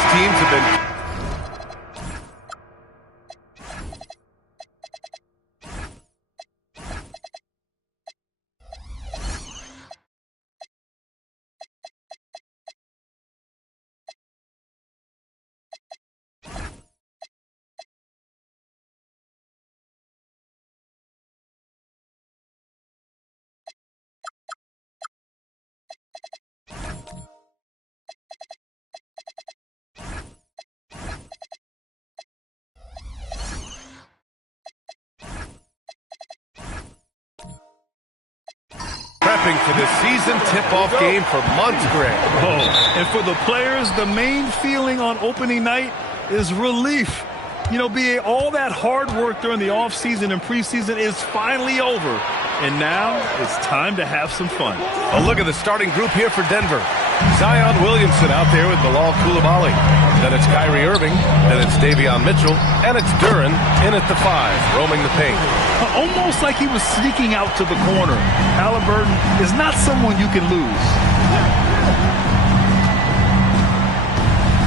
these teams have been... prepping for the season tip-off game for months, Greg. Oh, and for the players, the main feeling on opening night is relief. You know, BA, all that hard work during the offseason and preseason is finally over. And now it's time to have some fun. A look at the starting group here for Denver. Zion Williamson out there with Bilal Coulibaly. Then it's Kyrie Irving. Then it's Davion Mitchell. And it's Duren in at the 5, roaming the paint. Almost like he was sneaking out to the corner. Halliburton is not someone you can lose.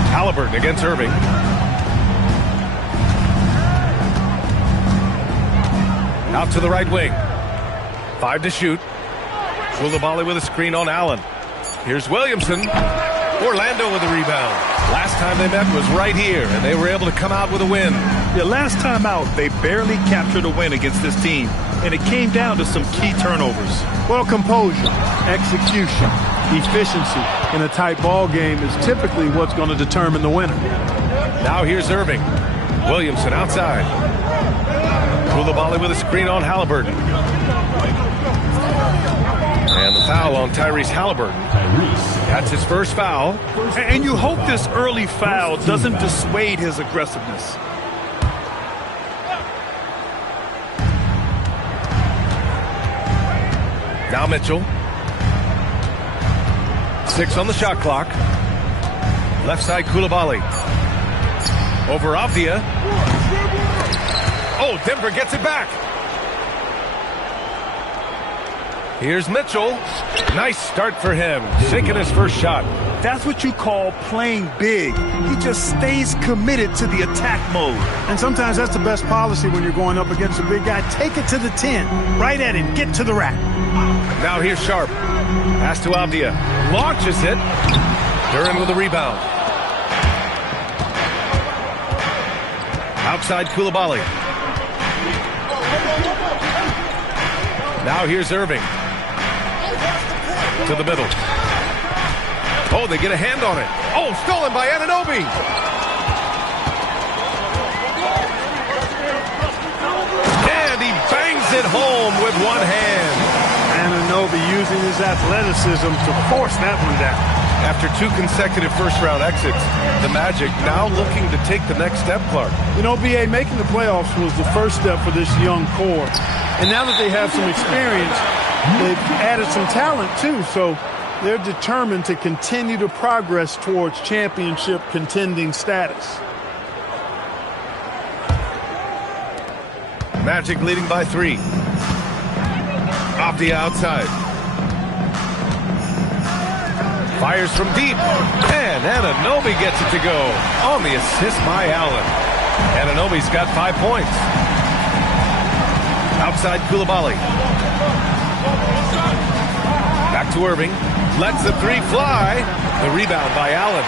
Halliburton against Irving. Out to the right wing. 5 to shoot. Coulibaly with a screen on Allen. Here's Williamson. Orlando with a rebound. Last time they met was right here, and they were able to come out with a win. Yeah, last time out, they barely captured a win against this team, and it came down to some key turnovers. Well, composure, execution, efficiency in a tight ball game is typically what's going to determine the winner. Now here's Irving. Williamson outside. Coulibaly with a screen on Halliburton. And the foul on Tyrese Halliburton. That's his first foul. And you hope this early foul doesn't dissuade his aggressiveness. Now Mitchell. 6 on the shot clock. Left side Coulibaly. Over Avdia. Oh, Denver gets it back. Here's Mitchell. Nice start for him. Sinking his first shot. That's what you call playing big. He just stays committed to the attack mode. And sometimes that's the best policy when you're going up against a big guy. Take it to the 10. Right at him. Get to the rack. Now here's Sharp. Pass to Avdia. Launches it. Duren with a rebound. Outside Coulibaly. Now here's Irving. To the middle. Oh, they get a hand on it. Oh, stolen by Anunoby. And he bangs it home with one hand. Anunoby using his athleticism to force that one down. After 2 consecutive first-round exits, the Magic now looking to take the next step, Clark. You know, BA, making the playoffs was the first step for this young core. And now that they have some experience, they've added some talent, too. So they're determined to continue to progress towards championship contending status. Magic leading by 3. Avdia outside. Fires from deep. And Anunoby gets it to go on the assist by Allen. Anunoby's got 5 points. Outside Coulibaly. Back to Irving. Lets the 3 fly. The rebound by Allen.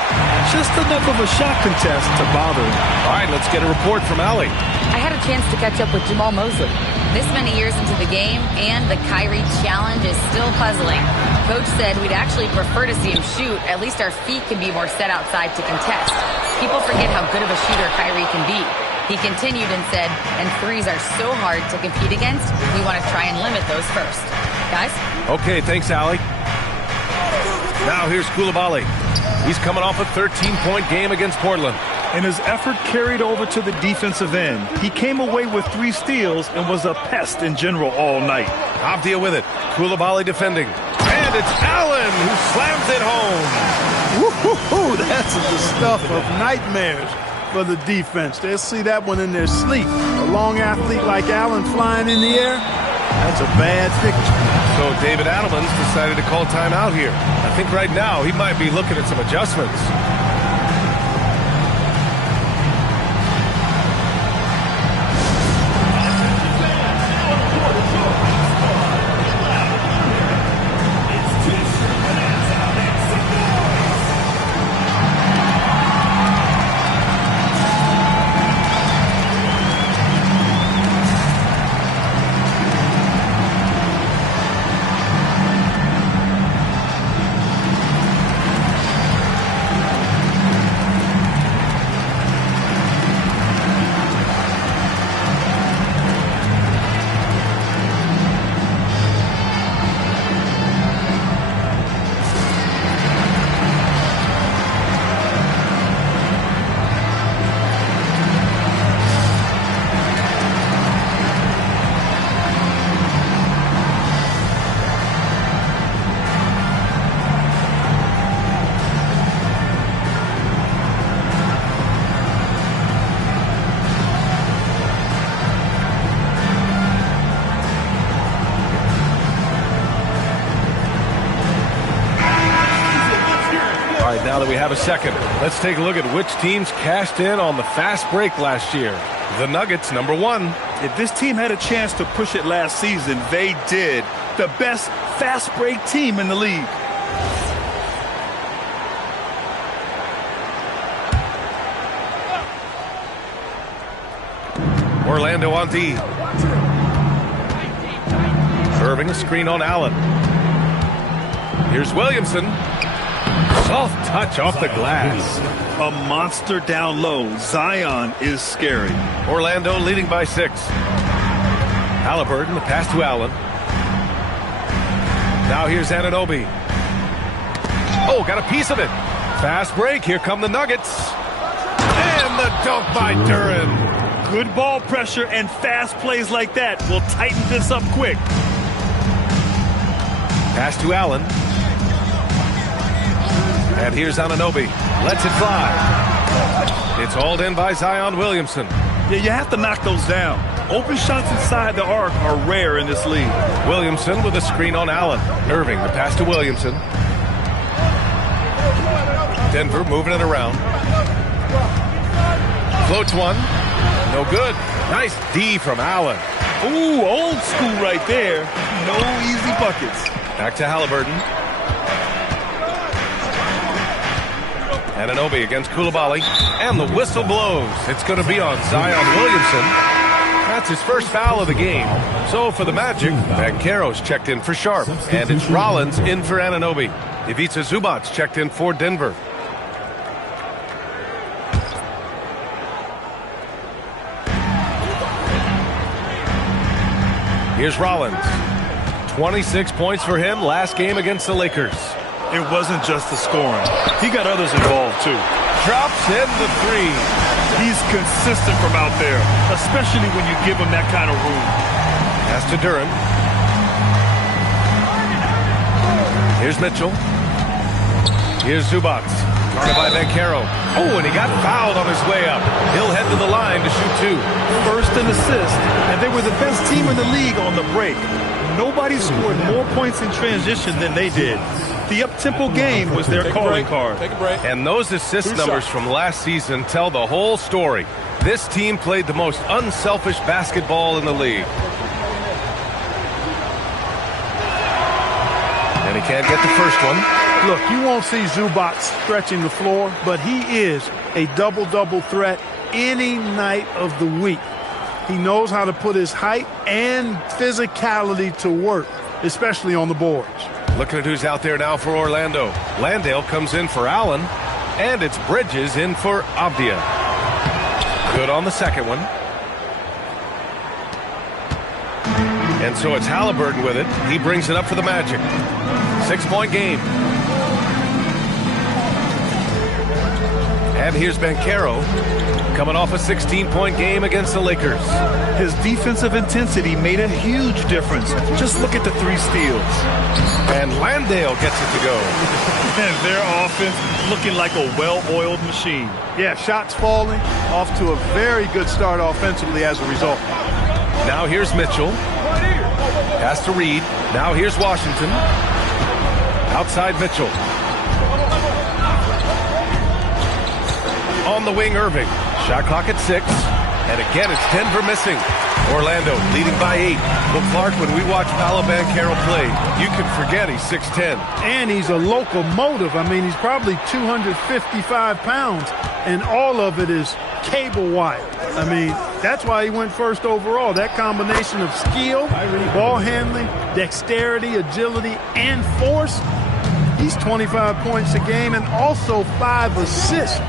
Just enough of a shot contest to bother him. All right, let's get a report from Allie. I had a chance to catch up with Jamal Mosley. This many years into the game, and the Kyrie challenge is still puzzling. Coach said we'd actually prefer to see him shoot. At least our feet can be more set outside to contest. People forget how good of a shooter Kyrie can be. He continued and said, and threes are so hard to compete against, we want to try and limit those first. Guys? Okay, thanks, Allie. Now here's Coulibaly. He's coming off a 13-point game against Portland. And his effort carried over to the defensive end. He came away with 3 steals and was a pest in general all night. Avdia with it. Coulibaly defending. And it's Allen who slams it home. Woo-hoo-hoo, that's the stuff of nightmares for the defense. They'll see that one in their sleep. A long athlete like Allen flying in the air, that's a bad picture. So David Adelman's decided to call timeout here. I think right now he might be looking at some adjustments. now that we have a second. Let's take a look at which teams cashed in on the fast break last year. The Nuggets, number 1. If this team had a chance to push it last season, they did. The best fast break team in the league. Orlando on D. Serving a screen on Allen. Here's Williamson. Soft touch off the glass. A monster down low. Zion is scary. Orlando leading by 6. Halliburton, the pass to Allen. Now here's Anunoby. Oh, got a piece of it. Fast break. Here come the Nuggets. And the dunk by Duren. Good ball pressure and fast plays like that will tighten this up quick. Pass to Allen. And here's Anunoby. Lets it fly. It's hauled in by Zion Williamson. Yeah, you have to knock those down. Open shots inside the arc are rare in this league. Williamson with a screen on Allen. Irving, the pass to Williamson. Denver moving it around. Floats one. No good. Nice D from Allen. Ooh, old school right there. No easy buckets. Back to Halliburton. Anunoby against Coulibaly. And the whistle blows. It's going to be on Zion Williamson. That's his first foul of the game. So for the Magic, Banchero's checked in for Sharp. And it's Rollins in for Anunoby. Ivica Zubac's checked in for Denver. Here's Rollins. 26 points for him last game against the Lakers. It wasn't just the scoring. He got others involved, too. Drops in the 3. He's consistent from out there, especially when you give him that kind of room. Pass to Duren. Here's Mitchell. Here's Zubac. Guarded by Banchero. Oh, and he got fouled on his way up. He'll head to the line to shoot 2. First and assist, and they were the best team in the league on the break. Nobody scored more points in transition than they did. The up-tempo game was their calling card. Take a break. And those assist numbers from last season tell the whole story. This team played the most unselfish basketball in the league. And he can't get the first one. Look, you won't see Zubac stretching the floor, but he is a double-double threat any night of the week. He knows how to put his height and physicality to work, especially on the boards. Looking at who's out there now for Orlando. Landale comes in for Allen, and it's Bridges in for Abdia. Good on the second one. And so it's Halliburton with it. He brings it up for the Magic. 6-point game. And here's Banchero coming off a 16-point game against the Lakers. His defensive intensity made a huge difference. Just look at the 3 steals. And Landale gets it to go. And their offense looking like a well-oiled machine. Yeah, shots falling, off to a very good start offensively as a result. Now here's Mitchell. Pass to Reed. Now here's Washington. Outside Mitchell. On the wing, Irving. Shot clock at 6. And again, it's Denver missing. Orlando leading by 8. But Clark, when we watch Paolo Banchero play, you can forget he's 6'10". And he's a locomotive. I mean, he's probably 255 pounds, and all of it is cable wire. I mean, that's why he went first overall. That combination of skill, ball handling, dexterity, agility, and force. He's 25 points a game and also 5 assists.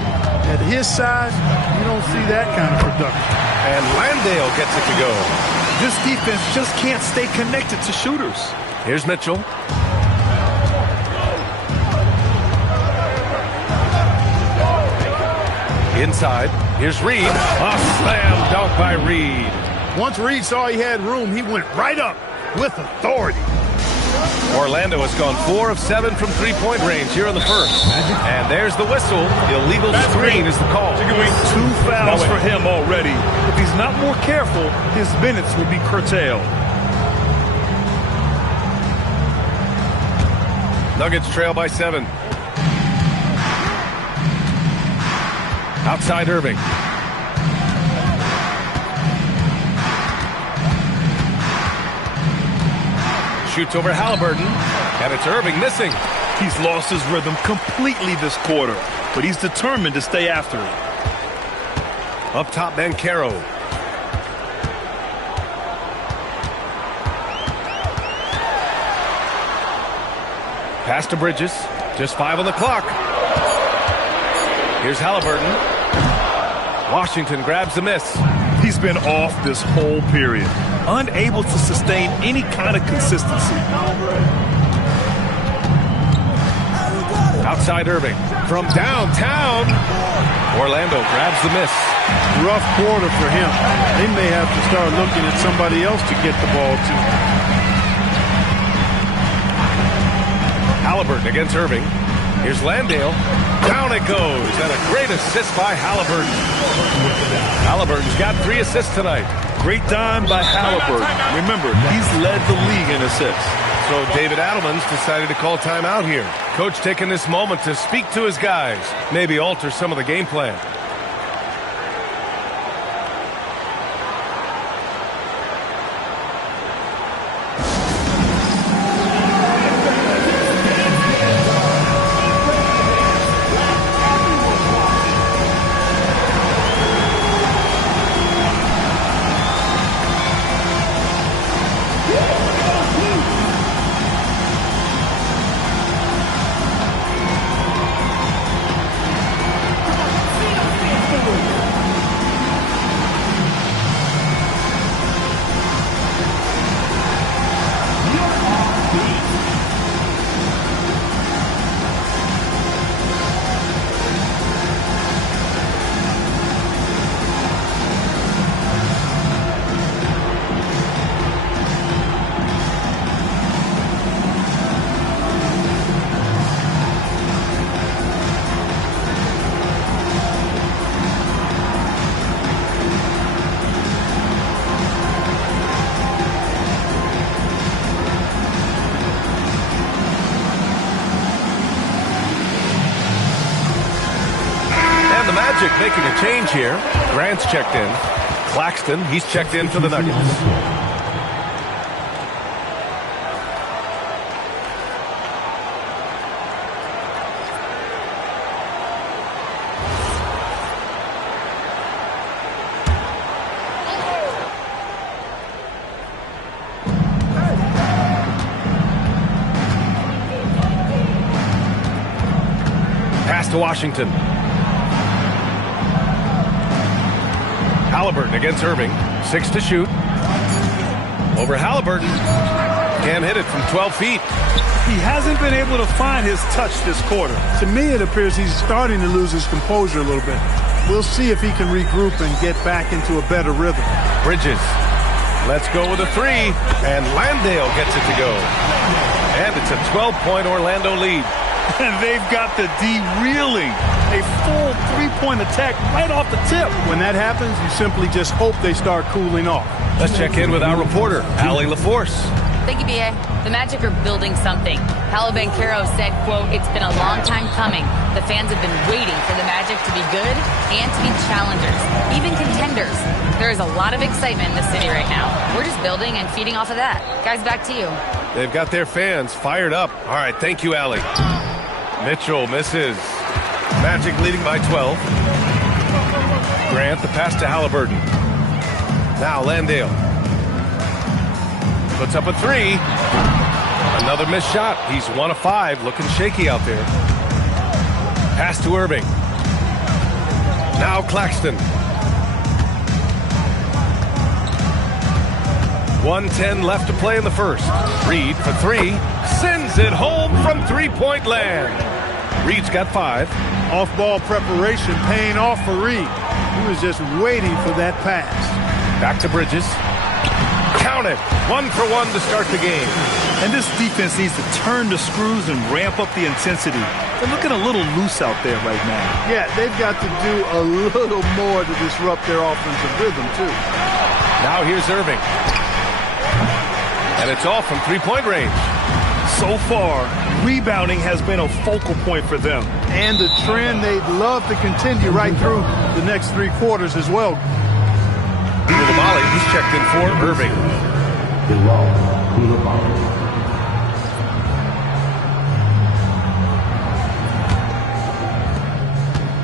At his size, you don't see that kind of production. And Landale gets it to go. This defense just can't stay connected to shooters. Here's Mitchell. Inside. Here's Reed. A slam dunk by Reed. Once Reed saw he had room, he went right up with authority. Orlando has gone 4 of 7 from three-point range here in the first. And there's the whistle. Illegal screen is the call. 2 fouls for him already. If he's not more careful, his minutes will be curtailed. Nuggets trail by 7. Outside Irving. Shoots over Halliburton, and it's Irving missing. He's lost his rhythm completely this quarter, but he's determined to stay after it. Up top, Banchero. Pass to Bridges. Just 5 on the clock. Here's Halliburton. Washington grabs the miss. He's been off this whole period, unable to sustain any kind of consistency. Outside Irving. From downtown. Orlando grabs the miss. Rough quarter for him. They may have to start looking at somebody else to get the ball to. Halliburton against Irving. Here's Landale. Down it goes. And a great assist by Halliburton. Halliburton's got 3 assists tonight. Great dime by Halliburton. Remember, he's led the league in assists. So David Adelman's decided to call timeout here. Coach taking this moment to speak to his guys. Maybe alter some of the game plan. Magic making a change here. Grant's checked in. Claxton, he's checked in for the Nuggets. Pass to Washington. Halliburton against Irving. 6 to shoot. Over Halliburton. Can't hit it from 12 feet. He hasn't been able to find his touch this quarter. To me, it appears he's starting to lose his composure a little bit. We'll see if he can regroup and get back into a better rhythm. Bridges. Let's go with a 3. And Landale gets it to go. And it's a 12-point Orlando lead. And they've got the D reeling. A full 3-point attack right off the tip. When that happens, you simply just hope they start cooling off. Let's check in with our reporter, Allie LaForce. Thank you, B.A. The Magic are building something. Paolo Banchero said, quote, "It's been a long time coming. The fans have been waiting for the Magic to be good and to be challengers, even contenders. There is a lot of excitement in the city right now. We're just building and feeding off of that. Guys, back to you." They've got their fans fired up. All right, thank you, Allie. Mitchell misses. Magic leading by 12. Grant, the pass to Halliburton. Now Landale. Puts up a 3. Another missed shot. He's 1 of 5. Looking shaky out there. Pass to Irving. Now Claxton. 1:10 left to play in the first. Reed for 3. Sends it home from three-point land. Reed's got 5. Off-ball preparation paying off for Reed. He was just waiting for that pass. Back to Bridges. Count it. 1 for 1 to start the game. And this defense needs to turn the screws and ramp up the intensity. They're looking a little loose out there right now. Yeah, they've got to do a little more to disrupt their offensive rhythm, too. Now here's Irving. And it's off from three-point range. So far, rebounding has been a focal point for them. And the trend they'd love to continue right through the next 3 quarters as well. Koulibaly, he's checked in for Irving.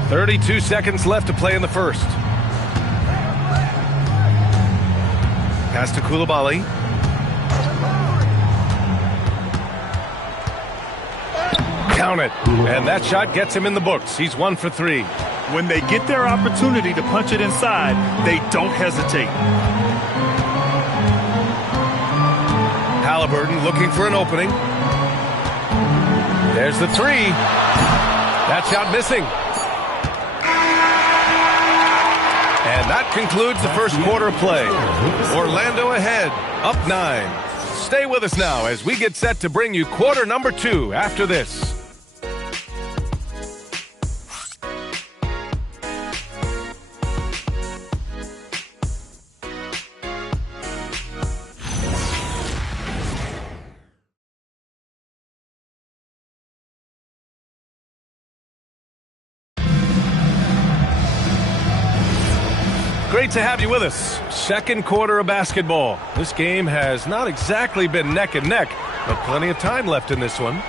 32 seconds left to play in the first. Pass to Koulibaly. Count it. And that shot gets him in the books. He's 1 for 3. When they get their opportunity to punch it inside, they don't hesitate. Halliburton looking for an opening. There's the 3. That shot missing. And that concludes the first quarter of play. Orlando ahead, up 9. Stay with us now as we get set to bring you quarter number 2 after this. Great to have you with us. Second quarter of basketball. This game has not exactly been neck and neck, but plenty of time left in this one.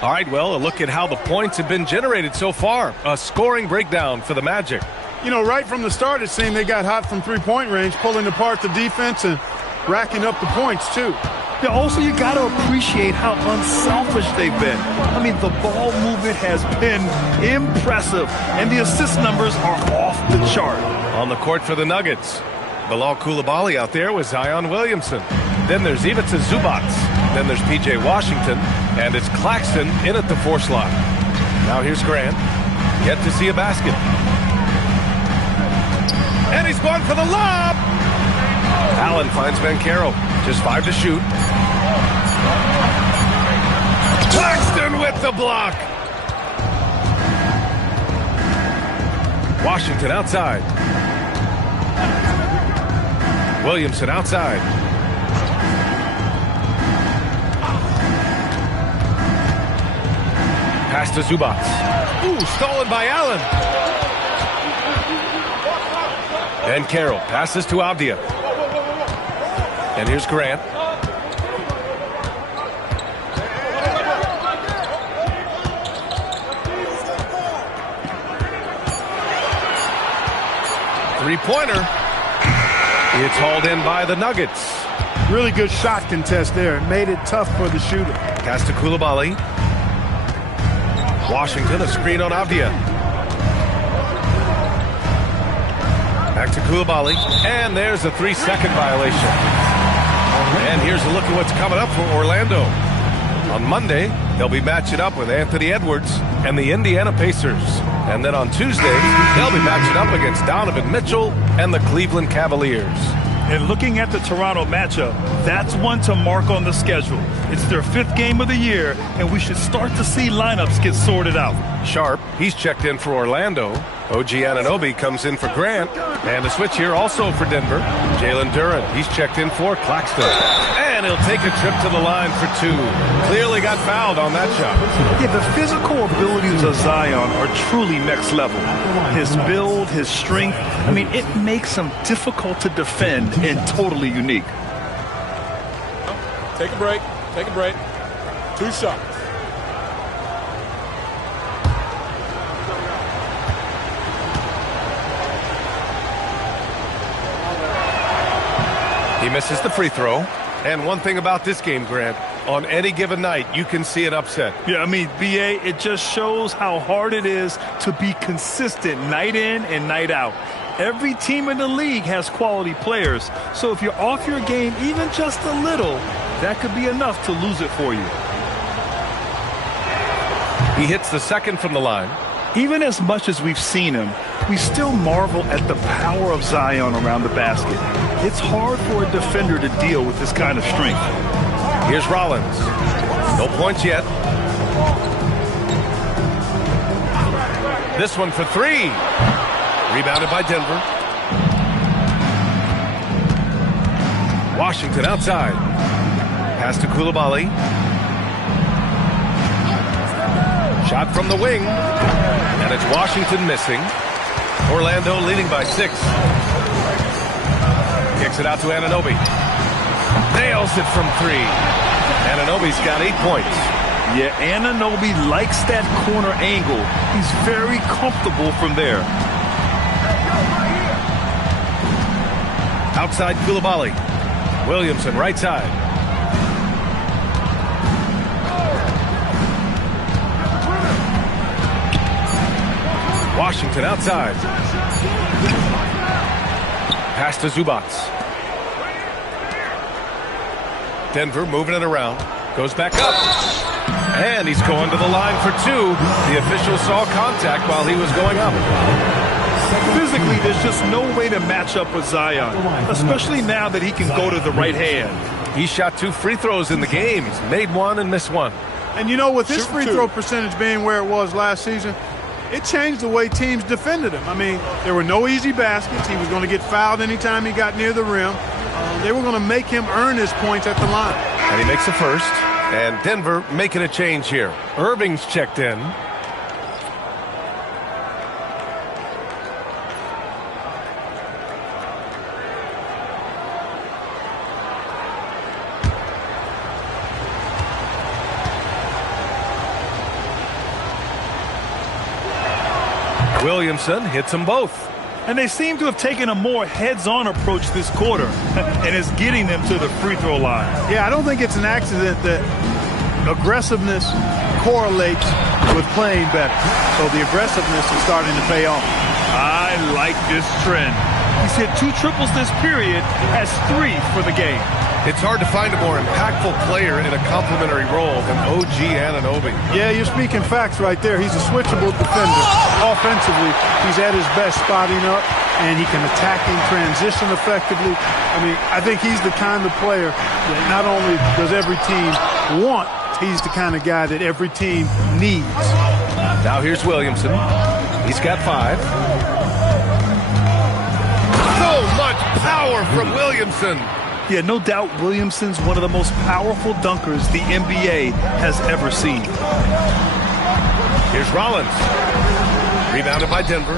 All right, well, a look at how the points have been generated so far. A scoring breakdown for the Magic. You know, right from the start, it seemed they got hot from three-point range, pulling apart the defense and racking up the points, too. Yeah, also, you got to appreciate how unselfish they've been. I mean, the ball movement has been impressive, and the assist numbers are off the chart. On the court for the Nuggets, Bilal Koulibaly out there with Zion Williamson. Then there's Ivica Zubac. Then there's P.J. Washington, and it's Claxton in at the 4 slot. Now here's Grant. Yet to see a basket. And he's gone for the lob. Allen finds Banchero. Just 5 to shoot. Claxton with the block. Washington outside. Williamson outside. Pass to Zubac. Ooh, stolen by Allen. And Carroll passes to Avdia. And here's Grant. Three-pointer. It's hauled in by the Nuggets. Really good shot contest there. It made it tough for the shooter. Pass to Koulibaly. Washington, a screen on Avdia. Back to Koulibaly. And there's a 3-second violation. And here's a look at what's coming up for Orlando. On Monday, they'll be matching up with Anthony Edwards and the Indiana Pacers. And then on Tuesday, they'll be matching up against Donovan Mitchell and the Cleveland Cavaliers. And looking at the Toronto matchup, that's one to mark on the schedule. It's their 5th game of the year, and we should start to see lineups get sorted out. Sharp, he's checked in for Orlando. OG Anunoby comes in for Grant. And a switch here also for Denver. Jalen Duren, he's checked in for Claxton. And he'll take a trip to the line for 2. Clearly got fouled on that shot. Yeah, the physical abilities of Zion are truly next level. His build, his strength, I mean, it makes him difficult to defend and totally unique. Take a break. Take a break. 2 shots. He misses the free throw. And one thing about this game, Grant, on any given night, you can see an upset. Yeah, I mean, B.A., it just shows how hard it is to be consistent night in and night out. Every team in the league has quality players. So if you're off your game even just a little, that could be enough to lose it for you. He hits the second from the line. Even as much as we've seen him, we still marvel at the power of Zion around the basket. It's hard for a defender to deal with this kind of strength. Here's Rollins. No points yet. This one for 3. Rebounded by Denver. Washington outside. Pass to Koulibaly. Shot from the wing. And it's Washington missing. Orlando leading by 6. Kicks it out to Anunoby. Nails it from 3. Anunoby's got 8 points. Yeah, Anunoby likes that corner angle. He's very comfortable from there. Outside Koulibaly. Williamson right side. Washington outside. Pass to Zubac. Denver moving it around. Goes back up. And he's going to the line for 2. The official saw contact while he was going up. Physically, there's just no way to match up with Zion, especially now that he can go to the right hand. He shot 2 free throws in the game. He's made 1 and missed 1. And you know, with his free throw percentage being where it was last season, it changed the way teams defended him. I mean, there were no easy baskets. He was going to get fouled anytime he got near the rim. They were going to make him earn his points at the line. And he makes the first. And Denver making a change here. Irving's checked in. Williamson hits them both. And they seem to have taken a more heads-on approach this quarter, and it's getting them to the free throw line. Yeah, I don't think it's an accident that aggressiveness correlates with playing better. So the aggressiveness is starting to pay off. I like this trend. He's hit 2 triples this period, has 3 for the game. It's hard to find a more impactful player in a complementary role than OG Anunoby. Yeah, you're speaking facts right there. He's a switchable defender. Offensively, he's at his best spotting up, and he can attack in transition effectively. I mean, I think he's the kind of player that not only does every team want, he's the kind of guy that every team needs. Now here's Williamson. He's got 5. So much power from Williamson. Yeah, no doubt Williamson's one of the most powerful dunkers the NBA has ever seen. Here's Rollins. Rebounded by Denver.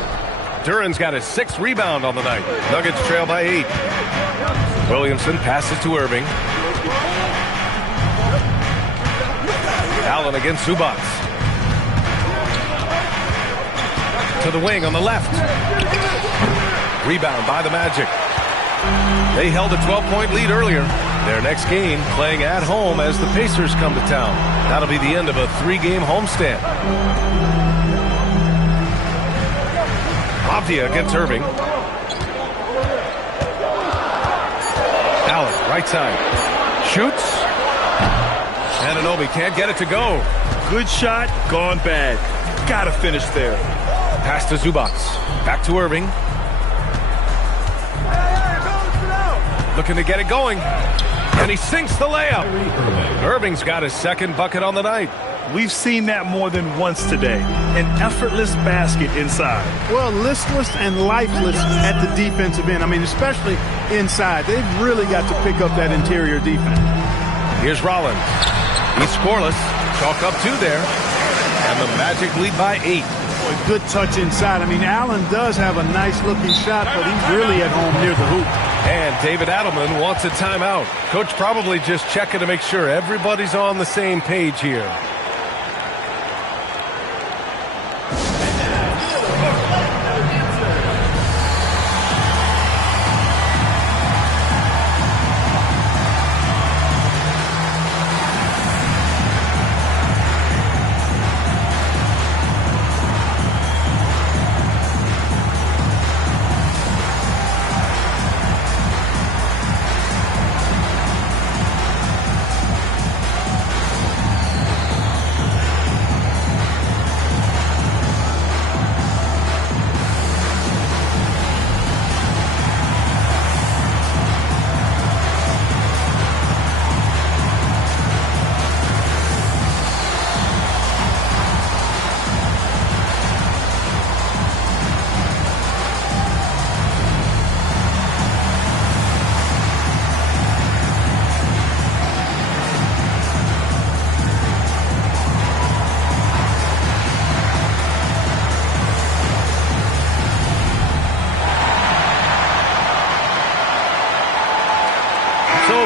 Duran's got his 6th rebound on the night. Nuggets trail by 8. Williamson passes to Irving. Allen against Zubac. To the wing on the left. Rebound by the Magic. They held a 12-point lead earlier. Their next game playing at home as the Pacers come to town. That'll be the end of a 3-game homestand. Avdia against Irving. Allen, right side. Shoots. Anunoby can't get it to go. Good shot, gone bad. Gotta finish there. Pass to Zubac. Back to Irving. Looking to get it going. And he sinks the layup. Irving's got his 2nd bucket on the night. We've seen that more than once today. An effortless basket inside. Well, listless and lifeless at the defensive end. I mean, especially inside. They've really got to pick up that interior defense. Here's Rollins. He's scoreless. Chalk up 2 there. And the Magic lead by 8. Boy, good touch inside. I mean, Allen does have a nice-looking shot, but he's really at home near the hoop. And David Adelman wants a timeout. Coach probably just checking to make sure everybody's on the same page here.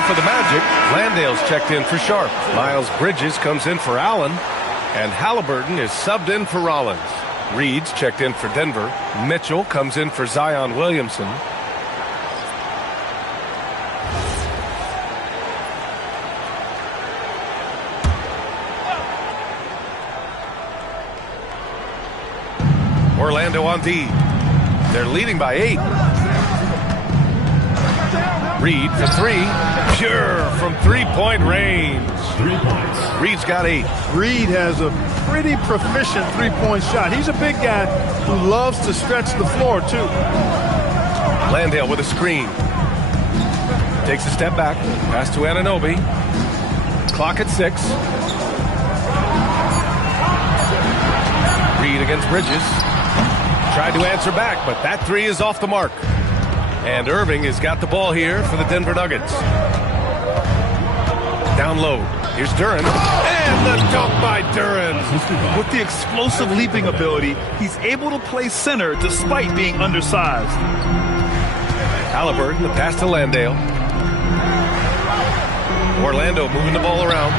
for the Magic. Landale's checked in for Sharp. Miles Bridges comes in for Allen. And Halliburton is subbed in for Rollins. Reed's checked in for Denver. Mitchell comes in for Zion Williamson. Orlando on D. They're leading by 8. Reed for 3. Pure from three-point range. 3 points. Reed's got 8. Reed has a pretty proficient three-point shot. He's a big guy who loves to stretch the floor, too. Landale with a screen. Takes a step back. Pass to Anunoby. Clock at 6. Reed against Bridges. Tried to answer back, but that 3 is off the mark. And Irving has got the ball here for the Denver Nuggets. Down low. Here's Duren. And the dunk by Duren. With the explosive leaping ability, he's able to play center despite being undersized. Halliburton, the pass to Landale. Orlando moving the ball around.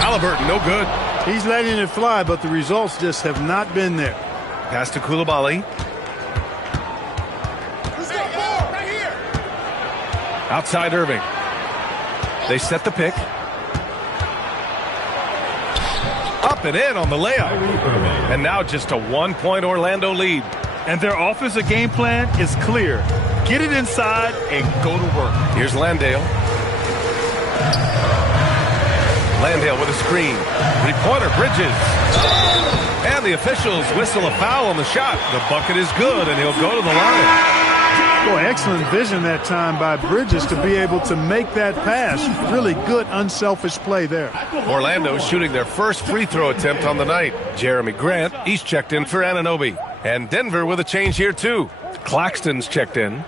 Halliburton, no good. He's letting it fly, but the results just have not been there. Pass to Coulibaly. Outside Irving. They set the pick. Up and in on the layup. And now just a 1-point Orlando lead. And their offensive game plan is clear. Get it inside and go to work. Here's Landale. Landale with a screen. Three-pointer, Bridges. And the officials whistle a foul on the shot. The bucket is good, and he'll go to the line. Boy, excellent vision that time by Bridges to be able to make that pass. Really good, unselfish play there. Orlando shooting their first free throw attempt on the night. Jeremy Grant, he's checked in for Anunoby. And Denver with a change here, too. Claxton's checked in.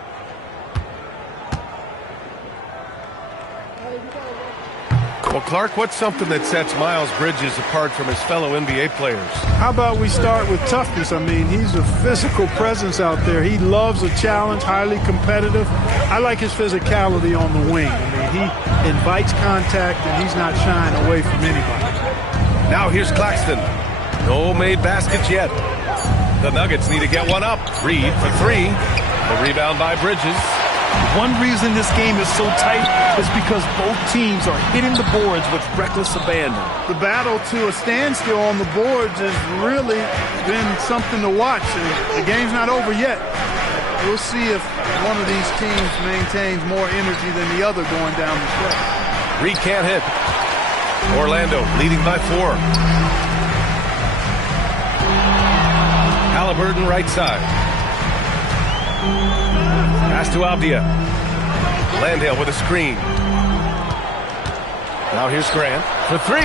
Well, Clark, what's something that sets Miles Bridges apart from his fellow NBA players? How about we start with toughness? I mean, he's a physical presence out there. He loves a challenge, highly competitive. I like his physicality on the wing. I mean, he invites contact, and he's not shying away from anybody. Now here's Claxton. No made baskets yet. The Nuggets need to get one up. Reed for 3. The rebound by Bridges. One reason this game is so tight is because both teams are hitting the boards with reckless abandon. The battle to a standstill on the boards has really been something to watch. The game's not over yet. We'll see if one of these teams maintains more energy than the other going down the stretch. Reed can't hit. Orlando leading by 4. Halliburton right side. Pass to Avdia. Landale with a screen. Now here's Grant for 3.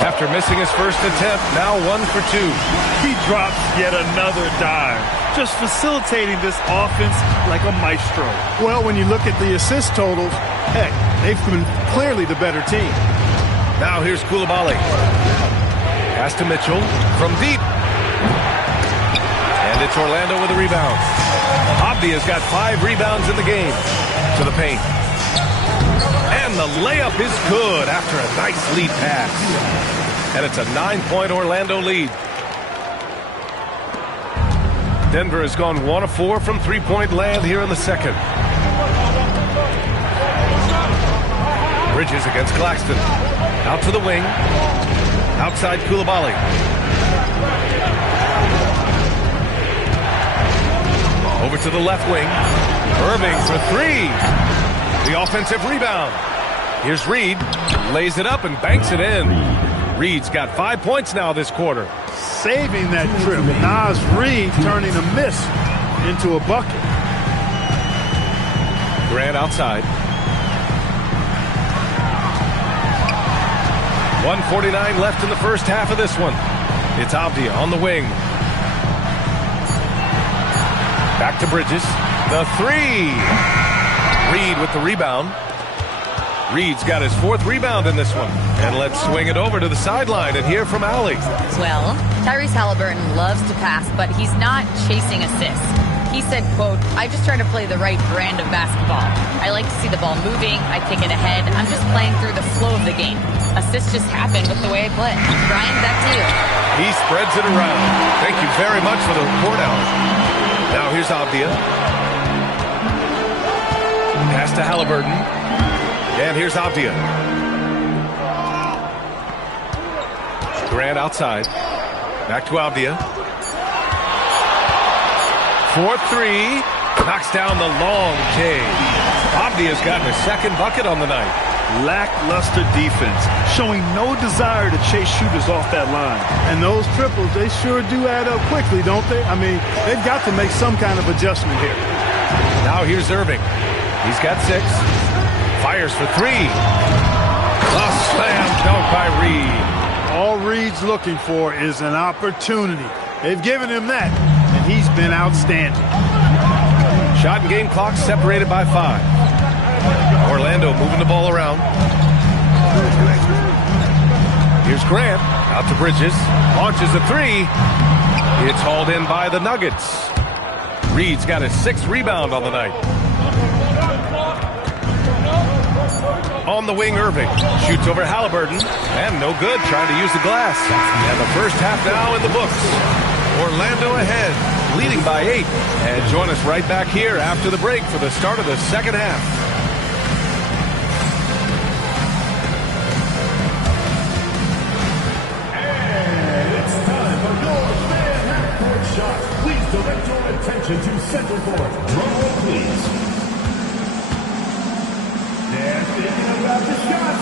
After missing his first attempt, now 1 for 2. He drops yet another dime, just facilitating this offense like a maestro. Well, when you look at the assist totals, heck, they've been clearly the better team. Now here's Coulibaly. Pass to Mitchell from deep. And it's Orlando with a rebound. Avdia's got 5 rebounds in the game. To the paint. And the layup is good after a nice lead pass. And it's a 9-point Orlando lead. Denver has gone 1 of 4 from three-point land here in the second. Bridges against Claxton. Out to the wing. Outside Coulibaly. Over to the left wing. Irving for 3. The offensive rebound. Here's Reed. Lays it up and banks it in. Reed's got 5 points now this quarter. Saving that trip. Naz Reed turning a miss into a bucket. Grant outside. 1:49 left in the first half of this one. It's Avdia on the wing. Back to Bridges. The 3. Reed with the rebound. Reed's got his 4th rebound in this one. And let's swing it over to the sideline and hear from Allie. Well, Tyrese Halliburton loves to pass, but he's not chasing assists. He said, quote, "I just try to play the right brand of basketball. I like to see the ball moving. I kick it ahead. I'm just playing through the flow of the game. Assists just happen with the way I play." Brian, back to you. He spreads it around. Thank you very much for the report, Alan. Now here's Avdia. Pass to Halliburton. And here's Avdia. Grant outside. Back to Avdia. 4-3. Knocks down the long K. Avdia's gotten his second bucket on the night. Lackluster defense, showing no desire to chase shooters off that line. And those triples, they sure do add up quickly, don't they? I mean, they've got to make some kind of adjustment here. Now here's Irving. He's got 6. Fires for 3. A slam dunk by Reed. All Reed's looking for is an opportunity. They've given him that, and he's been outstanding. Shot and game clock separated by 5. Orlando moving the ball around. Here's Grant. Out to Bridges. Launches a 3. It's hauled in by the Nuggets. Reed's got his 6th rebound on the night. On the wing, Irving. Shoots over Halliburton. And no good, trying to use the glass. And the first half now in the books. Orlando ahead, leading by 8. And join us right back here after the break for the start of the second half. And it's time for your fan half-court shot. Please direct your attention to center court. Drum roll, please. They're thinking about the shot.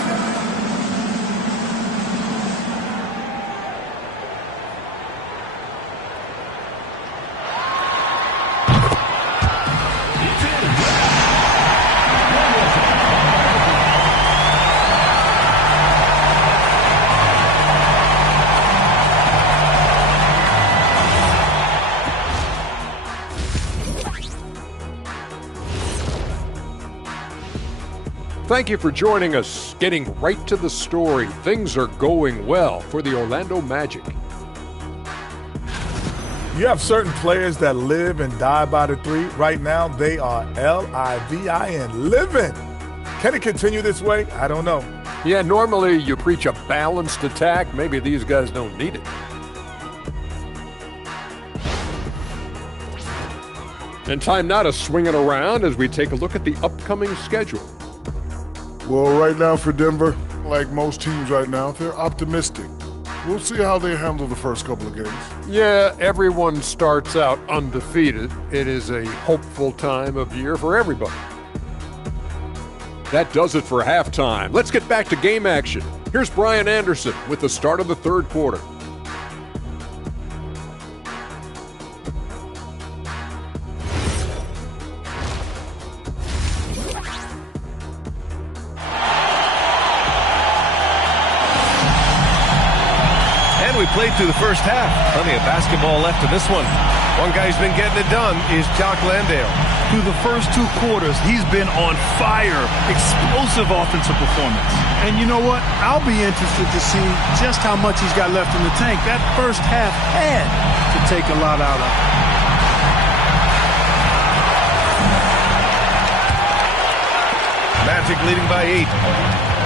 Thank you for joining us. Getting right to the story. Things are going well for the Orlando Magic. You have certain players that live and die by the 3. Right now, they are L-I-V-I-N, living. Can it continue this way? I don't know. Yeah, normally you preach a balanced attack. Maybe these guys don't need it. And time now to swing it around as we take a look at the upcoming schedule. Well, right now for Denver, like most teams right now, they're optimistic. We'll see how they handle the first couple of games. Yeah, everyone starts out undefeated. It is a hopeful time of year for everybody. That does it for halftime. Let's get back to game action. Here's Brian Anderson with the start of the third quarter. We played through the first half. Plenty of basketball left in this one. One guy who's been getting it done is Jock Landale. Through the first 2 quarters, he's been on fire. Explosive offensive performance. And you know what? I'll be interested to see just how much he's got left in the tank. That first half had to take a lot out of him. Magic leading by 8.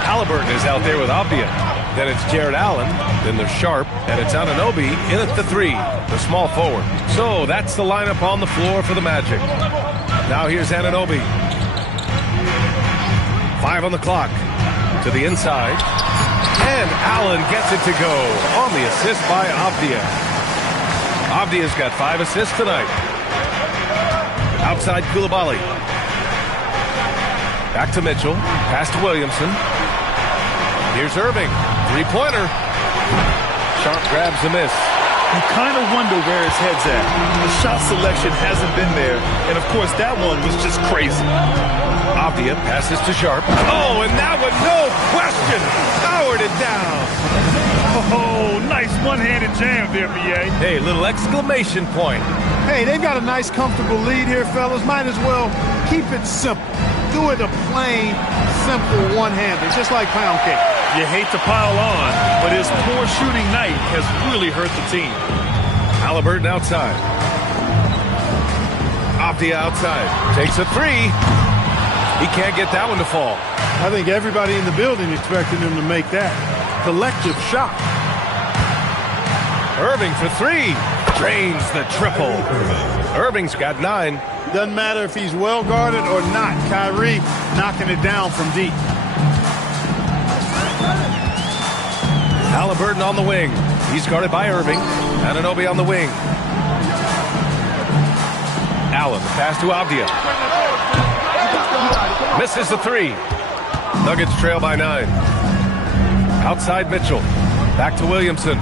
Halliburton is out there with Avdia. Then it's Jared Allen. Then there's Sharp. And it's Anunoby in at the 3, the small forward. So that's the lineup on the floor for the Magic. Now here's Anunoby. 5 on the clock. To the inside. And Allen gets it to go on the assist by Avdia. Avdia's got 5 assists tonight. Outside Coulibaly. Back to Mitchell. Pass to Williamson. Here's Irving. 3-pointer. Sharp grabs the miss. You kind of wonder where his head's at. The shot selection hasn't been there. And, of course, that one was just crazy. Avdia passes to Sharp. Oh, and that one, no question, powered it down. Oh, nice one-handed jam there, B.A. Hey, little exclamation point. Hey, they've got a nice, comfortable lead here, fellas. Might as well keep it simple. Do it a plain, simple one-hander, just like pound cake. You hate to pile on, but his poor shooting night has really hurt the team. Halliburton outside. Avdia outside. Takes a three. He can't get that one to fall. I think everybody in the building expected him to make that. Collective shot. Irving for three. Drains the triple. Irving's got 9. Doesn't matter if he's well guarded or not. Kyrie knocking it down from deep. Halliburton on the wing. He's guarded by Irving. Anunoby on the wing. Allen, pass to Avdia. Misses the three. Nuggets trail by 9. Outside Mitchell. Back to Williamson.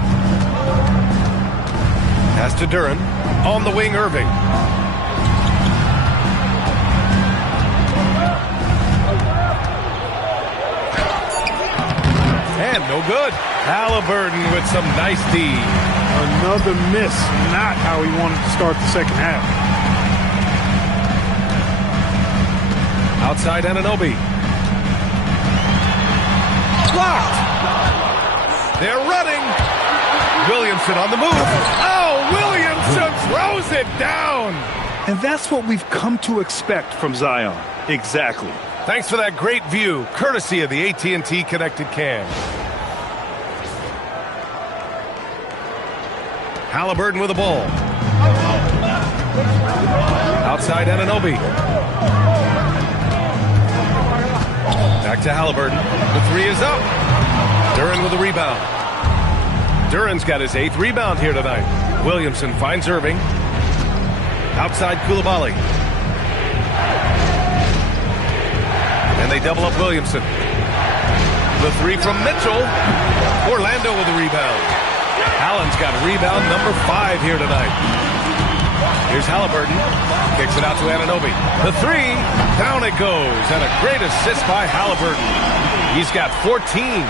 Pass to Duren. On the wing, Irving. And no good. Halliburton with some nice D. Another miss. Not how he wanted to start the second half. Outside Anunoby. Blocked. They're running. Williamson on the move. Oh, Williamson throws it down. And that's what we've come to expect from Zion. Exactly. Thanks for that great view, courtesy of the AT&T Connected Cam. Halliburton with the ball. Outside Anunoby. Back to Halliburton. The three is up. Duren with the rebound. Duren's got his 8th rebound here tonight. Williamson finds Irving. Outside Coulibaly. And they double up Williamson. The three from Mitchell. Orlando with the rebound. Allen's got rebound number 5 here tonight. Here's Halliburton. Kicks it out to Anunoby. The three. Down it goes. And a great assist by Halliburton. He's got 14.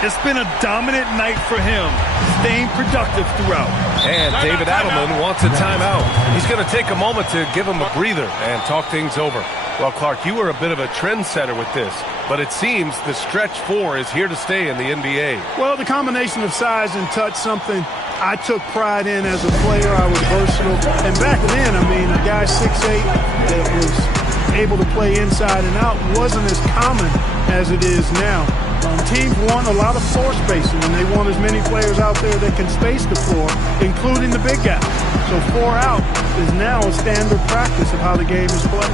It's been a dominant night for him, staying productive throughout. And David Adelman wants a timeout. He's going to take a moment to give him a breather and talk things over. Well, Clark, you were a bit of a trendsetter with this, but it seems the stretch 4 is here to stay in the NBA. Well, the combination of size and touch, something I took pride in as a player. I was versatile. And back then, I mean, a guy 6'8" that was able to play inside and out wasn't as common as it is now. Teams want a lot of floor spacing, and they want as many players out there that can space the floor, including the big guys. So 4 out is now a standard practice of how the game is played.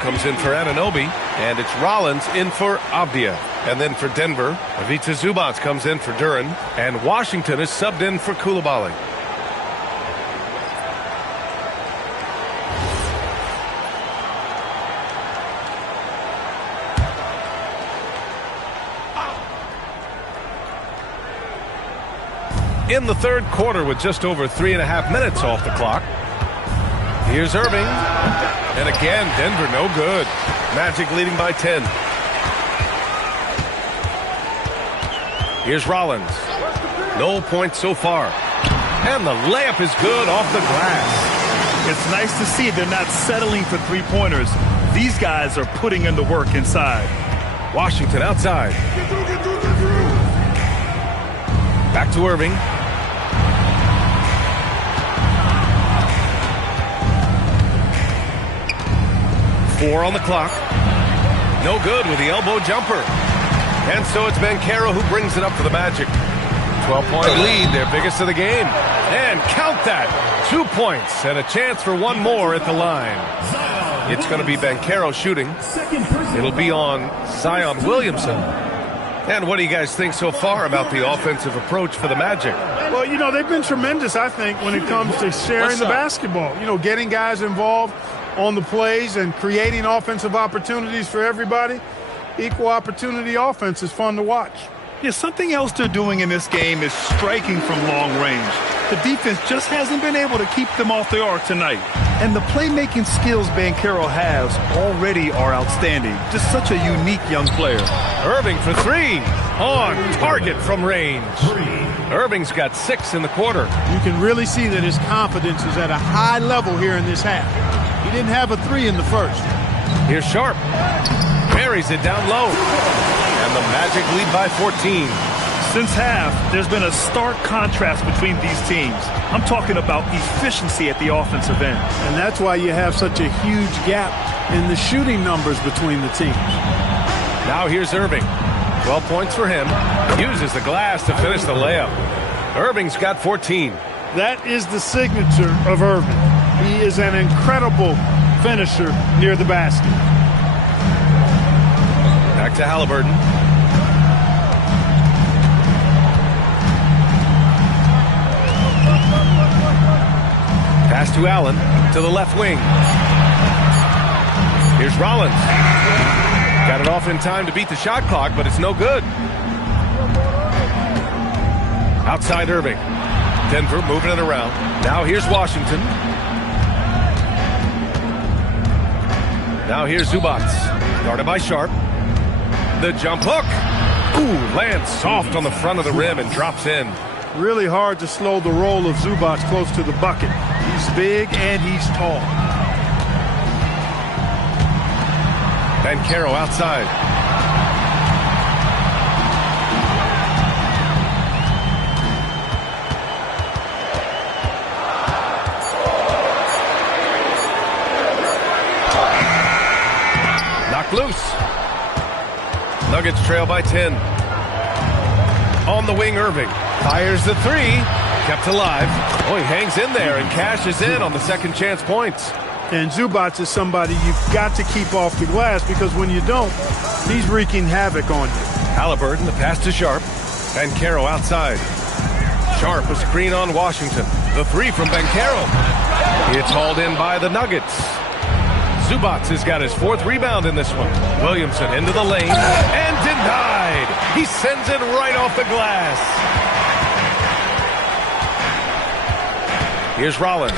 Comes in for Anunoby, and it's Rollins in for Avdia. And then for Denver, Ivica Zubac comes in for Duren, and Washington is subbed in for Coulibaly. In the third quarter with just over 3.5 minutes off the clock. Here's Irving. And again, Denver no good. Magic leading by 10. Here's Rollins. No points so far. And the layup is good off the glass. It's nice to see they're not settling for three-pointers. These guys are putting in the work inside. Washington outside. Back to Irving. Four on the clock. No good with the elbow jumper. And so it's Banchero who brings it up for the Magic. 12-point lead, their biggest of the game. And count that. 2 points and a chance for one more at the line. It's going to be Banchero shooting. It'll be on Zion Williamson. And what do you guys think so far about the offensive approach for the Magic? Well, you know, they've been tremendous, I think, when it comes to sharing the basketball. You know, getting guys involved on the plays and creating offensive opportunities for everybody. Equal opportunity offense is fun to watch. Yeah, something else they're doing in this game is striking from long range. The defense just hasn't been able to keep them off the arc tonight. And the playmaking skills Banchero has already are outstanding. Just such a unique young player. Irving for three. On target from range. Irving's got 6 in the quarter. You can really see that his confidence is at a high level here in this half. He didn't have a 3 in the first. Here's Sharp. Buries it down low. And the Magic lead by 14. Since half, there's been a stark contrast between these teams. I'm talking about efficiency at the offensive end. And that's why you have such a huge gap in the shooting numbers between the teams. Now here's Irving. 12 points for him. Uses the glass to finish the layup. Irving's got 14. That is the signature of Irving. He is an incredible finisher near the basket. Back to Halliburton. Pass to Allen, to the left wing. Here's Rollins. Got it off in time to beat the shot clock, but it's no good. Outside Irving. Denver moving it around. Now here's Washington. Now here's Zubac. Guarded by Sharp. The jump hook. Ooh, lands soft on the front of the rim and drops in. Really hard to slow the roll of Zubac close to the bucket. He's big and he's tall. Banchero outside. Knocked loose. Nuggets trail by 10. On the wing, Irving. Fires the 3. Kept alive. Oh, he hangs in there and cashes in on the second chance points. And Zubac is somebody you've got to keep off the glass because when you don't, he's wreaking havoc on you. Halliburton, the pass to Sharp. Banchero outside. Sharp, a screen on Washington. The 3 from Banchero. It's hauled in by the Nuggets. Zubac has got his 4th rebound in this one. Williamson into the lane and denied. He sends it right off the glass. Here's Rollins.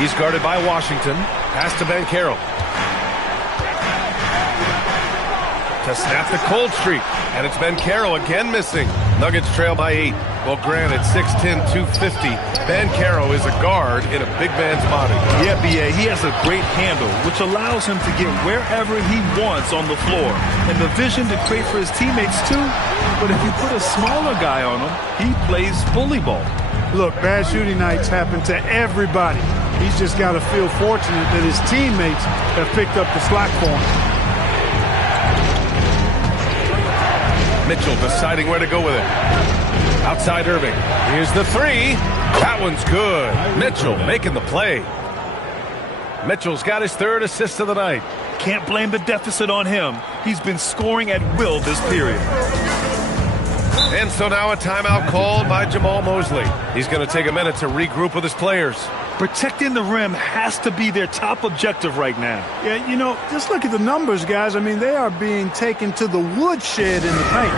He's guarded by Washington. Pass to Banchero. To snap the cold streak. And it's Banchero again missing. Nuggets trail by 8. Well, granted, 6'10", 250. Banchero is a guard in a big man's body. Yeah, B.A., he has a great handle, which allows him to get wherever he wants on the floor. And the vision to create for his teammates, too. But if you put a smaller guy on him, he plays bully ball. Look, bad shooting nights happen to everybody. He's just got to feel fortunate that his teammates have picked up the slack for him. Mitchell deciding where to go with it. Outside Irving. Here's the 3. That one's good. Mitchell making the play. Mitchell's got his 3rd assist of the night. Can't blame the deficit on him. He's been scoring at will this period. And so now a timeout called by Jamal Mosley. He's going to take a minute to regroup with his players. Protecting the rim has to be their top objective right now. Yeah, you know, just look at the numbers, guys. I mean, they are being taken to the woodshed in the paint.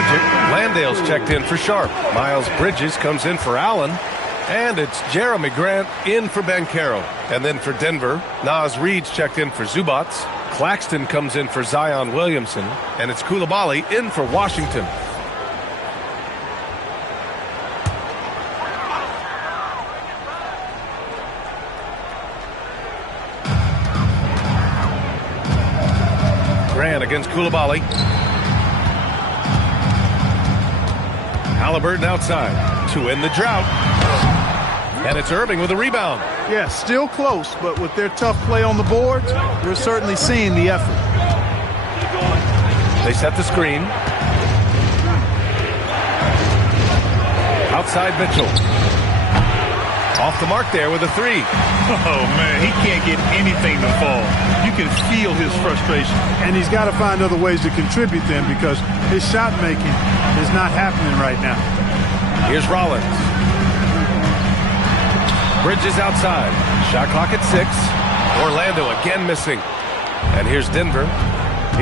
Magic. Landale's checked in for Sharp. Miles Bridges comes in for Allen. And it's Jeremy Grant in for Banchero. And then for Denver, Naz Reid's checked in for Zubats. Claxton comes in for Zion Williamson. And it's Coulibaly in for Washington. Grant against Coulibaly. Halliburton outside to end the drought. And it's Irving with a rebound. Yeah, still close, but with their tough play on the boards, we're certainly seeing the effort. They set the screen. Outside Mitchell. Off the mark there with a three. Oh, man, he can't get anything to fall. You can feel his frustration. And he's got to find other ways to contribute then because his shot making is not happening right now. Here's Rollins. Bridges outside. Shot clock at 6. Orlando again missing. And here's Denver.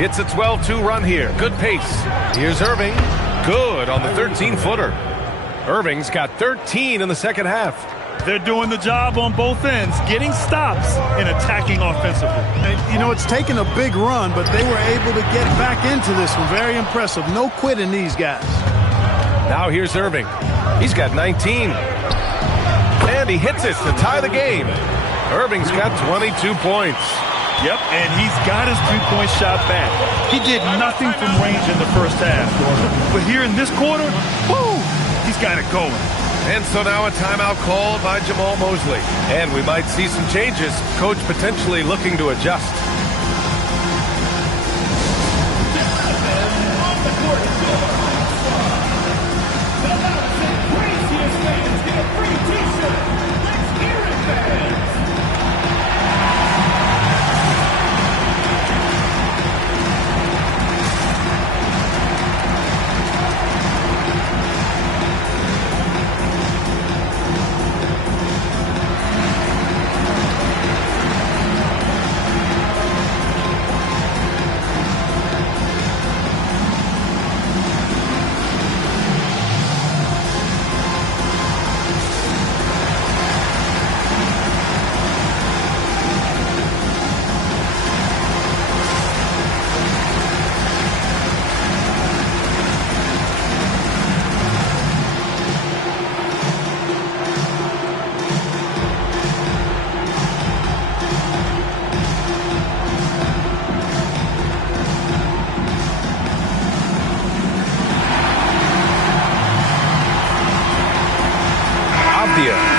It's a 12-2 run here. Good pace. Here's Irving. Good on the 13-footer. Irving's got 13 in the second half. They're doing the job on both ends, getting stops and attacking offensively. And, you know, it's taken a big run, but they were able to get back into this one. Very impressive. No quitting these guys. Now here's Irving. He's got 19. And he hits it to tie the game. Irving's got 22 points. Yep, and he's got his three-point shot back. He did nothing from range in the first half. But here in this quarter, woo, he's got it going. And so now a timeout called by Jamal Mosley. And we might see some changes. Coach potentially looking to adjust.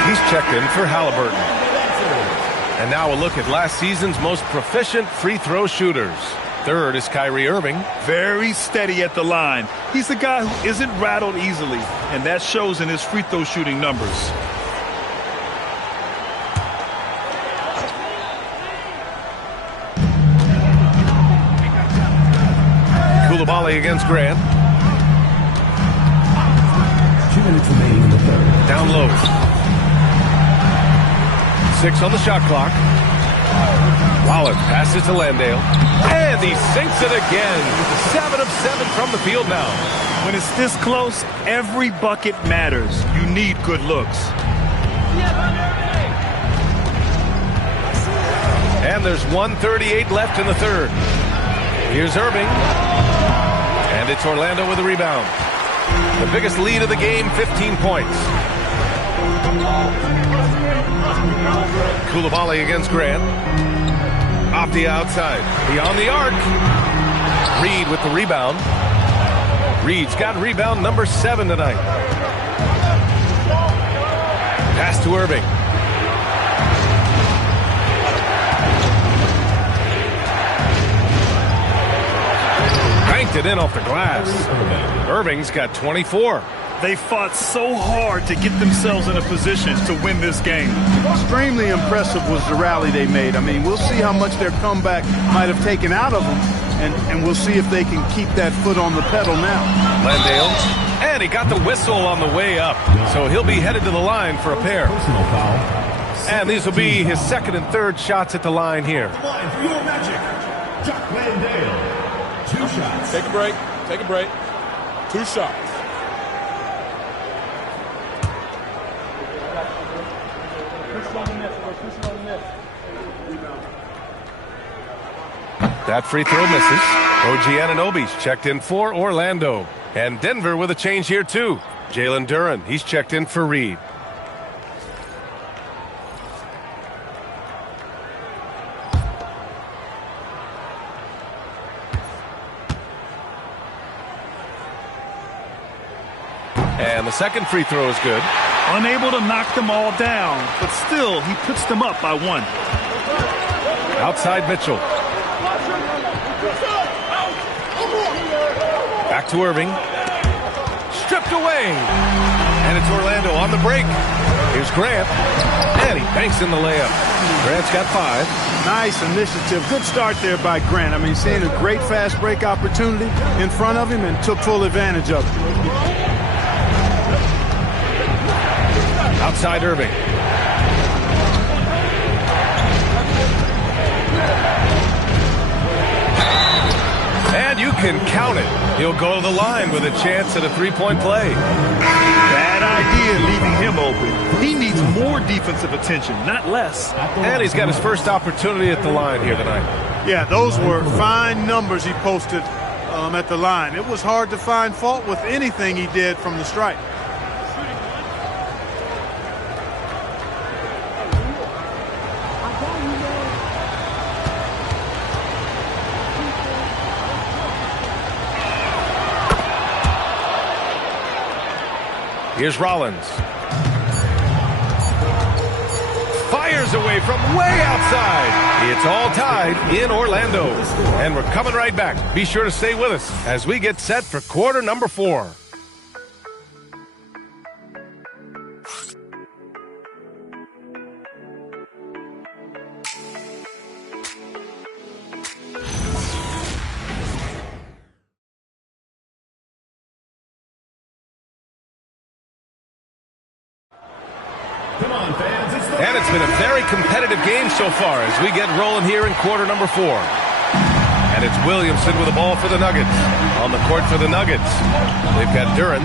He's checked in for Halliburton. And now a look at last season's most proficient free throw shooters. Third is Kyrie Irving. Very steady at the line. He's the guy who isn't rattled easily, and that shows in his free throw shooting numbers. Coulibaly against Grant. 2 minutes remaining in the third. Down low. 6 on the shot clock. Wallace passes to Landale. And he sinks it again. 7 of 7 from the field now. When it's this close, every bucket matters. You need good looks. And there's 1:38 left in the third. Here's Irving. And it's Orlando with a rebound. The biggest lead of the game, 15 points. Coulibaly against Grant. Off the outside. Beyond the arc. Reid with the rebound. Reid's got rebound number 7 tonight. Pass to Irving. Banked it in off the glass. Irving's got 24. They fought so hard to get themselves in a position to win this game. Extremely impressive was the rally they made. I mean, we'll see how much their comeback might have taken out of them, and we'll see if they can keep that foot on the pedal now. Landale, and he got the whistle on the way up, so he'll be headed to the line for a pair. Personal foul. And these will be his second and third shots at the line here. Line for your Magic. Jock Landale. 2 shots. Take a break. Take a break. 2 shots. That free throw misses. OG Anunoby's checked in for Orlando. And Denver with a change here, too. Jalen Duren, he's checked in for Reed. And the second free throw is good. Unable to knock them all down, but still, he puts them up by 1. Outside Mitchell. Back to Irving. Stripped away. And it's Orlando on the break. Here's Grant. And he banks in the layup. Grant's got 5. Nice initiative. Good start there by Grant. I mean, seeing a great fast break opportunity in front of him and took full advantage of it. Outside Irving. And you can count it. He'll go to the line with a chance at a 3-point play. Bad idea leaving him open. He needs more defensive attention, not less. And he's got his first opportunity at the line here tonight. Yeah, those were fine numbers he posted at the line. It was hard to find fault with anything he did from the stripe. Here's Rollins. Fires away from way outside. It's all tied in Orlando. And we're coming right back. Be sure to stay with us as we get set for quarter number 4. And it's been a very competitive game so far as we get rolling here in quarter number 4. And it's Williamson with the ball for the Nuggets. On the court for the Nuggets, they've got Duren.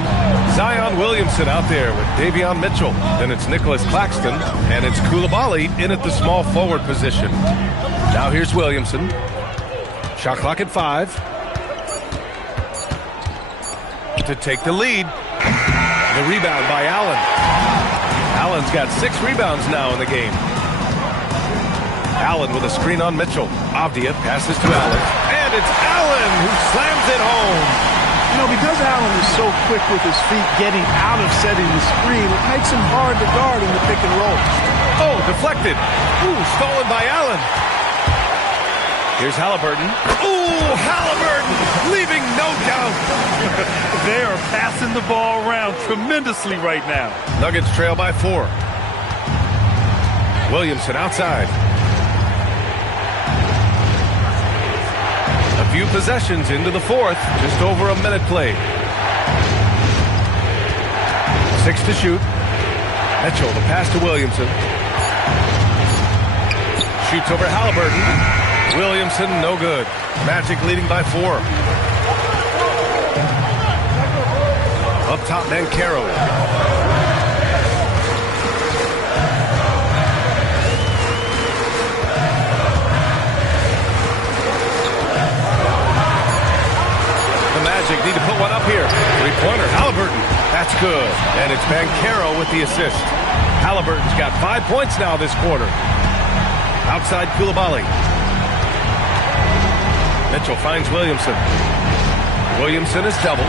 Zion Williamson out there with Davion Mitchell. Then it's Nicholas Claxton. And it's Coulibaly in at the small forward position. Now here's Williamson. Shot clock at 5. To take the lead. The rebound by Allen. Allen's got 6 rebounds now in the game. Allen with a screen on Mitchell. Avdia passes to Allen. And it's Allen who slams it home. You know, because Allen is so quick with his feet getting out of setting the screen, it makes him hard to guard in the pick and roll. Oh, deflected. Ooh, stolen by Allen. Here's Halliburton. Ooh, Halliburton, leaving no doubt. They are passing the ball around tremendously right now. Nuggets trail by 4. Williamson outside. A few possessions into the 4th, just over a minute played. 6 to shoot. Mitchell, the pass to Williamson. Shoots over Halliburton. Williamson, no good. Magic leading by 4. Up top, Banchero. The Magic need to put one up here. 3-pointer, Halliburton. That's good. And it's Banchero with the assist. Halliburton's got 5 points now this quarter. Outside Coulibaly. Mitchell finds Williamson. Williamson is doubled.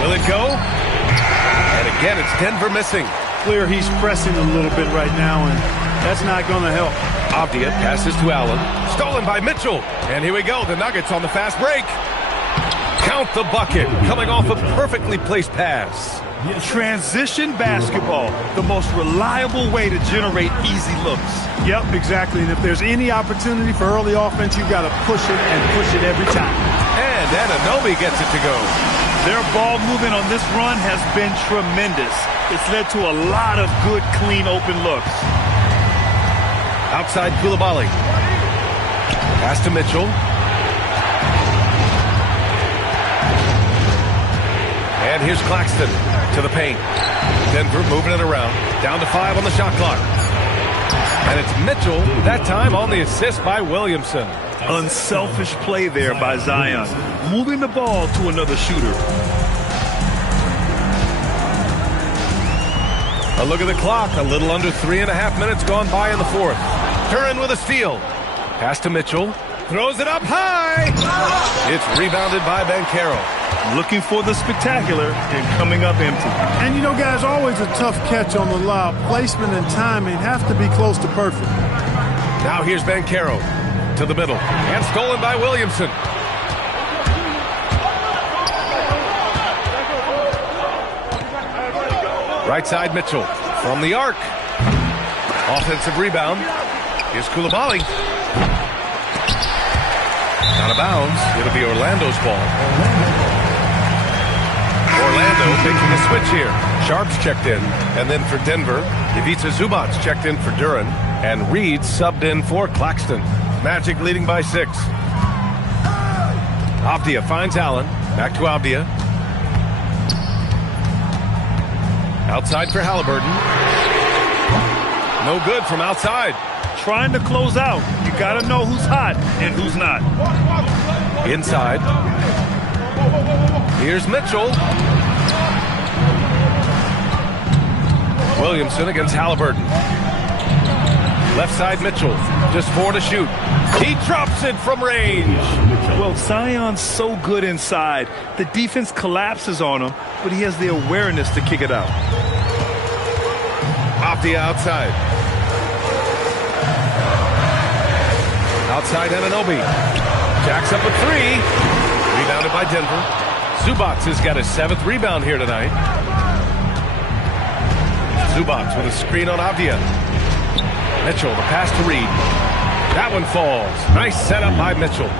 Will it go? And again, it's Denver missing. Clear he's pressing a little bit right now, and that's not going to help. Avdia passes to Allen. Stolen by Mitchell. And here we go. The Nuggets on the fast break. Count the bucket. Coming off a perfectly placed pass. Transition basketball, the most reliable way to generate easy looks. Yep, exactly. And if there's any opportunity for early offense, you've got to push it and push it every time. And Anunoby gets it to go. Their ball movement on this run has been tremendous. It's led to a lot of good, clean, open looks. Outside Koulibaly. Pass to Mitchell. And here's Claxton to the paint. Denver moving it around. Down to 5 on the shot clock. And it's Mitchell, that time on the assist by Williamson. Unselfish play there by Zion. Moving the ball to another shooter. A look at the clock. A little under 3.5 minutes gone by in the fourth. Duren with a steal. Pass to Mitchell. Throws it up high. It's rebounded by Banchero. Looking for the spectacular and coming up empty. And, you know, guys, always a tough catch on the lob. Placement and timing have to be close to perfect. Now here's Banchero to the middle. And stolen by Williamson. Right side Mitchell from the arc. Offensive rebound. Here's Koulibaly. Out of bounds. It'll be Orlando's ball. Orlando making a switch here. Sharps checked in. And then for Denver, Ivica Zubac checked in for Duren. And Reed subbed in for Claxton. Magic leading by 6. Avdia finds Allen. Back to Avdia. Outside for Halliburton. No good from outside. Trying to close out. You got to know who's hot and who's not. Inside. Here's Mitchell. Williamson against Halliburton. Left side Mitchell. Just 4 to shoot. He drops it from range. Well, Zion's so good inside. The defense collapses on him, but he has the awareness to kick it out. Off the outside. Outside Anunoby. Jacks up a 3. Rebounded by Denver. Zubac has got his 7th rebound here tonight. Zubac with a screen on Avdia. Mitchell, the pass to Reed. That one falls. Nice setup by Mitchell.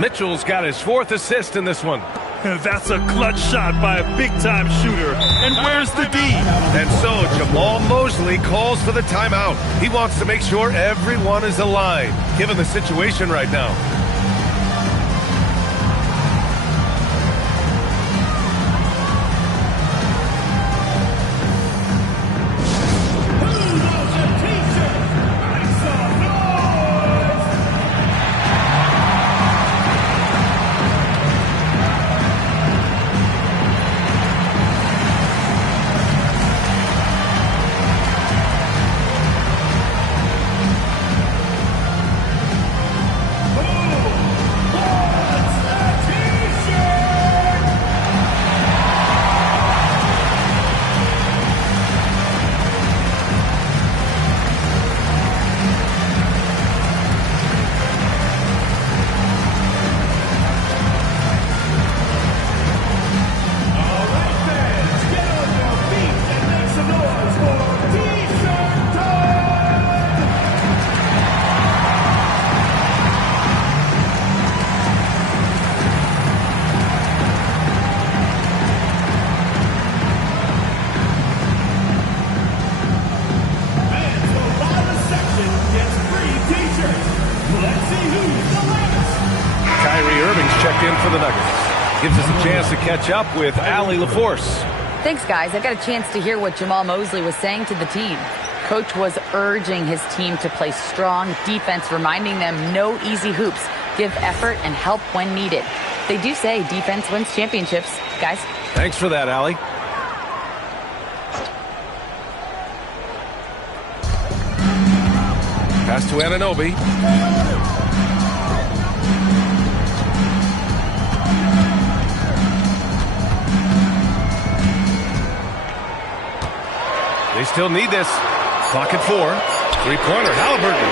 Mitchell's got his 4th assist in this one. That's a clutch shot by a big-time shooter. And where's the D? And so Jamal Mosley calls for the timeout. He wants to make sure everyone is aligned, given the situation right now. Gives us a chance to catch up with Allie LaForce. Thanks, guys. I got a chance to hear what Jamal Mosley was saying to the team. Coach was urging his team to play strong defense, reminding them no easy hoops, give effort, and help when needed. They do say defense wins championships, guys. Thanks for that, Allie. Pass to Anunoby. They still need this. Clock at 4. Three-pointer, Halliburton.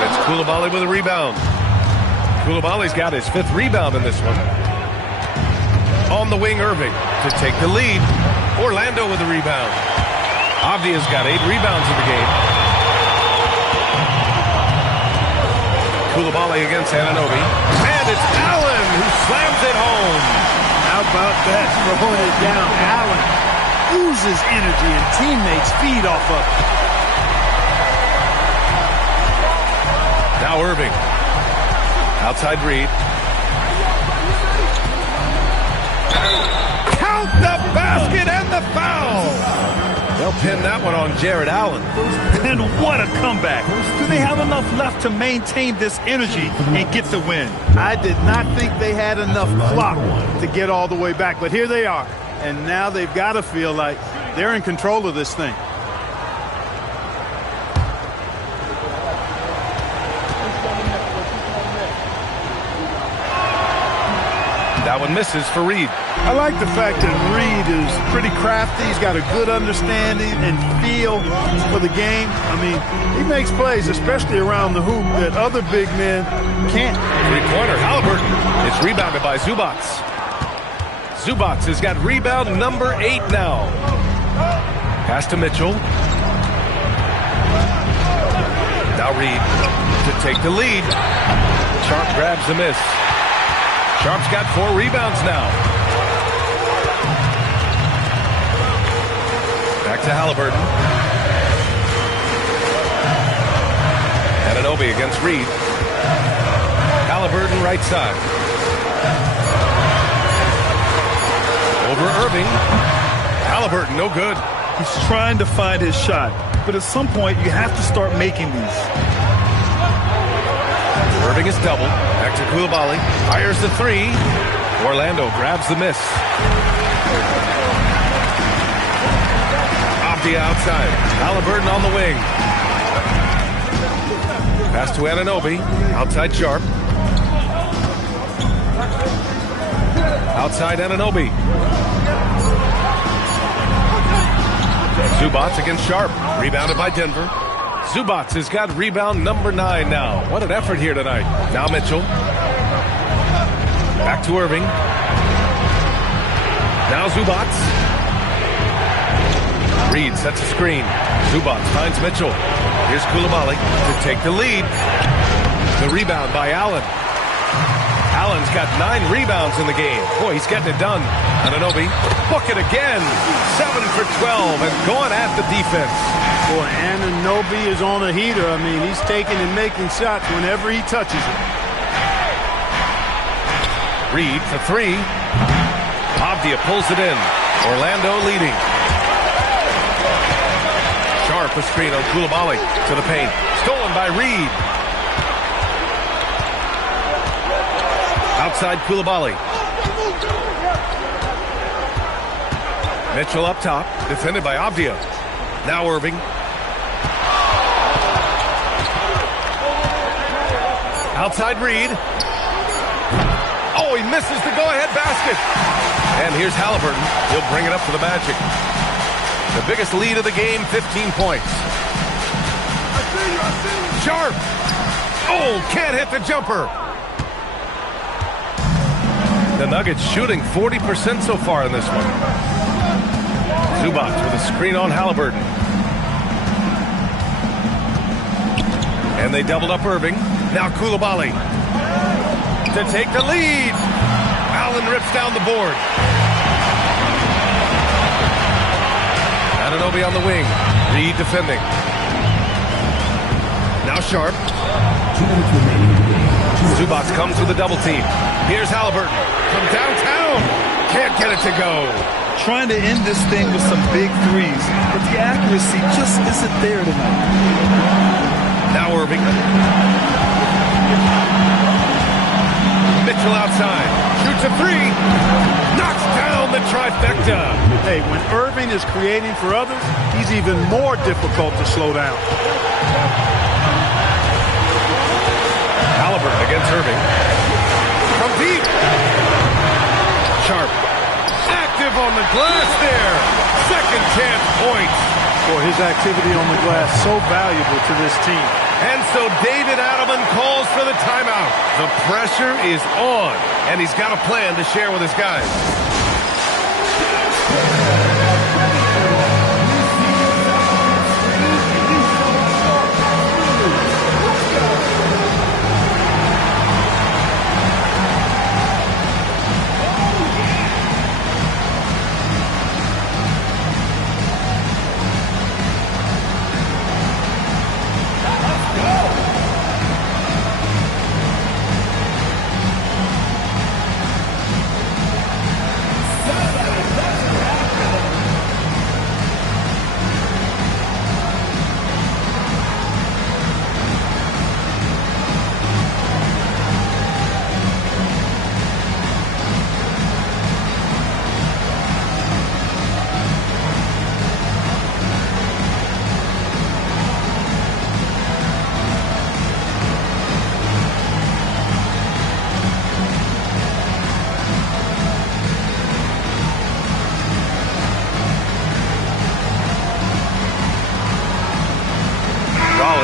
And it's Koulibaly with a rebound. Koulibaly's got his 5th rebound in this one. On the wing, Irving to take the lead. Orlando with a rebound. Avdia's got 8 rebounds in the game. Koulibaly against Anunoby. And it's Allen who slams it home. How about that? Throwing it down. Allen oozes energy and teammates feed off of it. Now Irving. Outside Reed. Count the basket and the foul. They'll pin that one on Jared Allen. And what a comeback. Do they have enough left to maintain this energy and get the win? I did not think they had enough clock to get all the way back, but here they are. And now they've got to feel like they're in control of this thing. That one misses for Reed. I like the fact that Reed is pretty crafty. He's got a good understanding and feel for the game. I mean, he makes plays, especially around the hoop, that other big men can't. Three-pointer, Halliburton. It's rebounded by Zubac. Zubac has got rebound number 8 now. Pass to Mitchell. Now Reed to take the lead. Sharp grabs the miss. Sharp's got 4 rebounds now. Back to Halliburton. Anunoby against Reed. Halliburton right side. Over Irving. Halliburton, no good. He's trying to find his shot, but at some point you have to start making these. Irving is double. Back to Koulibaly. Fires the 3. Orlando grabs the miss. Off the outside. Halliburton on the wing. Pass to Anunoby. Outside Sharp. Outside Anunoby. Zubac against Sharp. Rebounded by Denver. Zubac has got rebound number 9 now. What an effort here tonight. Now Mitchell. Back to Irving. Now Zubac. Reed sets a screen. Zubac finds Mitchell. Here's Koulibaly to take the lead. The rebound by Allen. Allen's got 9 rebounds in the game. Boy, he's getting it done. Anunoby, book it again. 7 for 12 and going at the defense. Boy, Anunoby is on a heater. I mean, he's taking and making shots whenever he touches it. Reed for 3. Avdia pulls it in. Orlando leading. Sharp a screen on Koulibaly to the paint. Stolen by Reed. Outside Koulibaly. Mitchell up top, defended by Avdia. Now Irving. Outside Reed. Oh, he misses the go-ahead basket. And here's Halliburton. He'll bring it up for the Magic. The biggest lead of the game, 15 points. Sharp. Oh, can't hit the jumper. The Nuggets shooting 40% so far in this one. Zubac with a screen on Halliburton. And they doubled up Irving. Now Koulibaly to take the lead. Allen rips down the board. Anunoby on the wing. Reed defending. Now Sharp. Zubac comes with a double team. Here's Halliburton from downtown. Can't get it to go. Trying to end this thing with some big threes, but the accuracy just isn't there tonight. Now Irving. Mitchell outside. Shoots a 3. Knocks down the trifecta. Hey, when Irving is creating for others, he's even more difficult to slow down. Halliburton against Irving. From deep. Sharp. Active on the glass there. Second chance points. Boy, his activity on the glass so valuable to this team. And so David Adelman calls for the timeout. The pressure is on, and he's got a plan to share with his guys.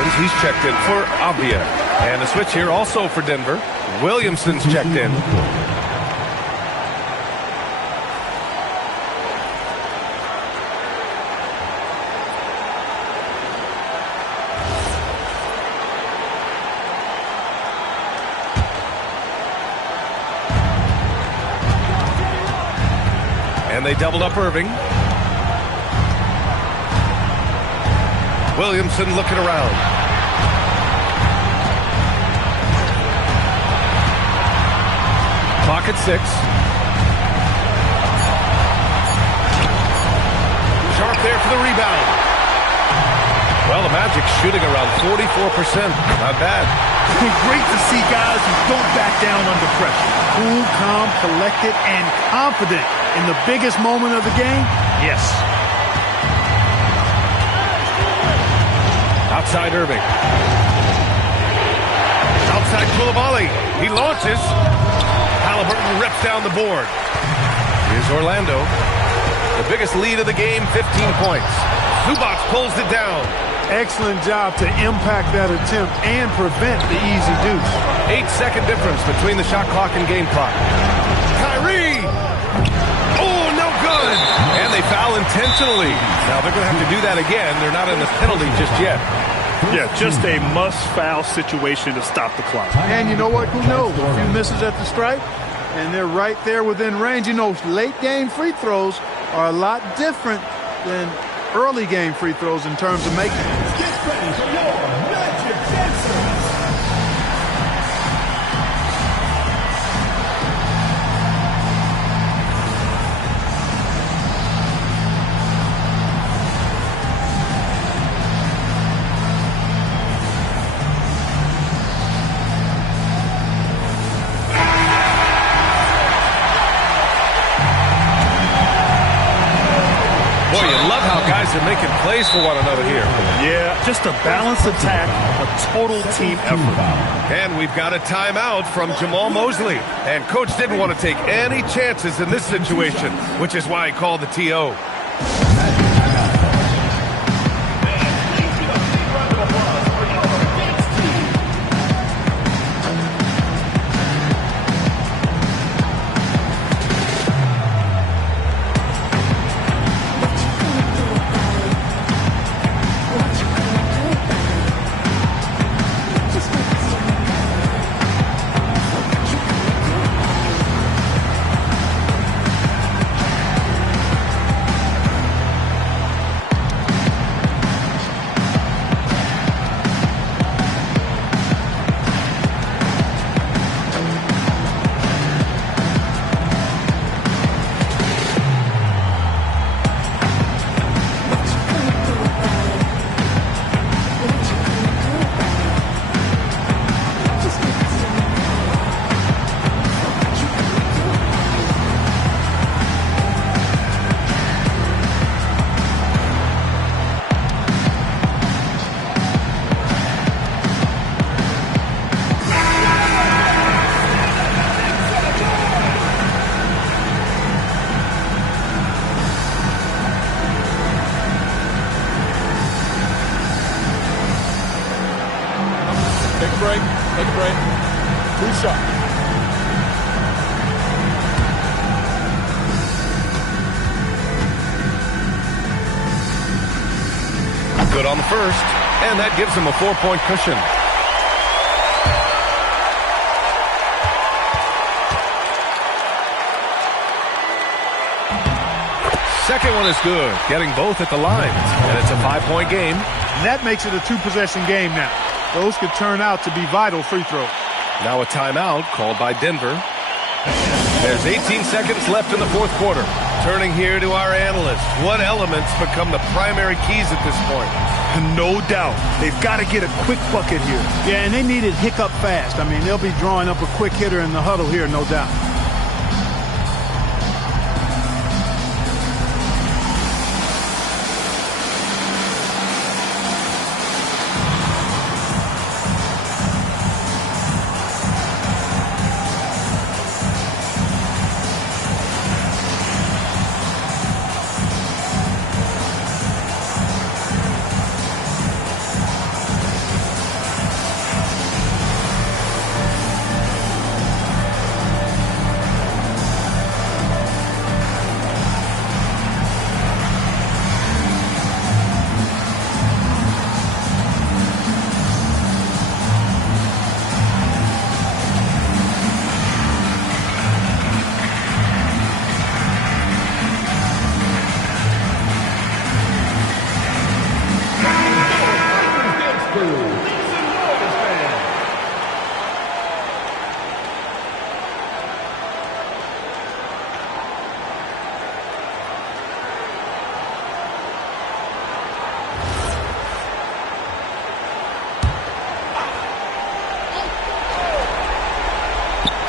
Simmons, he's checked in for Avia. And a switch here also for Denver. Williamson's checked in. And they doubled up Irving. Williamson looking around. Clock at 6. Sharp there for the rebound. Well, the Magic's shooting around 44%. Not bad. Great to see guys who don't back down under pressure. Cool, calm, collected, and confident in the biggest moment of the game. Yes. Outside Irving. Outside Koulibaly. He launches. Halliburton rips down the board. Here's Orlando. The biggest lead of the game, 15 points. Zubac pulls it down. Excellent job to impact that attempt and prevent the easy deuce. 8-second difference between the shot clock and game clock. Kyrie! Oh, no good! And they foul intentionally. Now they're going to have to do that again. They're not in the penalty just yet. Yeah, just a must-foul situation to stop the clock. And you know what? Who knows? A few misses at the stripe, and they're right there within range. You know, late-game free throws are a lot different than early game free throws in terms of making. Get ready for your Magic Dancers. Boy, you love how guys are making plays for one another here. Yeah, just a balanced attack, a total team effort. And we've got a timeout from Jamal Mosley. And coach didn't want to take any chances in this situation, which is why he called the TO. Take a break. Take a break. 2 shots. Good on the first, and that gives him a 4-point cushion. Second one is good, getting both at the line, and it's a 5-point game. That makes it a 2-possession game now. Those could turn out to be vital free throws. Now a timeout called by Denver. There's 18 seconds left in the fourth quarter. Turning here to our analyst. What elements become the primary keys at this point? No doubt. They've got to get a quick bucket here. Yeah, and they need it hiccup fast. I mean, they'll be drawing up a quick hitter in the huddle here, no doubt.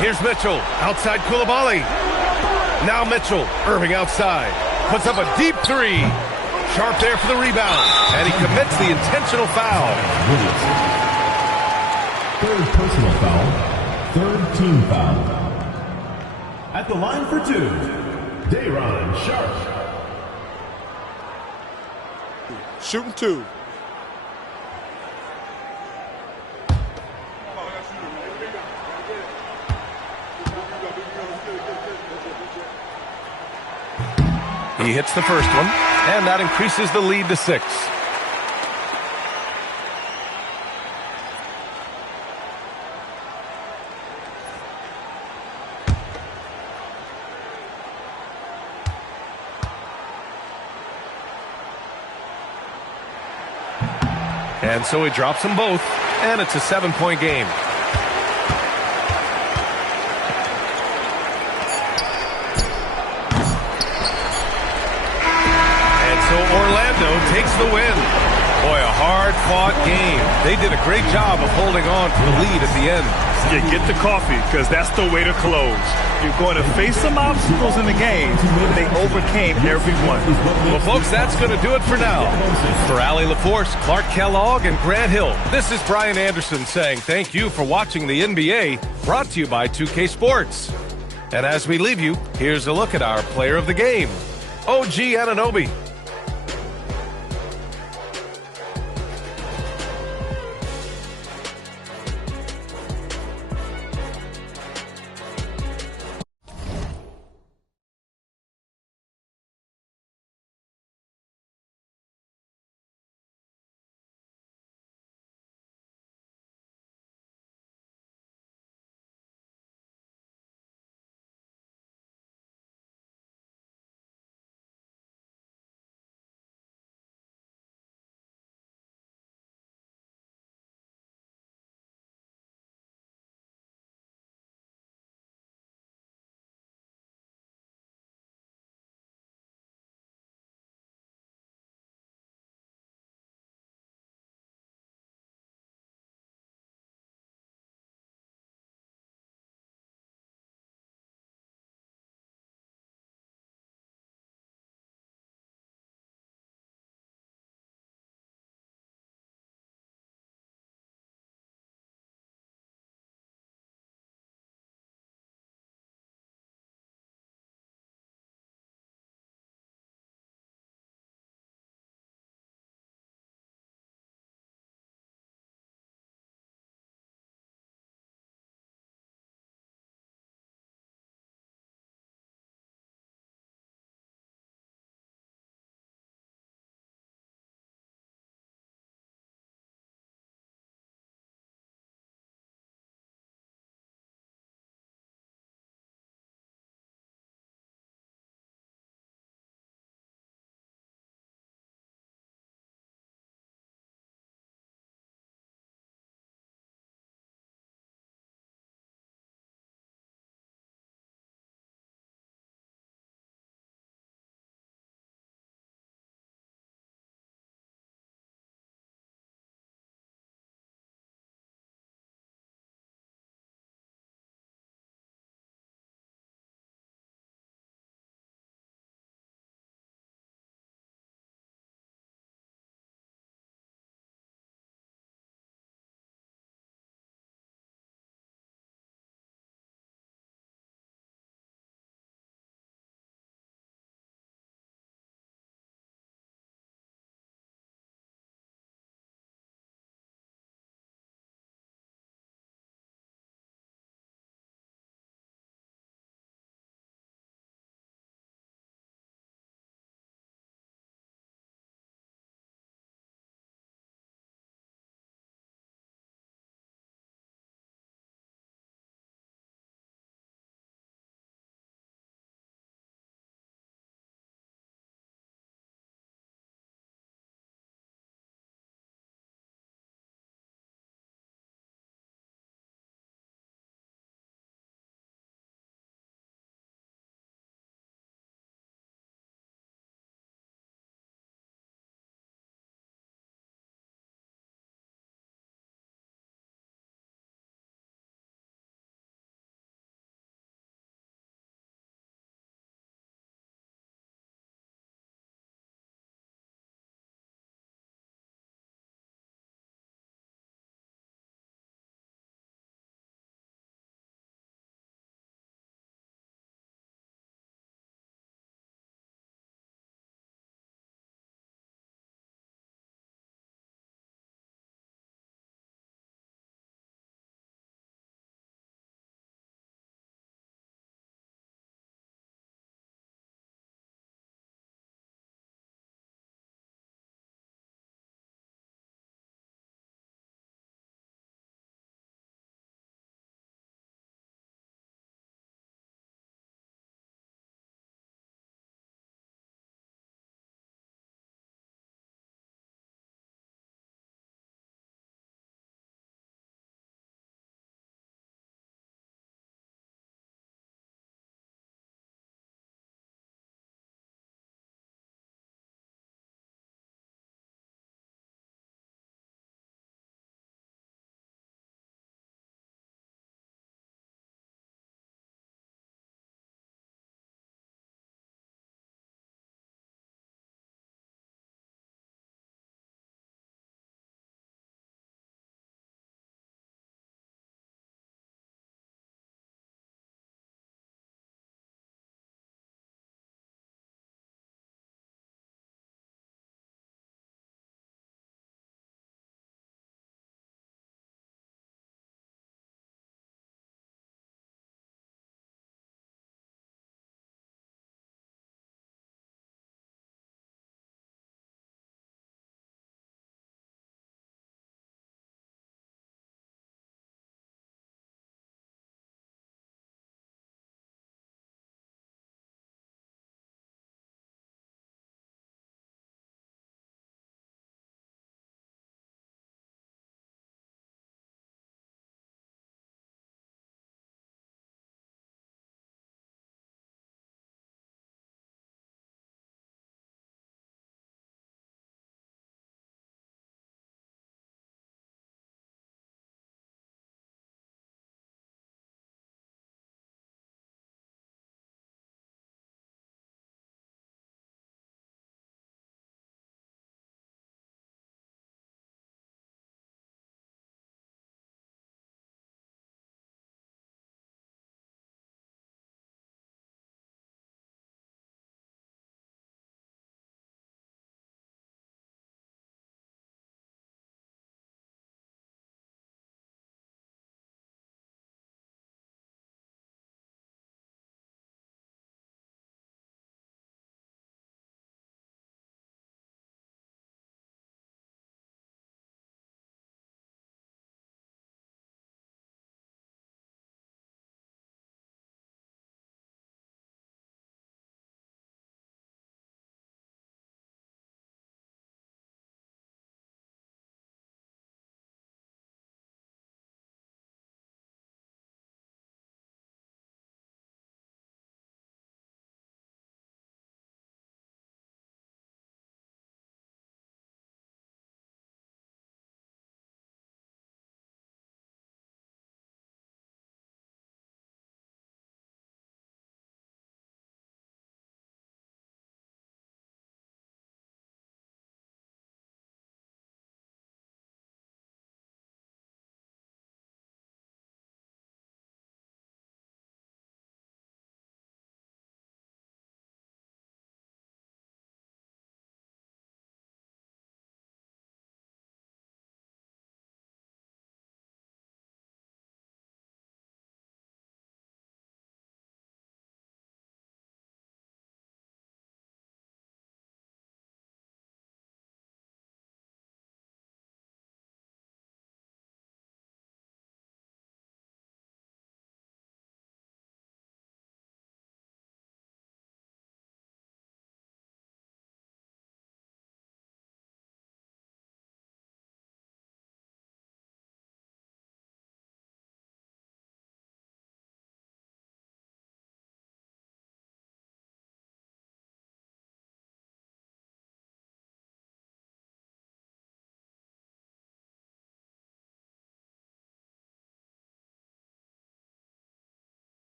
Here's Mitchell. Outside Koulibaly. Now Mitchell. Irving outside. Puts up a deep three. Sharp there for the rebound. And he commits the intentional foul. Third personal foul. Third team foul. At the line for two, Dayron Sharp. Shooting two. He hits the first one, and that increases the lead to 6. And so he drops them both, and it's a 7-point game. So Orlando takes the win. Boy, a hard-fought game. They did a great job of holding on to the lead at the end. Yeah, get the coffee, because that's the way to close. You're going to face some obstacles in the game, and they overcame every one. Well, folks, that's going to do it for now. For Allie LaForce, Clark Kellogg, and Grant Hill, this is Brian Anderson saying thank you for watching the NBA, brought to you by 2K Sports. And as we leave you, here's a look at our player of the game, OG Anunoby.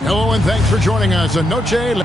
Hello and thanks for joining us. Anoche.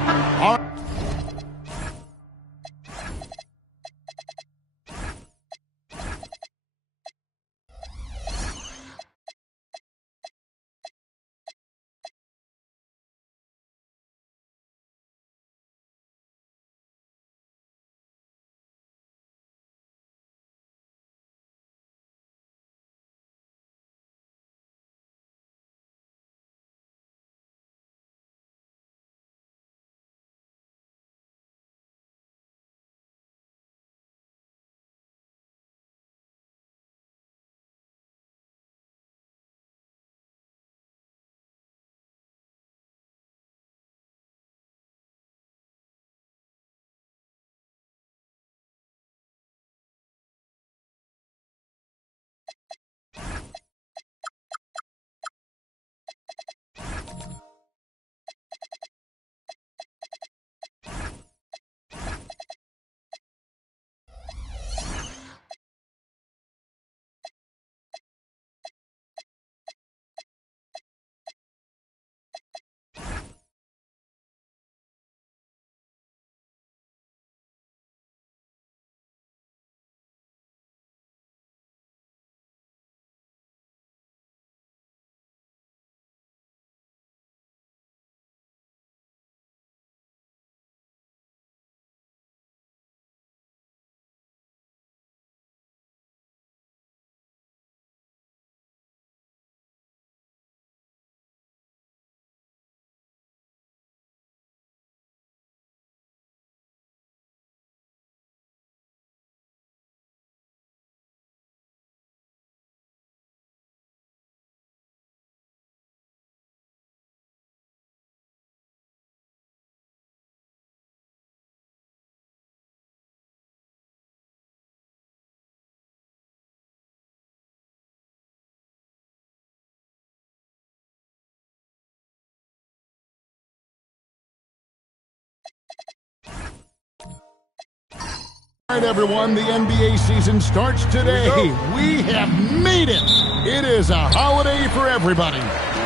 All right, everyone, the NBA season starts today. We have made it. It is a holiday for everybody.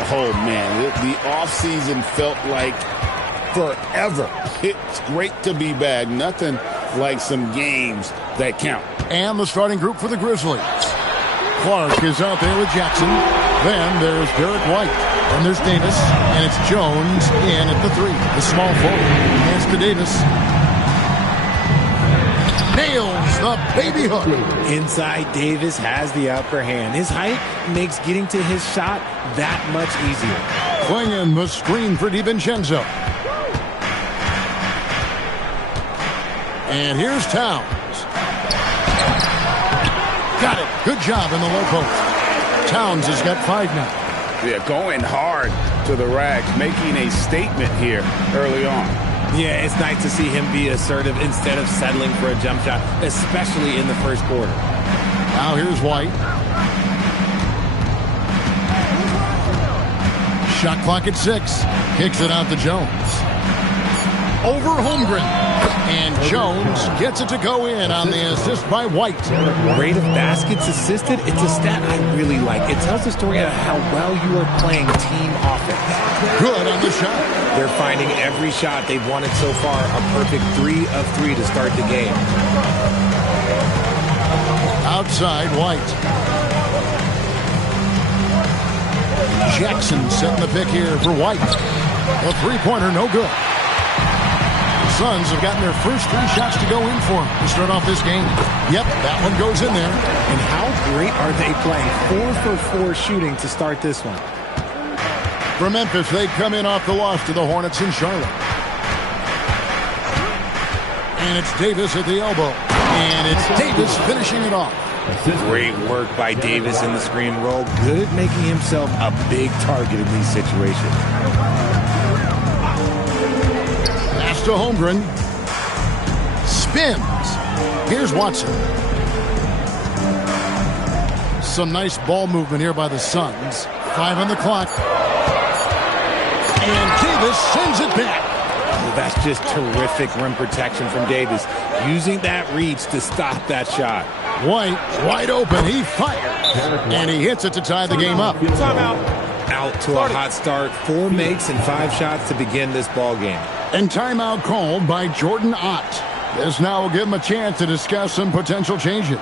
Oh, man, the offseason felt like forever. It's great to be back. Nothing like some games that count. And the starting group for the Grizzlies. Clark is out there with Jackson. Then there's Derek White. And there's Davis. And it's Jones in at the 3. The small forward. Hands to Davis. Nails the baby hook. Inside, Davis has the upper hand. His height makes getting to his shot that much easier. Flinging the screen for DiVincenzo. And here's Towns. Got it. Good job in the low post. Towns has got 5 now. Yeah, going hard to the rack, making a statement here early on. Yeah, it's nice to see him be assertive instead of settling for a jump shot, especially in the first quarter. Now here's White. Shot clock at 6. Kicks it out to Jones. Over Holmgren. And Jones gets it to go in on the assist by White. Rate of baskets assisted, it's a stat I really like. It tells the story of how well you are playing team offense. Good on the shot. They're finding every shot they've wanted so far a perfect 3 of 3 to start the game. Outside, White. Jackson setting the pick here for White. A three-pointer, no good. Suns have gotten their first 3 shots to go in for them to start off this game. Yep, that one goes in there. And how great are they playing? 4 for 4 shooting to start this one. For Memphis, they come in off the loss to the Hornets in Charlotte. And it's Davis at the elbow. And it's Davis finishing it off. Great work by Davis in the screen roll. Good at making himself a big target in these situations. Pass to Holmgren. Spins. Here's Watson. Some nice ball movement here by the Suns. 5 on the clock. And Davis sends it back. Well, that's just terrific rim protection from Davis. Using that reach to stop that shot. White, wide open. He fired. And he hits it to tie the game up. Timeout. out to a hot start. 4 makes and 5 shots to begin this ball game. And timeout called by Jordan Ott. This now will give him a chance to discuss some potential changes.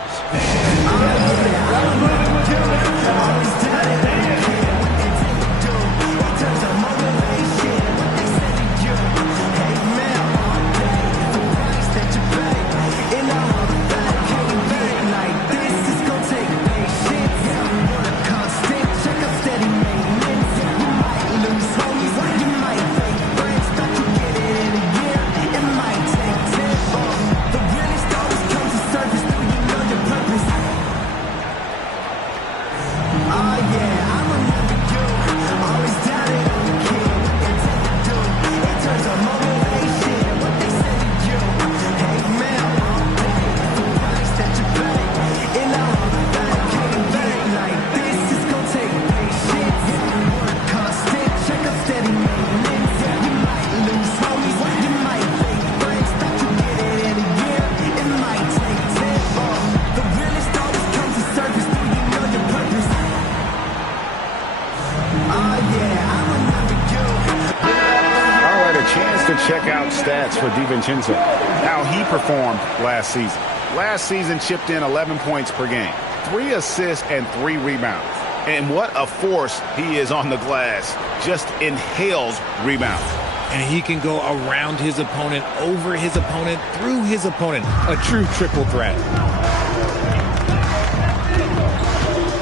Check out stats for DiVincenzo, how he performed last season. Last season chipped in 11 points per game, 3 assists and 3 rebounds. And what a force he is on the glass. Just inhales rebounds. And he can go around his opponent, over his opponent, through his opponent. A true triple threat.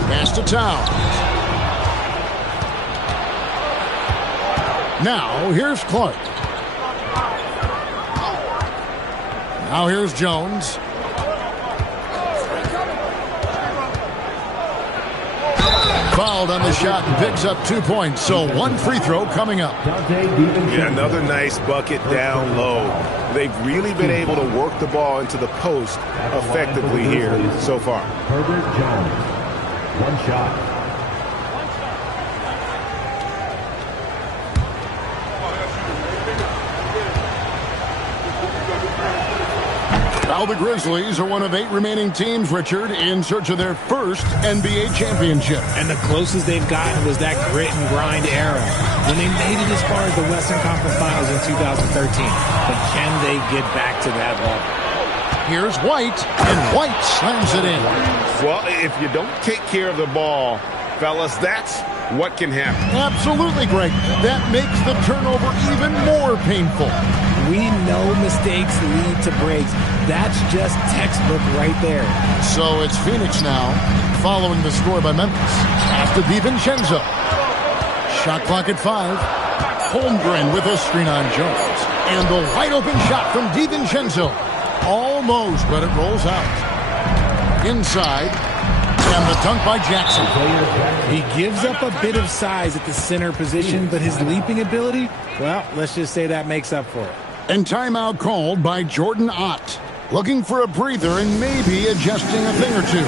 Pass to Towns. Now here's Clark. Now here's Jones. Fouled on the shot and picks up 2 points. So 1 free throw coming up. Yeah, another nice bucket down low. They've really been able to work the ball into the post effectively here so far. Herbert Jones, 1 shot. Now the Grizzlies are one of 8 remaining teams, Richard, in search of their first NBA championship. And the closest they've gotten was that grit and grind era when they made it as far as the Western Conference Finals in 2013. But can they get back to that level? Here's White, and White slams it in. Well, if you don't take care of the ball, fellas, that's what can happen. Absolutely, Greg. That makes the turnover even more painful. We know mistakes lead to breaks. That's just textbook right there. So it's Phoenix now, following the score by Memphis. Pass to DiVincenzo. Shot clock at 5. Holmgren with a screen on Jones. And the wide open shot from DiVincenzo. Almost, but it rolls out. Inside. And the dunk by Jackson. He gives up a bit of size at the center position, but his leaping ability, well, let's just say that makes up for it. And timeout called by Jordan Ott. Looking for a breather and maybe adjusting a thing or two.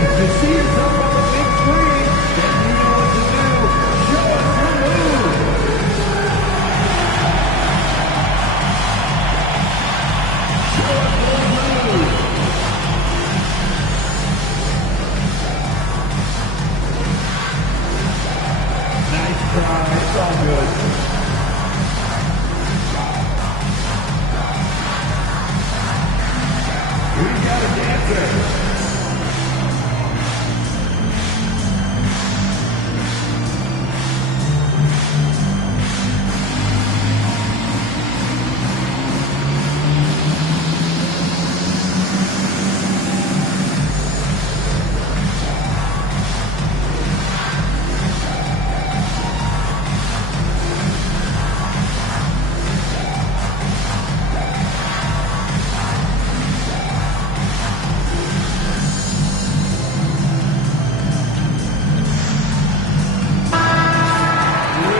If you see yourself on the big screen, then you know what to do. Show us your move. Show us your move. Nice try. It's all good. We got a dancer.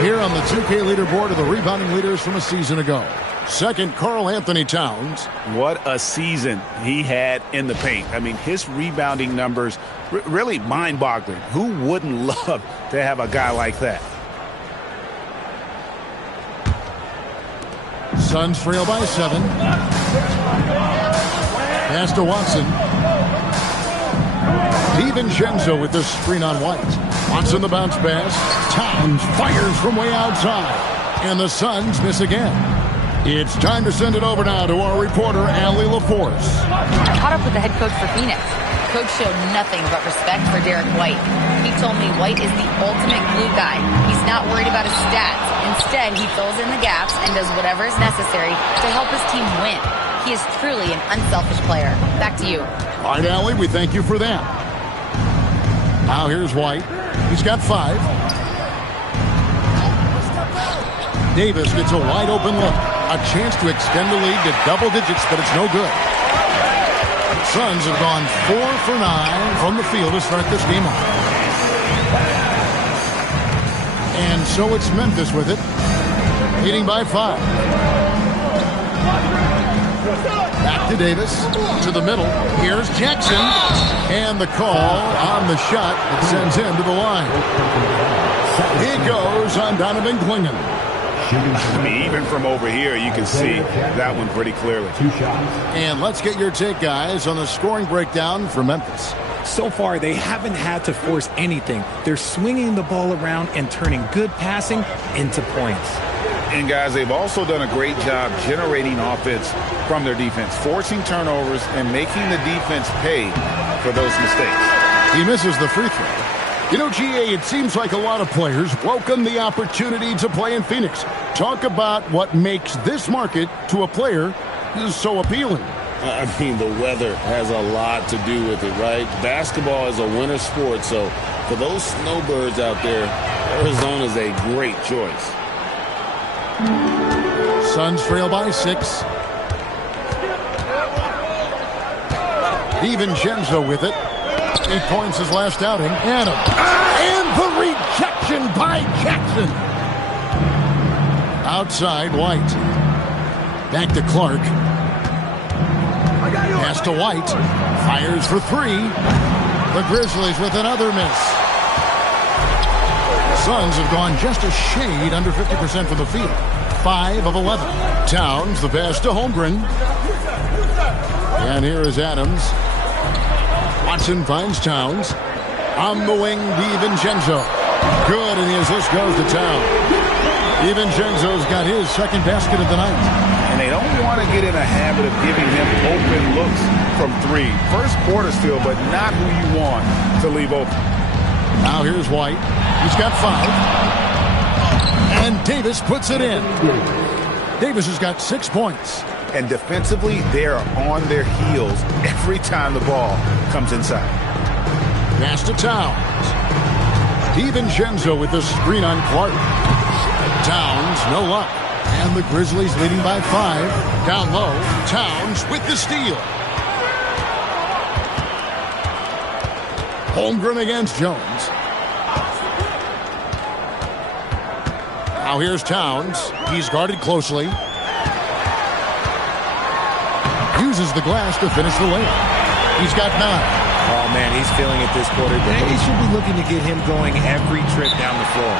Here on the 2K leaderboard are the rebounding leaders from a season ago. Second, Karl Anthony Towns. What a season he had in the paint. I mean, his rebounding numbers really mind-boggling. Who wouldn't love to have a guy like that? Suns trail by 7. Pass to Watson. DiVincenzo with the screen on White. Watson the bounce pass. Towns fires from way outside. And the Suns miss again. It's time to send it over now to our reporter, Allie LaForce. I caught up with the head coach for Phoenix. Coach showed nothing but respect for Derek White. He told me White is the ultimate glue guy. He's not worried about his stats. Instead, he fills in the gaps and does whatever is necessary to help his team win. He is truly an unselfish player. Back to you. All right, Allie, we thank you for that. Now here's White. He's got 5. Davis gets a wide open look. A chance to extend the lead to double digits, but it's no good. Suns have gone 4 for 9 from the field to start this game off. And so it's Memphis with it, leading by 5. Back to Davis, to the middle. Here's Jackson. And the call on the shot that sends him to the line. He goes on Donovan Clingan. I mean, even from over here, you can see that one pretty clearly. 2 shots. And let's get your take, guys, on the scoring breakdown for Memphis. So far, they haven't had to force anything. They're swinging the ball around and turning good passing into points. And, guys, they've also done a great job generating offense from their defense, forcing turnovers and making the defense pay for those mistakes. He misses the free throw. You know, GA, it seems like a lot of players welcome the opportunity to play in Phoenix. Talk about what makes this market to a player so appealing. I mean, the weather has a lot to do with it, right? Basketball is a winter sport, so for those snowbirds out there, Arizona is a great choice. Suns trail by 6. DiVincenzo with it. 8 points his last outing. Adams. And the rejection by Jackson. Outside, White. Back to Clark. Pass to White. Fires for 3. The Grizzlies with another miss. Suns have gone just a shade under 50% from the field. 5 of 11. Towns, the pass to Holmgren. And here is Adams. Watson finds Towns. On the wing, DiVincenzo. Good, and his list goes to Towns. DiVincenzo's got his second basket of the night. And they don't want to get in a habit of giving him open looks from 3. First quarter still, but not who you want to leave open. Now here's White. He's got 5. And Davis puts it in. Davis has got 6 points. And defensively, they're on their heels every time the ball comes inside. Pass to Towns. DiVincenzo with the screen on Clark. Towns, no luck. And the Grizzlies leading by 5. Down low, Towns with the steal. Holmgren against Jones. Now here's Towns. He's guarded closely. Uses the glass to finish the layup. He's got 9. Oh, man, he's feeling it this quarter. They should be looking to get him going every trip down the floor.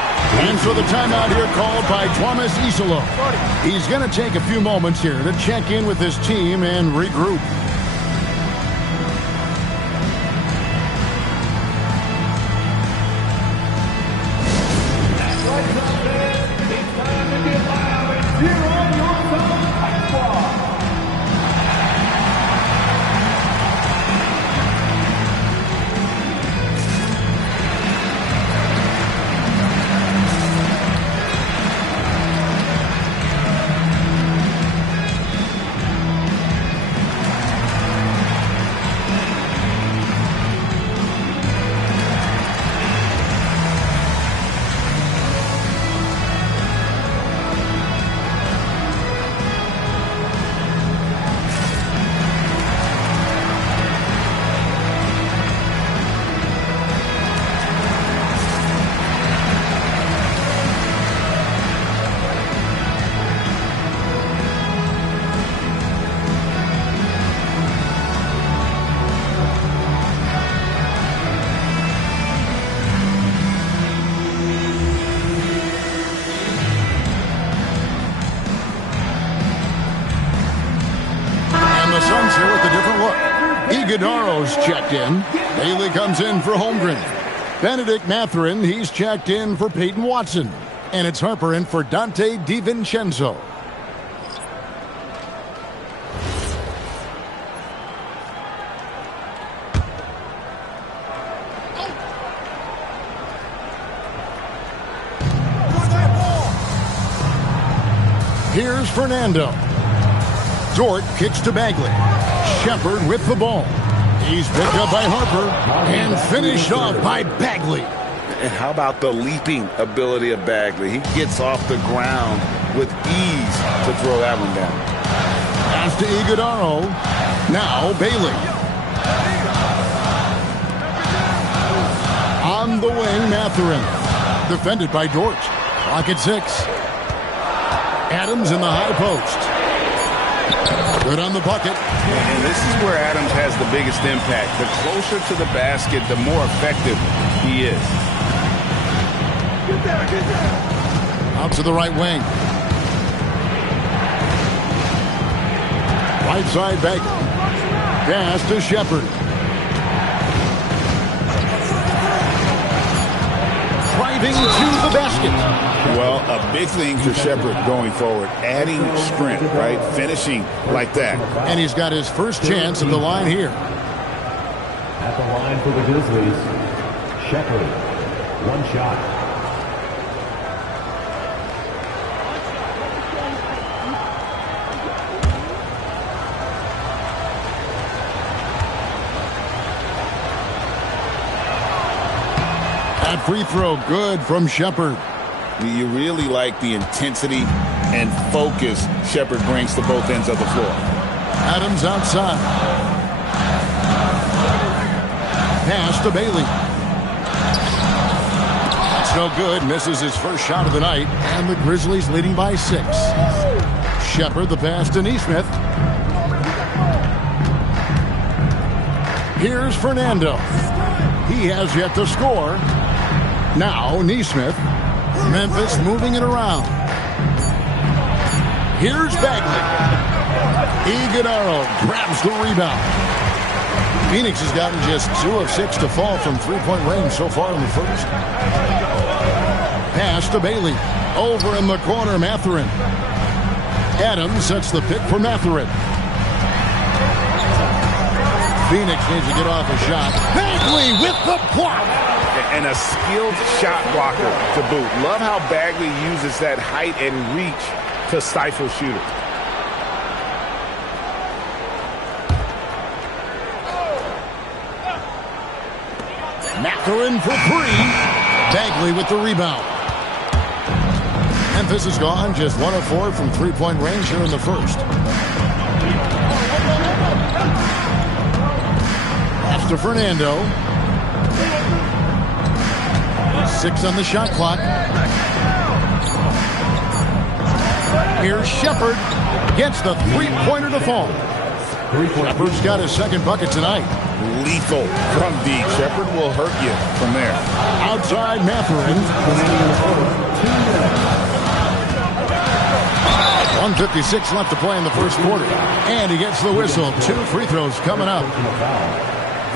And so the timeout here called by Thomas Isolo. He's going to take a few moments here to check in with his team and regroup. Suns here with a different look. Iguodaro's checked in. Bailey comes in for Holmgren. Benedict Mathurin, he's checked in for Peyton Watson. And it's Harper in for Dante DiVincenzo. Here's Fernando. Dort kicks to Bagley. Shepard with the ball. He's picked up by Harper and finished off by Bagley. And how about the leaping ability of Bagley? He gets off the ground with ease to throw that one down. Pass to Iguodaro. Now Bailey. On the wing, Mathurin. Defended by Dort. Clock at 6. Adams in the high post. Good on the bucket. And this is where Adams has the biggest impact. The closer to the basket, the more effective he is. Out to the right wing. Right side back. Pass to Shepard. Driving to the basket. Well, a big thing for Shepard going forward. Adding sprint, right? Finishing like that. And he's got his first chance at the line here. At the line for the Grizzlies, Shepard. One shot. That free throw good from Shepard. You really like the intensity and focus Shepard brings to both ends of the floor. Adams outside. Pass to Bailey. That's no good. Misses his first shot of the night. And the Grizzlies leading by 6. Shepard the pass to Nesmith. Here's Fernando. He has yet to score. Now Nesmith. Memphis moving it around. Here's Bagley. Iguodaro grabs the rebound. Phoenix has gotten just 2 of 6 to fall from three-point range so far in the first. Pass to Bailey. Over in the corner, Mathurin. Adams sets the pick for Mathurin. Phoenix needs to get off a shot. Bagley with the block. And a skilled shot blocker to boot. Love how Bagley uses that height and reach to stifle shooters. Mathurin for 3. Bagley with the rebound. Memphis is gone just 1 of 4 from three-point range here in the first. Pass to Fernando. 6 on the shot clock. Here's Shepard. Gets the three-pointer to fall. Shepard's got his second bucket tonight. Lethal from deep. Shepard will hurt you from there. Outside Mathurin. 1:56 left to play in the first quarter. And he gets the whistle. 2 free throws coming up.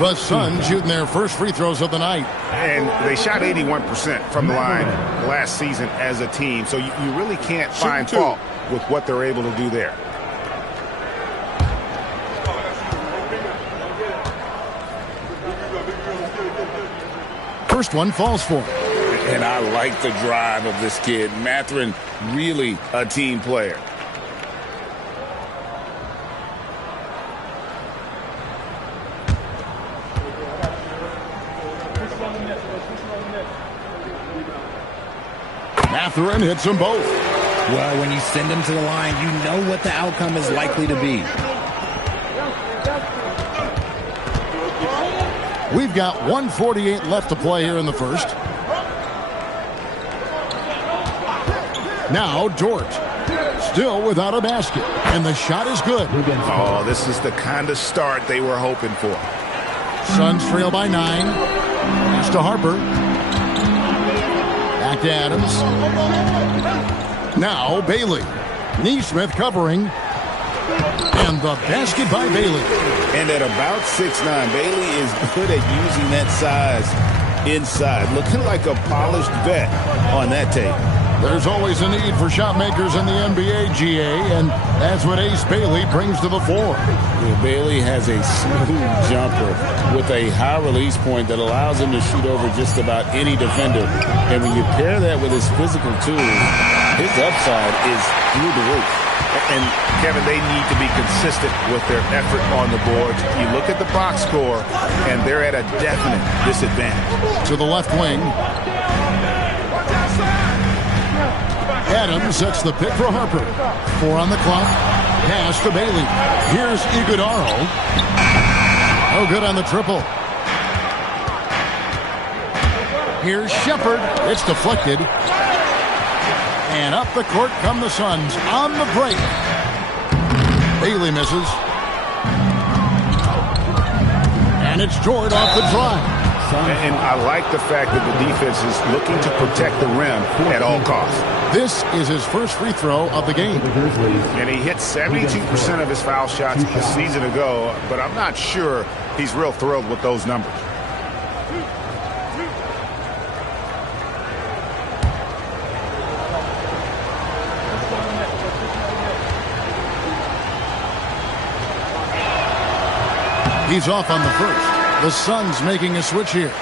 The Suns shooting their first free throws of the night. And they shot 81% from the line last season as a team. So you really can't find fault with what they're able to do there. First one falls for him. And I like the drive of this kid. Mathurin, really a team player. Mathurin hits them both. Well, when you send them to the line, you know what the outcome is likely to be. We've got 1:48 left to play here in the first. Now Dort, still without a basket, and the shot is good. Oh, this is the kind of start they were hoping for. Suns trail by 9. Pass to Harper. Back to Adams. Now Bailey. Nesmith covering. And the basket by Bailey. And at about 6'9", Bailey is good at using that size inside. Looking like a polished vet on that tape. There's always a need for shot makers in the NBA, GA, and that's what Ace Bailey brings to the fore. Yeah, Bailey has a smooth jumper with a high release point that allows him to shoot over just about any defender. And when you pair that with his physical tools, his upside is through the roof. And, Kevin, they need to be consistent with their effort on the boards. You look at the box score, and they're at a definite disadvantage. To the left wing. Adams sets the pick for Harper. 4 on the clock. Pass to Bailey. Here's Iguodaro. No good on the triple. Here's Shepard. It's deflected. And up the court come the Suns on the break. Bailey misses. And it's Jordan off the drive. And I like the fact that the defense is looking to protect the rim at all costs. This is his first free throw of the game. And he hit 72% of his foul shots a season ago, but I'm not sure he's real thrilled with those numbers. He's off on the first. The Suns making a switch here.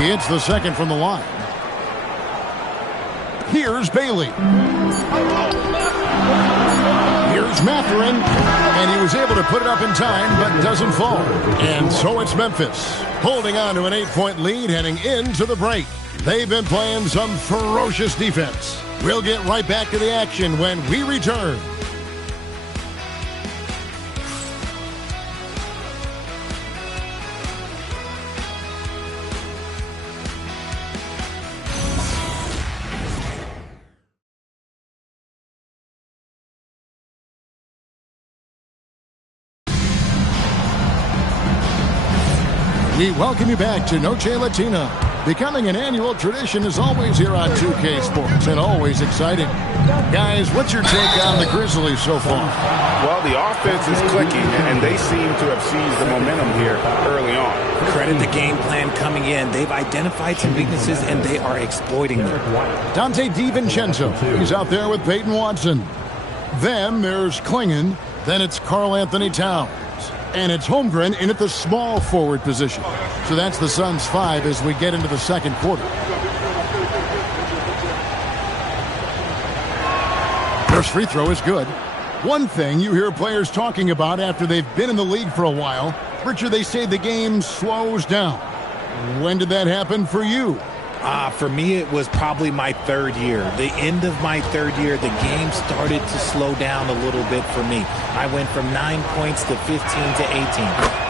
He hits the second from the line. Here's Bailey. Here's Mathurin, and he was able to put it up in time, but doesn't fall. And so it's Memphis, holding on to an 8-point lead heading into the break. They've been playing some ferocious defense. We'll get right back to the action when we return. We welcome you back to Noche Latina. Becoming an annual tradition is always here on 2K Sports and always exciting. Guys, what's your take on the Grizzlies so far? Well, the offense is clicking, and they seem to have seized the momentum here early on. Credit the game plan coming in. They've identified some weaknesses, and they are exploiting them. Dante DiVincenzo, he's out there with Peyton Watson. Then there's Klingon. Then it's Karl Anthony Towns. And it's Holmgren in at the small forward position. So that's the Suns' 5 as we get into the second quarter. First free throw is good. One thing you hear players talking about after they've been in the league for a while, Richard, they say the game slows down. When did that happen for you? For me, it was probably my third year. The end of my third year, the game started to slow down a little bit for me. I went from 9 points to 15 to 18.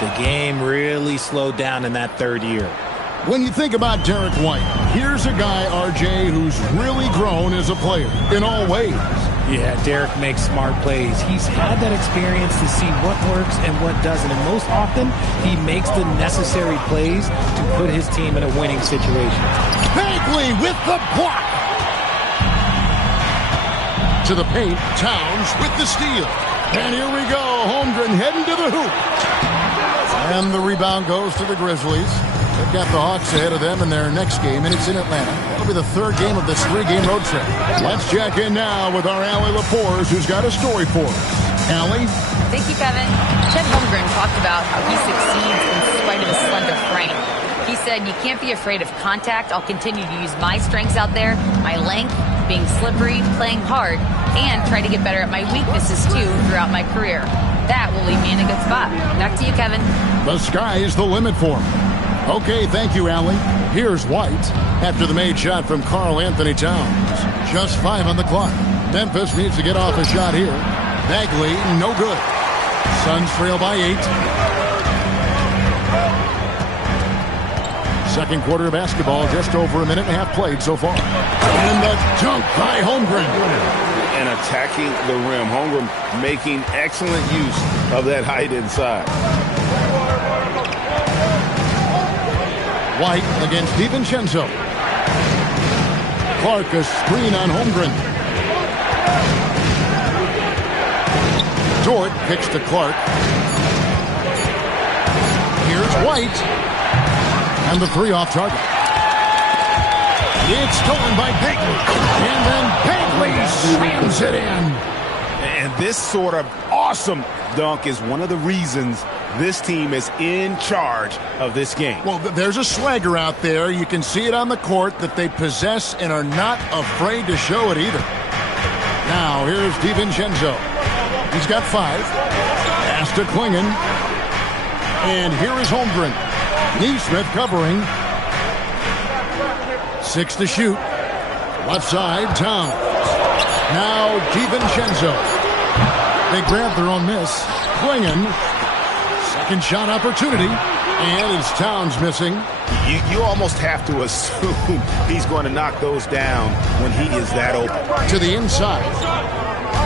The game really slowed down in that third year. When you think about Derek White, here's a guy, RJ, who's really grown as a player in all ways. Yeah, Derek makes smart plays. He's had that experience to see what works and what doesn't. And most often, he makes the necessary plays to put his team in a winning situation. Bagley with the block. To the paint, Towns with the steal. And here we go, Holmgren heading to the hoop. And the rebound goes to the Grizzlies. They've got the Hawks ahead of them in their next game, and it's in Atlanta. It'll be the third game of this 3-game road trip. Let's check in now with our Allie Lepores, who's got a story for us. Allie? Thank you, Kevin. Chet Holmgren talked about how he succeeds in spite of his slender frame. He said, "You can't be afraid of contact. I'll continue to use my strengths out there, my length, being slippery, playing hard, and try to get better at my weaknesses, too, throughout my career. That will leave me in a good spot." Back to you, Kevin. The sky is the limit for him. Okay, thank you, Allie. Here's White after the made shot from Karl Anthony Towns. Just 5 on the clock. Memphis needs to get off a shot here. Bagley, no good. Suns trail by 8. Second quarter of basketball, just over a minute and a half played so far. And the dunk by Holmgren. And attacking the rim. Holmgren making excellent use of that height inside. White against DiVincenzo. Clark, a screen on Holmgren. Dort kicks to Clark. Here's White. And the three off target. It's stolen by Bagley. And then Bagley slams it in. And this sort of awesome dunk is one of the reasons this team is in charge of this game. Well, there's a swagger out there. You can see it on the court that they possess and are not afraid to show it either. Now, here's DiVincenzo. He's got 5. Pass to Klingon. And here is Holmgren. Neesmith covering. 6 to shoot. Left side, Towns. Now, DiVincenzo. They grab their own miss. Klingon. Second shot opportunity. And it's Towns missing. You almost have to assume he's going to knock those down when he is that open. To the inside.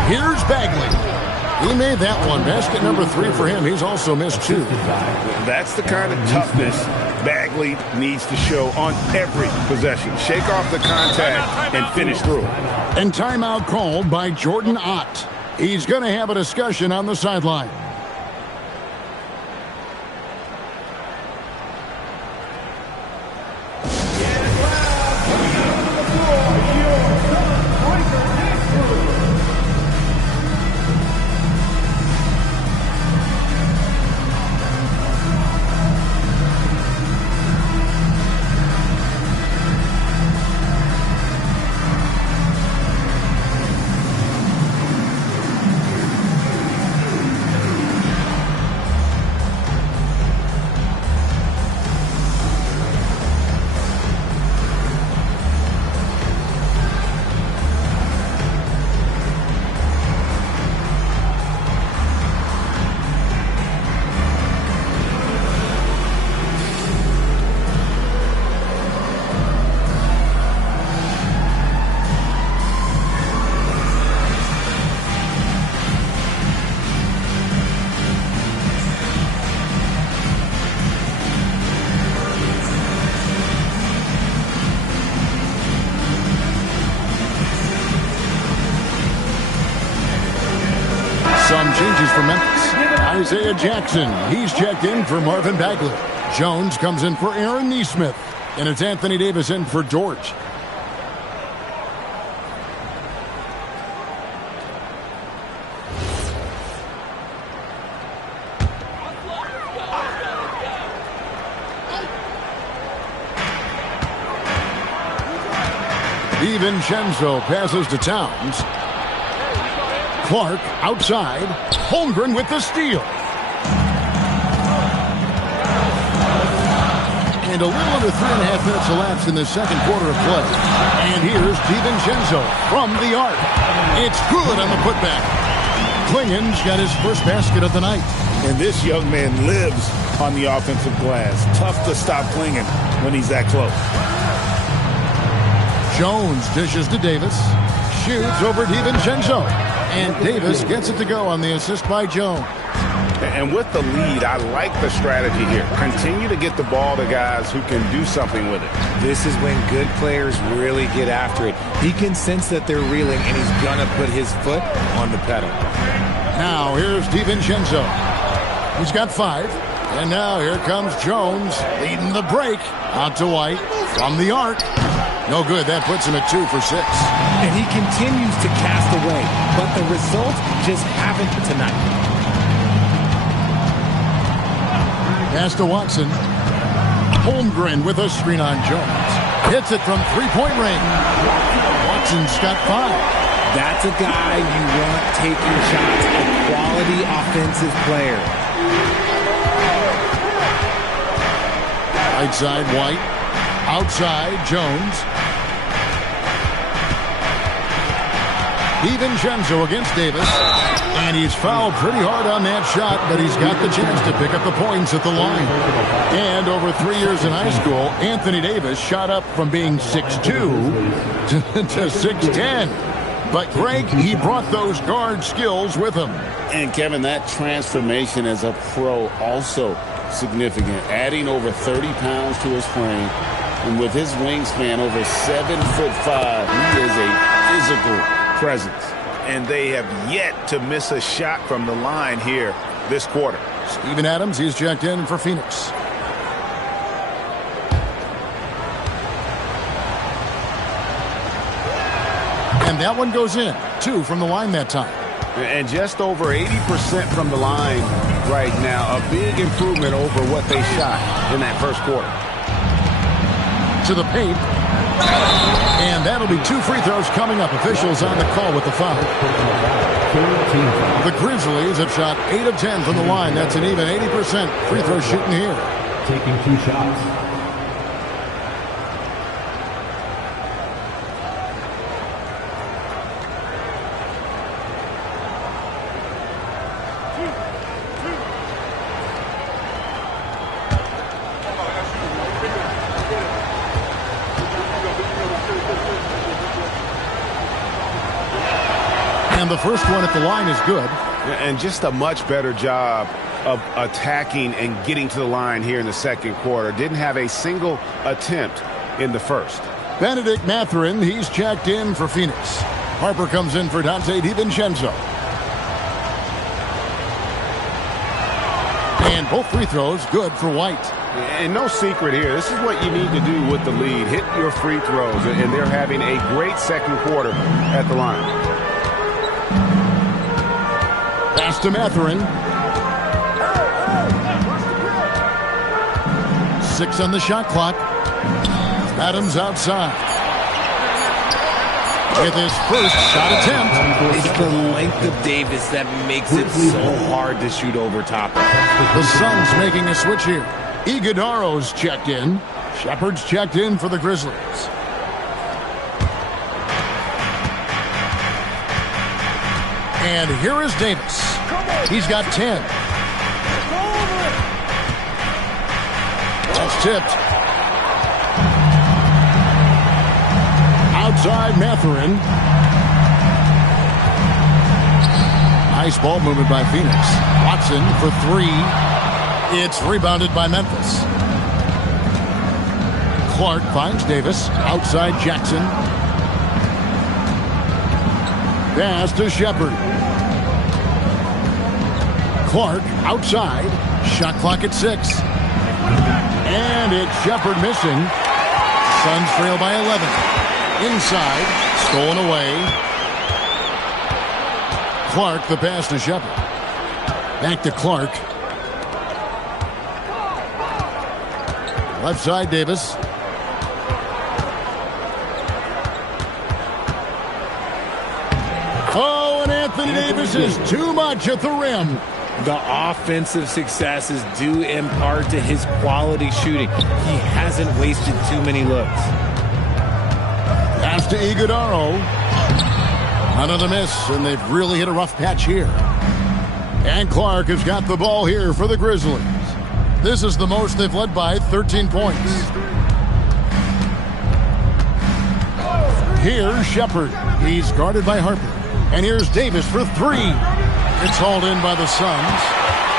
Here's Bagley. He made that one. Basket number 3 for him. He's also missed 2. That's the kind of toughness Bagley needs to show on every possession. Shake off the contact and finish through. And timeout called by Jordan Ott. He's going to have a discussion on the sideline. Some changes for Memphis. Isaiah Jackson, he's checked in for Marvin Bagley. Jones comes in for Aaron Neesmith. And it's Anthony Davis in for George. DiVincenzo passes to Towns. Clark outside. Holmgren with the steal. And a little under 3.5 minutes elapsed in the second quarter of play. And here's DiVincenzo from the arc. It's good on the putback. Klingon's got his first basket of the night. And this young man lives on the offensive glass. Tough to stop Klingon when he's that close. Jones dishes to Davis. Shoots over DiVincenzo. And Davis gets it to go on the assist by Jones. And with the lead, I like the strategy here. Continue to get the ball to guys who can do something with it. This is when good players really get after it. He can sense that they're reeling, and he's going to put his foot on the pedal. Now here's DiVincenzo. He's got 5. And now here comes Jones leading the break. Out to White from the arc. No good. That puts him at 2 for 6. And he continues to cast away, but the results just haven't tonight. Pass to Watson. Holmgren with a screen on Jones. Hits it from three-point range. Watson's got 5. That's a guy you want taking shots, a quality offensive player. Right side, White. Outside, Jones. DiVincenzo against Davis. And he's fouled pretty hard on that shot, but he's got the chance to pick up the points at the line. And over 3 years in high school, Anthony Davis shot up from being 6'2 to 6'10. But Greg, he brought those guard skills with him. And Kevin, that transformation as a pro also significant, adding over 30 pounds to his frame. And with his wingspan over 7'5", he is a physical presence. And they have yet to miss a shot from the line here this quarter. Steven Adams, he's checked in for Phoenix. And that one goes in. 2 from the line that time. And just over 80% from the line right now. A big improvement over what they shot in that first quarter. To the paint. And that'll be 2 free throws coming up. Officials on the call with the foul. The Grizzlies have shot 8 of 10 from the line. That's an even 80% free throw shooting here. Taking 2 shots. And the first one at the line is good. And just a much better job of attacking and getting to the line here in the second quarter. Didn't have a single attempt in the first. Benedict Mathurin, he's checked in for Phoenix. Harper comes in for Dante DiVincenzo. And both free throws good for White. And no secret here. This is what you need to do with the lead. Hit your free throws. And they're having a great second quarter at the line. Pass to Mathurin. 6 on the shot clock. Adams outside. With his first shot attempt. It's the length of Davis that makes it so hard to shoot over top of. The Suns making a switch here. Iguodaro's checked in. Shepard's checked in for the Grizzlies. And here is Davis. He's got 10. That's tipped. Outside Mathurin. Nice ball movement by Phoenix. Watson for 3. It's rebounded by Memphis. Clark finds Davis. Outside Jackson. Pass to Shepard. Clark outside. Shot clock at 6. And it's Shepard missing. Suns trail by 11. Inside. Stolen away. Clark, the pass to Shepard. Back to Clark. Left side, Davis. Oh, and Anthony Davis is too much at the rim. The offensive success is due in part to his quality shooting. He hasn't wasted too many looks. Pass to Iguodaro. Another miss, and they've really hit a rough patch here. And Clark has got the ball here for the Grizzlies. This is the most they've led by 13 points. Here's Shepard. He's guarded by Harper. And here's Davis for 3. It's hauled in by the Suns.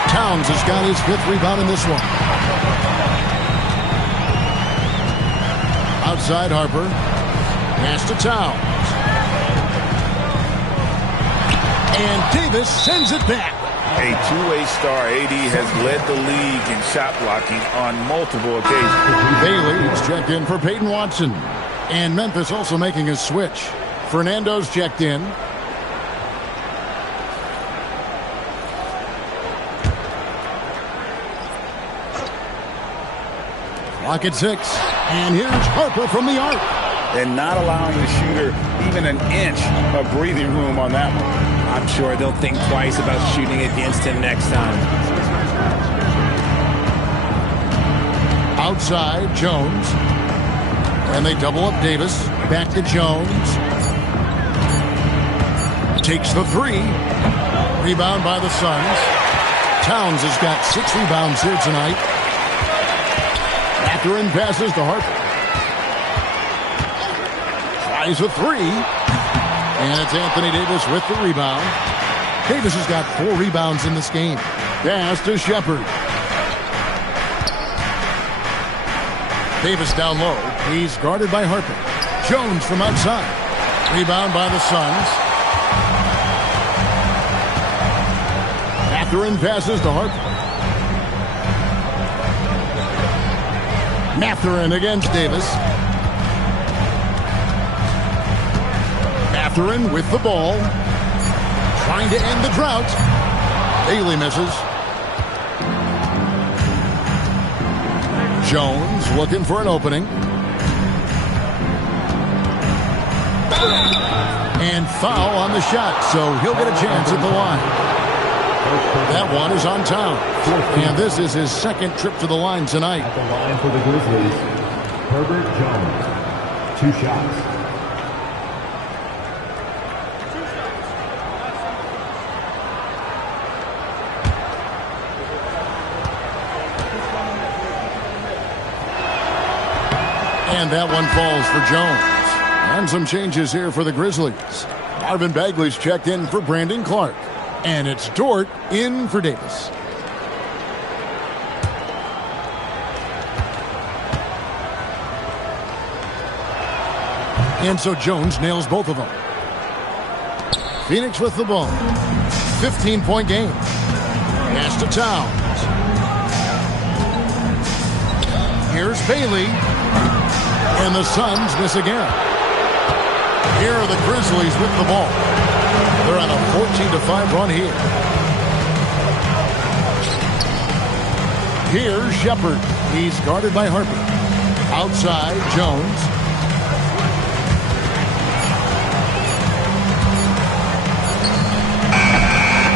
Towns has got his 5th rebound in this one. Outside Harper. Pass to Towns. And Davis sends it back. A two-way star, AD has led the league in shot blocking on multiple occasions. Bailey's checked in for Peyton Watson. And Memphis also making a switch. Fernando's checked in. Clock at 6. And here's Harper from the arc. And not allowing the shooter even an inch of breathing room on that one. I'm sure they'll think twice about shooting against him next time. Outside, Jones. And they double up Davis. Back to Jones. Takes the 3. Rebound by the Suns. Towns has got 6 rebounds here tonight. Mathurin passes to Harper. Tries a 3. And it's Anthony Davis with the rebound. Davis has got 4 rebounds in this game. Pass to Shepard. Davis down low. He's guarded by Harper. Jones from outside. Rebound by the Suns. Mathurin passes to Harper. Mathurin against Davis. Mathurin with the ball. Trying to end the drought. Bailey misses. Jones looking for an opening. And foul on the shot, so he'll get a chance at the line. That one is on Town. And this is his second trip to the line tonight. At the line for the Grizzlies, Herbert Jones. 2 shots. And that one falls for Jones. And some changes here for the Grizzlies. Marvin Bagley's checked in for Brandon Clark. And it's Dort in for Davis. And so Jones nails both of them. Phoenix with the ball. 15-point game. Pass to Towns. Here's Bailey. And the Suns miss again. Here are the Grizzlies with the ball. They're on a 14-5 run here. Here's Shepard. He's guarded by Harper. Outside, Jones.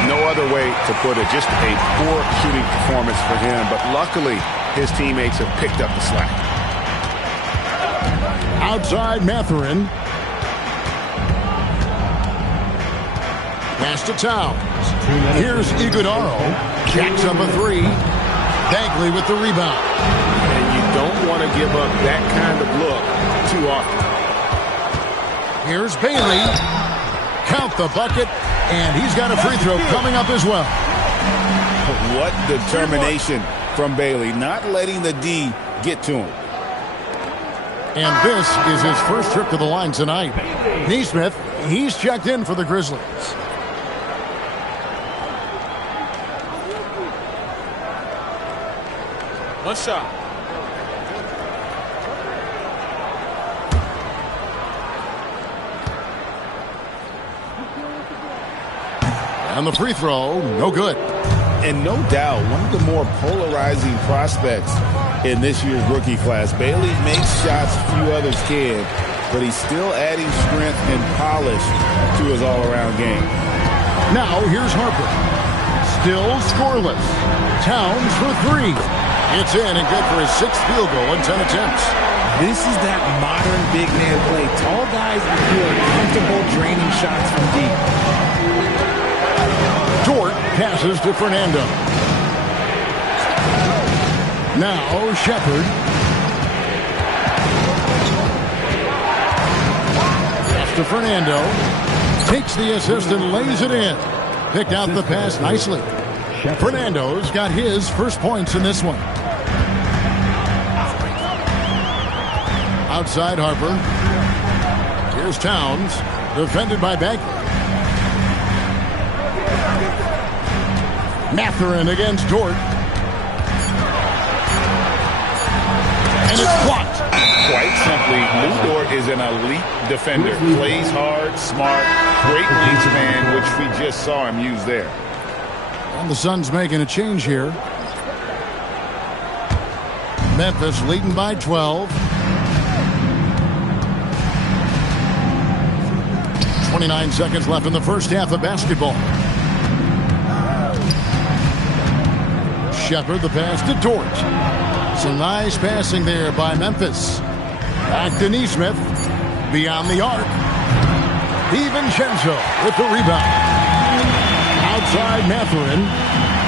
No other way to put it. Just a poor shooting performance for him. But luckily, his teammates have picked up the slack. Outside, Mathurin. Pass to Towns. Here's Iguodaro. Jacks up a 3. Bagley with the rebound. And you don't want to give up that kind of look too often. Here's Bailey. Count the bucket. And he's got a free throw coming up as well. What determination from Bailey. Not letting the D get to him. And this is his first trip to the line tonight. Neesmith, he's checked in for the Grizzlies. One shot. And the free throw, no good. And no doubt, one of the more polarizing prospects in this year's rookie class. Bailey makes shots few others can, but he's still adding strength and polish to his all-around game. Now here's Harper. Still scoreless. Towns for 3. It's in and good for his 6th field goal in 10 attempts. This is that modern big man play. Tall guys who are comfortable draining shots from deep. Dort passes to Fernando. Now Shepard. Pass to Fernando. Takes the assist and lays it in. Picked out the pass nicely. Fernando's got his first points in this one. Outside Harper. Here's Towns. Defended by Bagley. Mathurin against Dort. And it's blocked. Quite simply, Lou Dort is an elite defender. Plays hard, smart, great wingspan, which we just saw him use there. And the Suns making a change here. Memphis leading by 12. 29 seconds left in the first half of basketball. Shepard, the pass to Dort. Some nice passing there by Memphis. Back to Neesmith. Beyond the arc. DiVincenzo with the rebound. Outside Mathurin.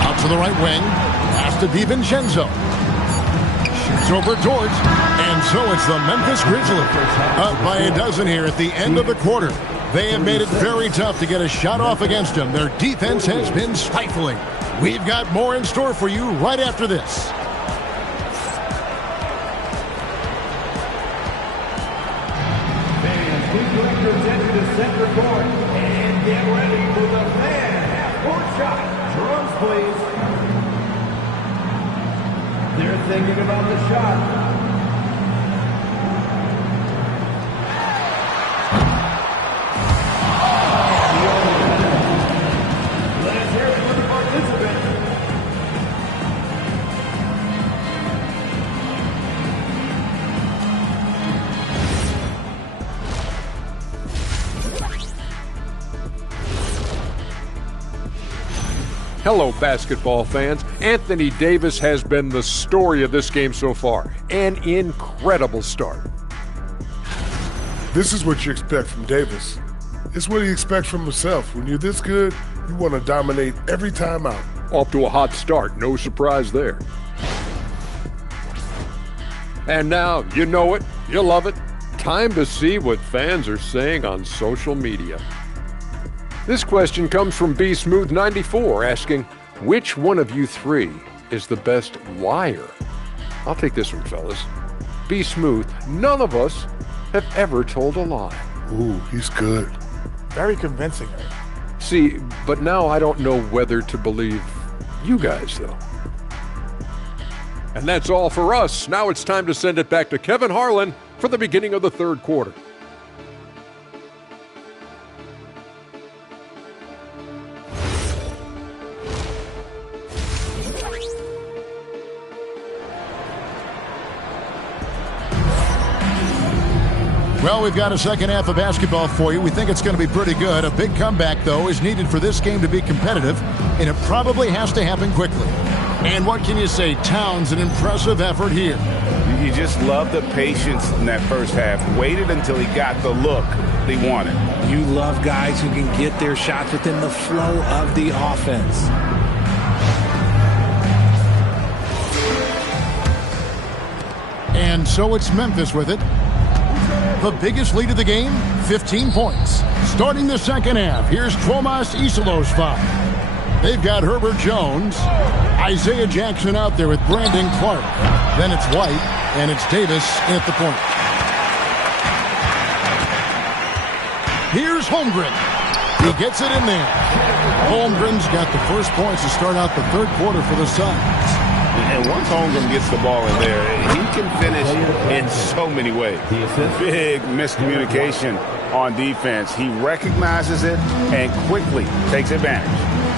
Out to the right wing. Pass to DiVincenzo. Shoots over Dort. And so it's the Memphis Grizzlies. Up by a dozen here at the end of the quarter. They have made it very tough to get a shot off against them. Their defense has been stifling. We've got more in store for you right after this. Please direct your attention to center court and get ready for the fan half-court shot. Drums, please. They're thinking about the shot. Let's hear it for the participant. Hello, basketball fans. Anthony Davis has been the story of this game so far. An incredible start. This is what you expect from Davis. It's what he expects from himself. When you're this good, you want to dominate every time out. Off to a hot start. No surprise there. And now, you know it, you love it. Time to see what fans are saying on social media. This question comes from BSmooth94 asking, which one of you three is the best liar? I'll take this one, fellas. B-Smooth, none of us have ever told a lie. Ooh, he's good. Very convincing. See, but now I don't know whether to believe you guys, though. And that's all for us. Now it's time to send it back to Kevin Harlan for the beginning of the third quarter. Well, we've got a second half of basketball for you. We think it's going to be pretty good. A big comeback, though, is needed for this game to be competitive, and it probably has to happen quickly. And what can you say? Towns, an impressive effort here. You just love the patience in that first half. Waited until he got the look he wanted. You love guys who can get their shots within the flow of the offense. And so it's Memphis with it. The biggest lead of the game, 15 points. Starting the second half, here's Tomas Isilos's foul. They've got Herbert Jones, Isaiah Jackson out there with Brandon Clark. Then it's White, and it's Davis in at the point. Here's Holmgren. He gets it in there. Holmgren's got the first points to start out the third quarter for the Suns. And once Holmgren gets the ball in there, he can finish in so many ways. Big miscommunication on defense. He recognizes it and quickly takes advantage.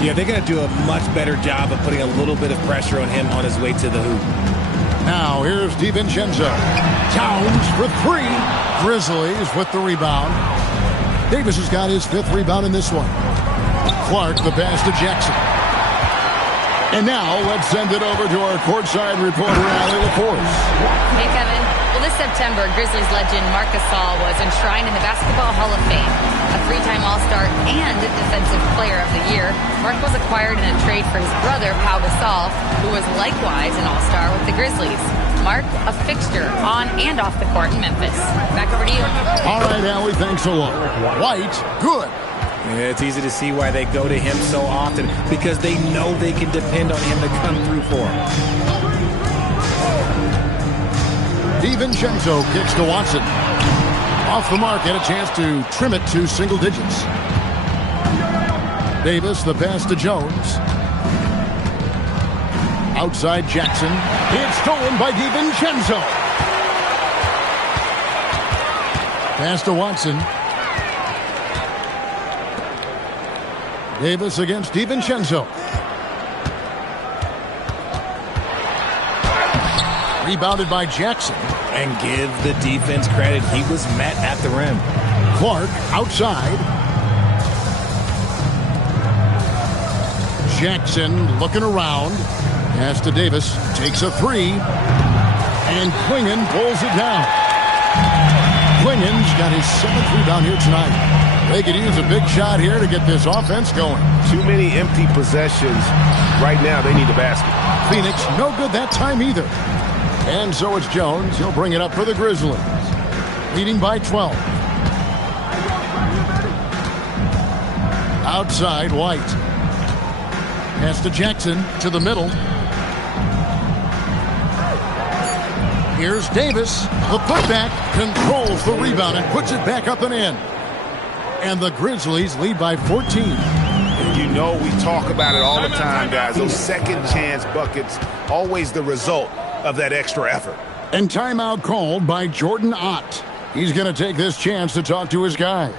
Yeah, they're going to do a much better job of putting a little bit of pressure on him on his way to the hoop. Now here's DiVincenzo. Towns for three. Grizzlies with the rebound. Davis has got his fifth rebound in this one. Clark, the pass to Jackson. And now let's send it over to our courtside reporter, Allie LaForce. Hey, Kevin. Well, this September, Grizzlies legend Marc Gasol was enshrined in the Basketball Hall of Fame. A three-time All-Star and Defensive Player of the Year, Marc was acquired in a trade for his brother, Pau Gasol, who was likewise an All-Star with the Grizzlies. Marc, a fixture on and off the court in Memphis. Back over to you. All right, Allie, thanks a lot. White, good. Yeah, it's easy to see why they go to him so often, because they know they can depend on him to come through for them. DiVincenzo kicks to Watson. Off the mark, had a chance to trim it to single digits. Davis, the pass to Jones. Outside Jackson. It's stolen by DiVincenzo. Pass to Watson. Davis against DiVincenzo. Rebounded by Jackson. And give the defense credit. He was met at the rim. Clark outside. Jackson looking around. Pass to Davis. Takes a three. And Quingen pulls it down. Quingen's got his seventh rebound here tonight. They could use a big shot here to get this offense going. Too many empty possessions. Right now, they need the basket. Phoenix, no good that time either. And so it's Jones. He'll bring it up for the Grizzlies. Leading by 12. Outside, White. Pass to Jackson to the middle. Here's Davis. The putback controls the rebound and puts it back up and in. And the Grizzlies lead by 14. You know we talk about it all the time, guys. Those second chance buckets, always the result of that extra effort. And timeout called by Jordan Ott. He's going to take this chance to talk to his guys.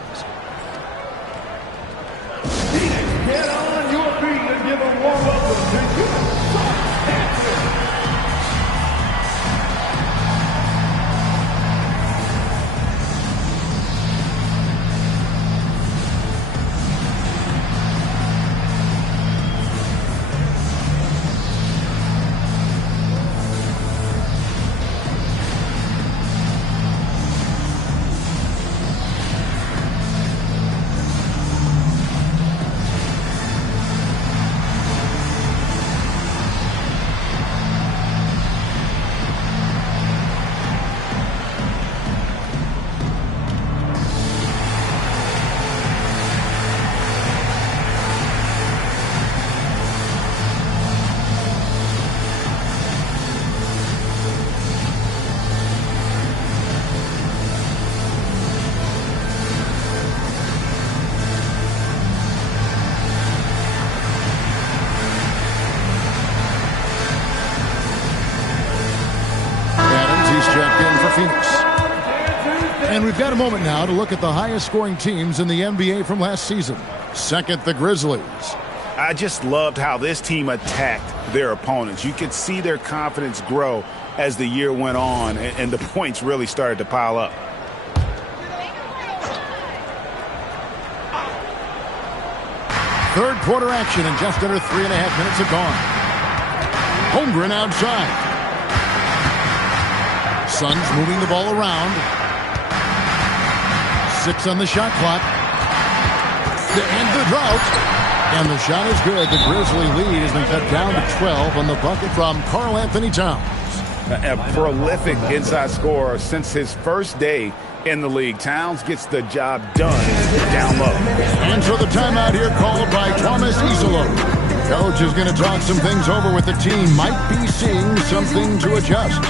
Get on your feet and give a warm welcome to you. And we've got a moment now to look at the highest scoring teams in the NBA from last season. Second, the Grizzlies. I just loved how this team attacked their opponents. You could see their confidence grow as the year went on, and the points really started to pile up. Third quarter action, and just under 3.5 minutes have gone. Holmgren outside. Suns moving the ball around. 6 on the shot clock. To end the drought. And the shot is good. The Grizzly lead has been cut down to 12 on the bucket from Karl Anthony Towns. A prolific inside scorer since his first day in the league. Towns gets the job done down low. And so the timeout here called by Thomas Isolo. Coach is going to talk some things over with the team. Might be seeing something to adjust.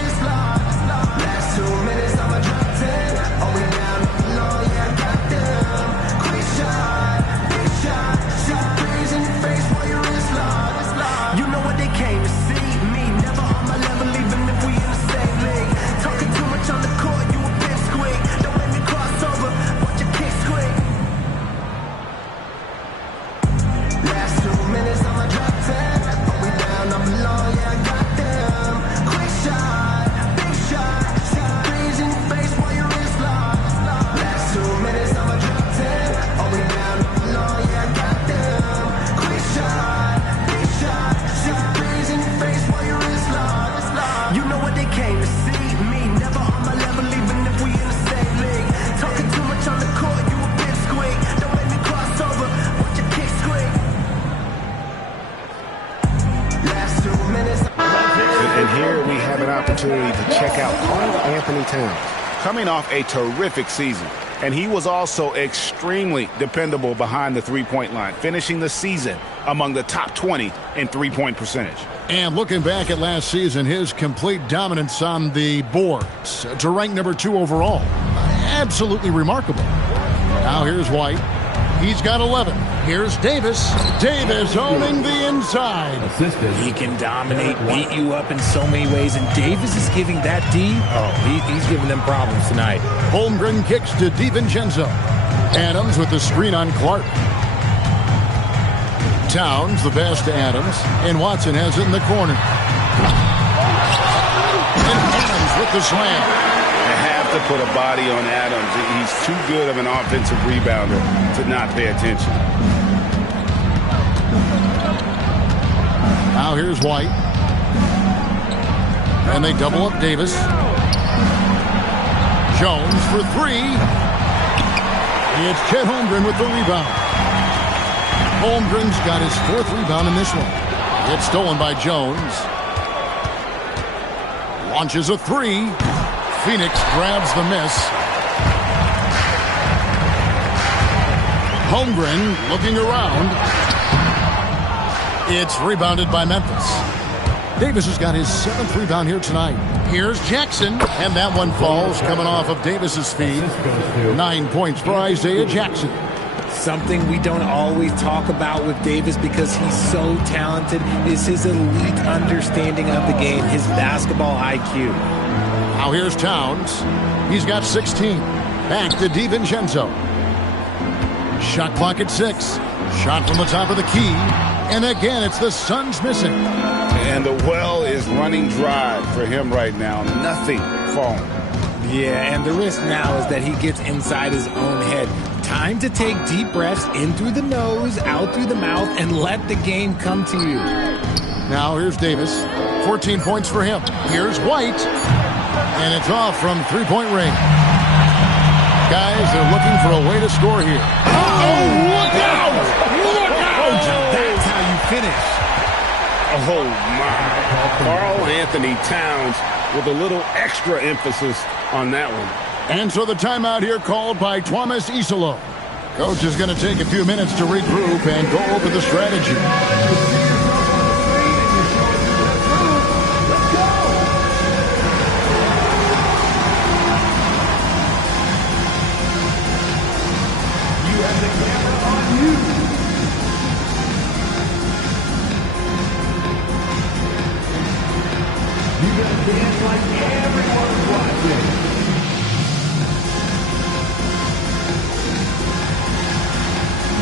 Opportunity to check out Karl Anthony Towns, coming off a terrific season, and he was also extremely dependable behind the three-point line, finishing the season among the top 20 in three-point percentage. And looking back at last season, his complete dominance on the boards to rank number 2 overall, absolutely remarkable. Now here's White. He's got 11. Here's Davis. Davis owning the inside. He can dominate, beat you up in so many ways, and Davis is giving that D. He's giving them problems tonight. Holmgren kicks to DiVincenzo. Adams with the screen on Clark. Towns, the pass to Adams, and Watson has it in the corner. And Adams with the slam. To put a body on Adams. He's too good of an offensive rebounder to not pay attention. Now here's White. And they double up Davis. Jones for 3. It's Chet Holmgren with the rebound. Holmgren's got his 4th rebound in this one. It's stolen by Jones. Launches a 3. Phoenix grabs the miss. Holmgren looking around. It's rebounded by Memphis. Davis has got his 7th rebound here tonight. Here's Jackson, and that one falls coming off of Davis's feed. 9 points for Isaiah Jackson. Something we don't always talk about with Davis because he's so talented is his elite understanding of the game, his basketball IQ. Now here's Towns. He's got 16. Back to DiVincenzo. Shot clock at 6. Shot from the top of the key. And again, it's the Suns missing. And the well is running dry for him right now. Nothing falling. Yeah, and the risk now is that he gets inside his own head. Time to take deep breaths in through the nose, out through the mouth, and let the game come to you. Now here's Davis. 14 points for him. Here's White. And it's off from three-point range. Guys, they're looking for a way to score here. Oh, look out! Look out! That's how you finish. Oh, my. Karl Anthony Towns with a little extra emphasis on that one. And so the timeout here called by Thomas Isolo. Coach is going to take a few minutes to regroup and go over the strategy. You have the camera on you. You got to dance like everyone's watching.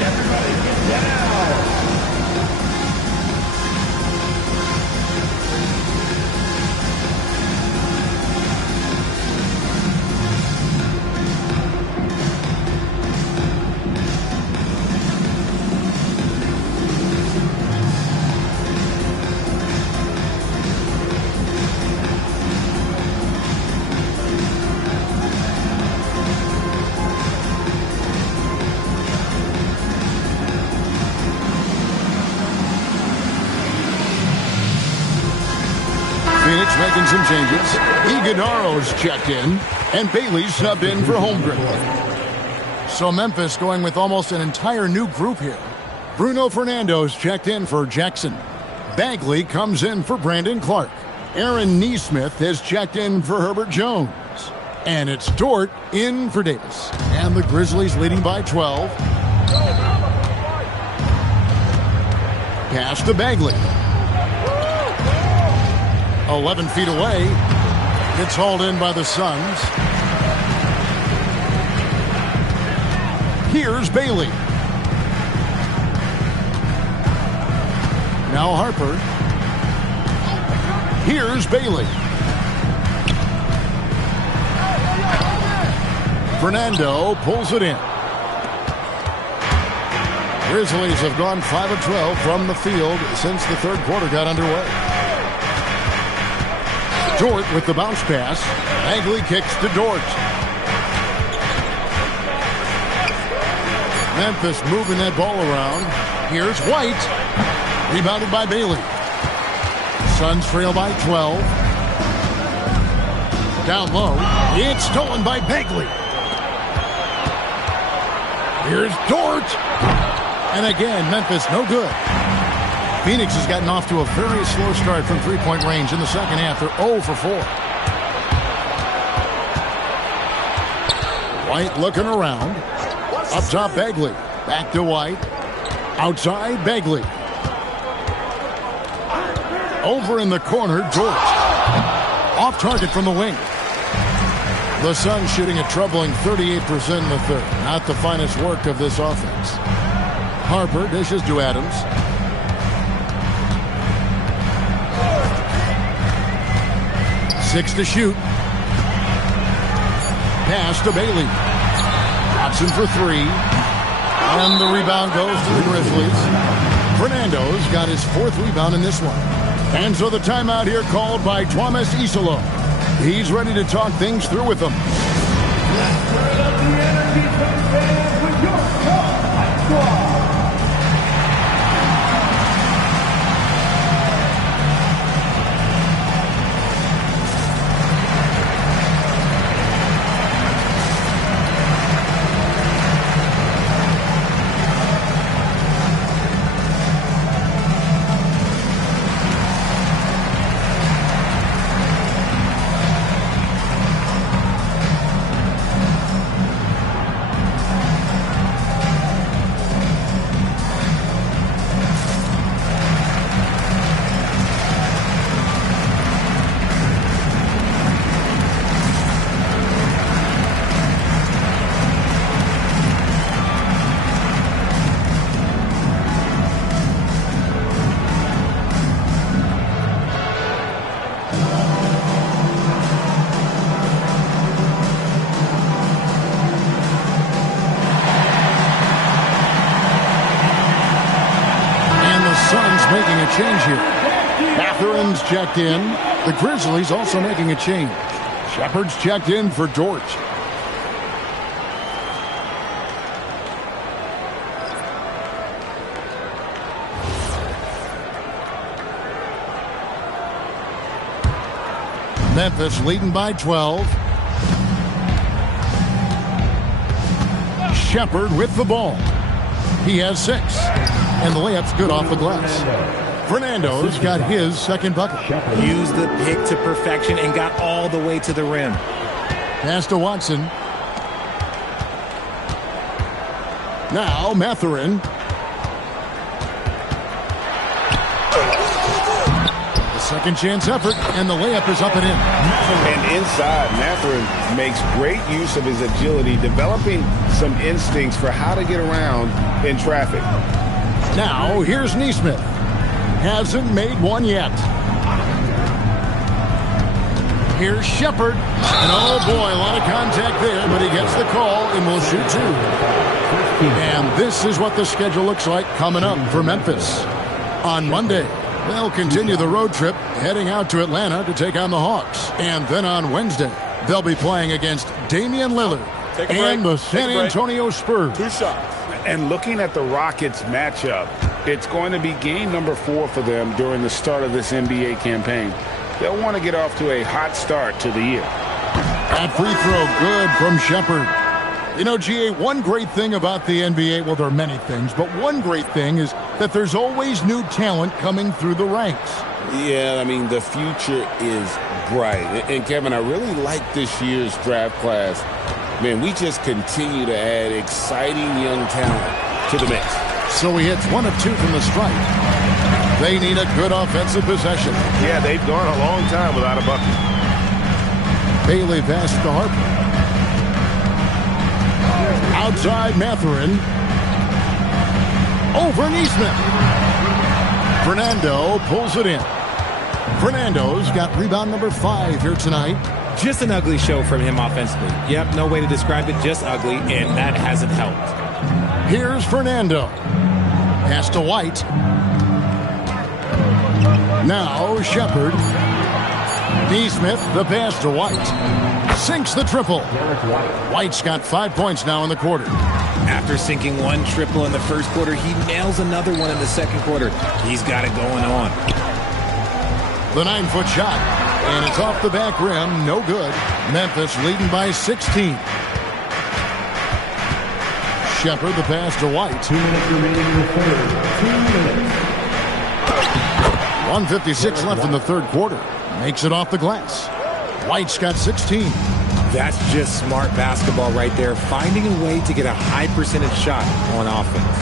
Everybody get down! Phoenix making some changes. Iguodaro's checked in, and Bailey's subbed in for Holmgren. So Memphis going with almost an entire new group here. Bruno Fernando's checked in for Jackson. Bagley comes in for Brandon Clark. Aaron Nesmith has checked in for Herbert Jones. And it's Dort in for Davis. And the Grizzlies leading by 12. Pass to Bagley. 11 feet away. Gets hauled in by the Suns. Here's Bailey. Now Harper. Here's Bailey. Fernando pulls it in. Grizzlies have gone 5 of 12 from the field since the third quarter got underway. Dort with the bounce pass. Bagley kicks to Dort. Memphis moving that ball around. Here's White. Rebounded by Bailey. Suns trail by 12. Down low. It's stolen by Bagley. Here's Dort. And again, Memphis no good. Phoenix has gotten off to a very slow start from three-point range in the second half. They're 0 for 4. White looking around. Up top, Bagley. Back to White. Outside, Bagley. Over in the corner, Dort. Off target from the wing. The Suns shooting a troubling 38% in the third. Not the finest work of this offense. Harper dishes to Adams. Six to shoot. Pass to Bailey. Watson for three. And the rebound goes to the Grizzlies. Fernando's got his fourth rebound in this one. And so the timeout here called by Thomas Isolo. He's ready to talk things through with them. change here. Matherin's checked in. The Grizzlies also making a change. Shepard's checked in for Dort. Memphis leading by 12. Shepard with the ball. He has 6. And the layup's good off the glass. Fernando's got his second bucket. Used the pick to perfection and got all the way to the rim. Pass to Watson. Now Matherin. The second chance effort, and the layup is up and in. And inside, Matherin makes great use of his agility, developing some instincts for how to get around in traffic. Now here's Neesmith. Hasn't made one yet. Here's Shepard. And oh boy, a lot of contact there, but he gets the call and will shoot 2. And this is what the schedule looks like coming up for Memphis. On Monday, they'll continue the road trip, heading out to Atlanta to take on the Hawks. And then on Wednesday, they'll be playing against Damian Lillard and the San Antonio Spurs. 2 shots. And looking at the Rockets matchup, it's going to be game number 4 for them during the start of this NBA campaign. They'll want to get off to a hot start to the year. That free throw good from Shepard. You know, GA, one great thing about the NBA, well, there are many things, but one great thing is that there's always new talent coming through the ranks. Yeah, I mean, the future is bright. And Kevin, I really like this year's draft class. Man, we just continue to add exciting young talent to the mix. So he hits 1 of 2 from the stripe. They need a good offensive possession. Yeah, they've gone a long time without a bucket. Bailey pass to Harper. Outside Matherin. Over Neesmith. Fernando pulls it in. Fernando's got rebound number 5 here tonight. Just an ugly show from him offensively. Yep, no way to describe it, just ugly, and that hasn't helped. Here's Fernando. Pass to White. Now Shepard. Neesmith, the pass to White. Sinks the triple. White's got 5 points now in the quarter. After sinking 1 triple in the first quarter, he nails another one in the second quarter. He's got it going on. The 9-foot shot. And it's off the back rim. No good. Memphis leading by 16. Shepard, the pass to White. 2 minutes remaining in the third. 2 minutes. 1:56 left in the third quarter. Makes it off the glass. White's got 16. That's just smart basketball right there. Finding a way to get a high percentage shot on offense.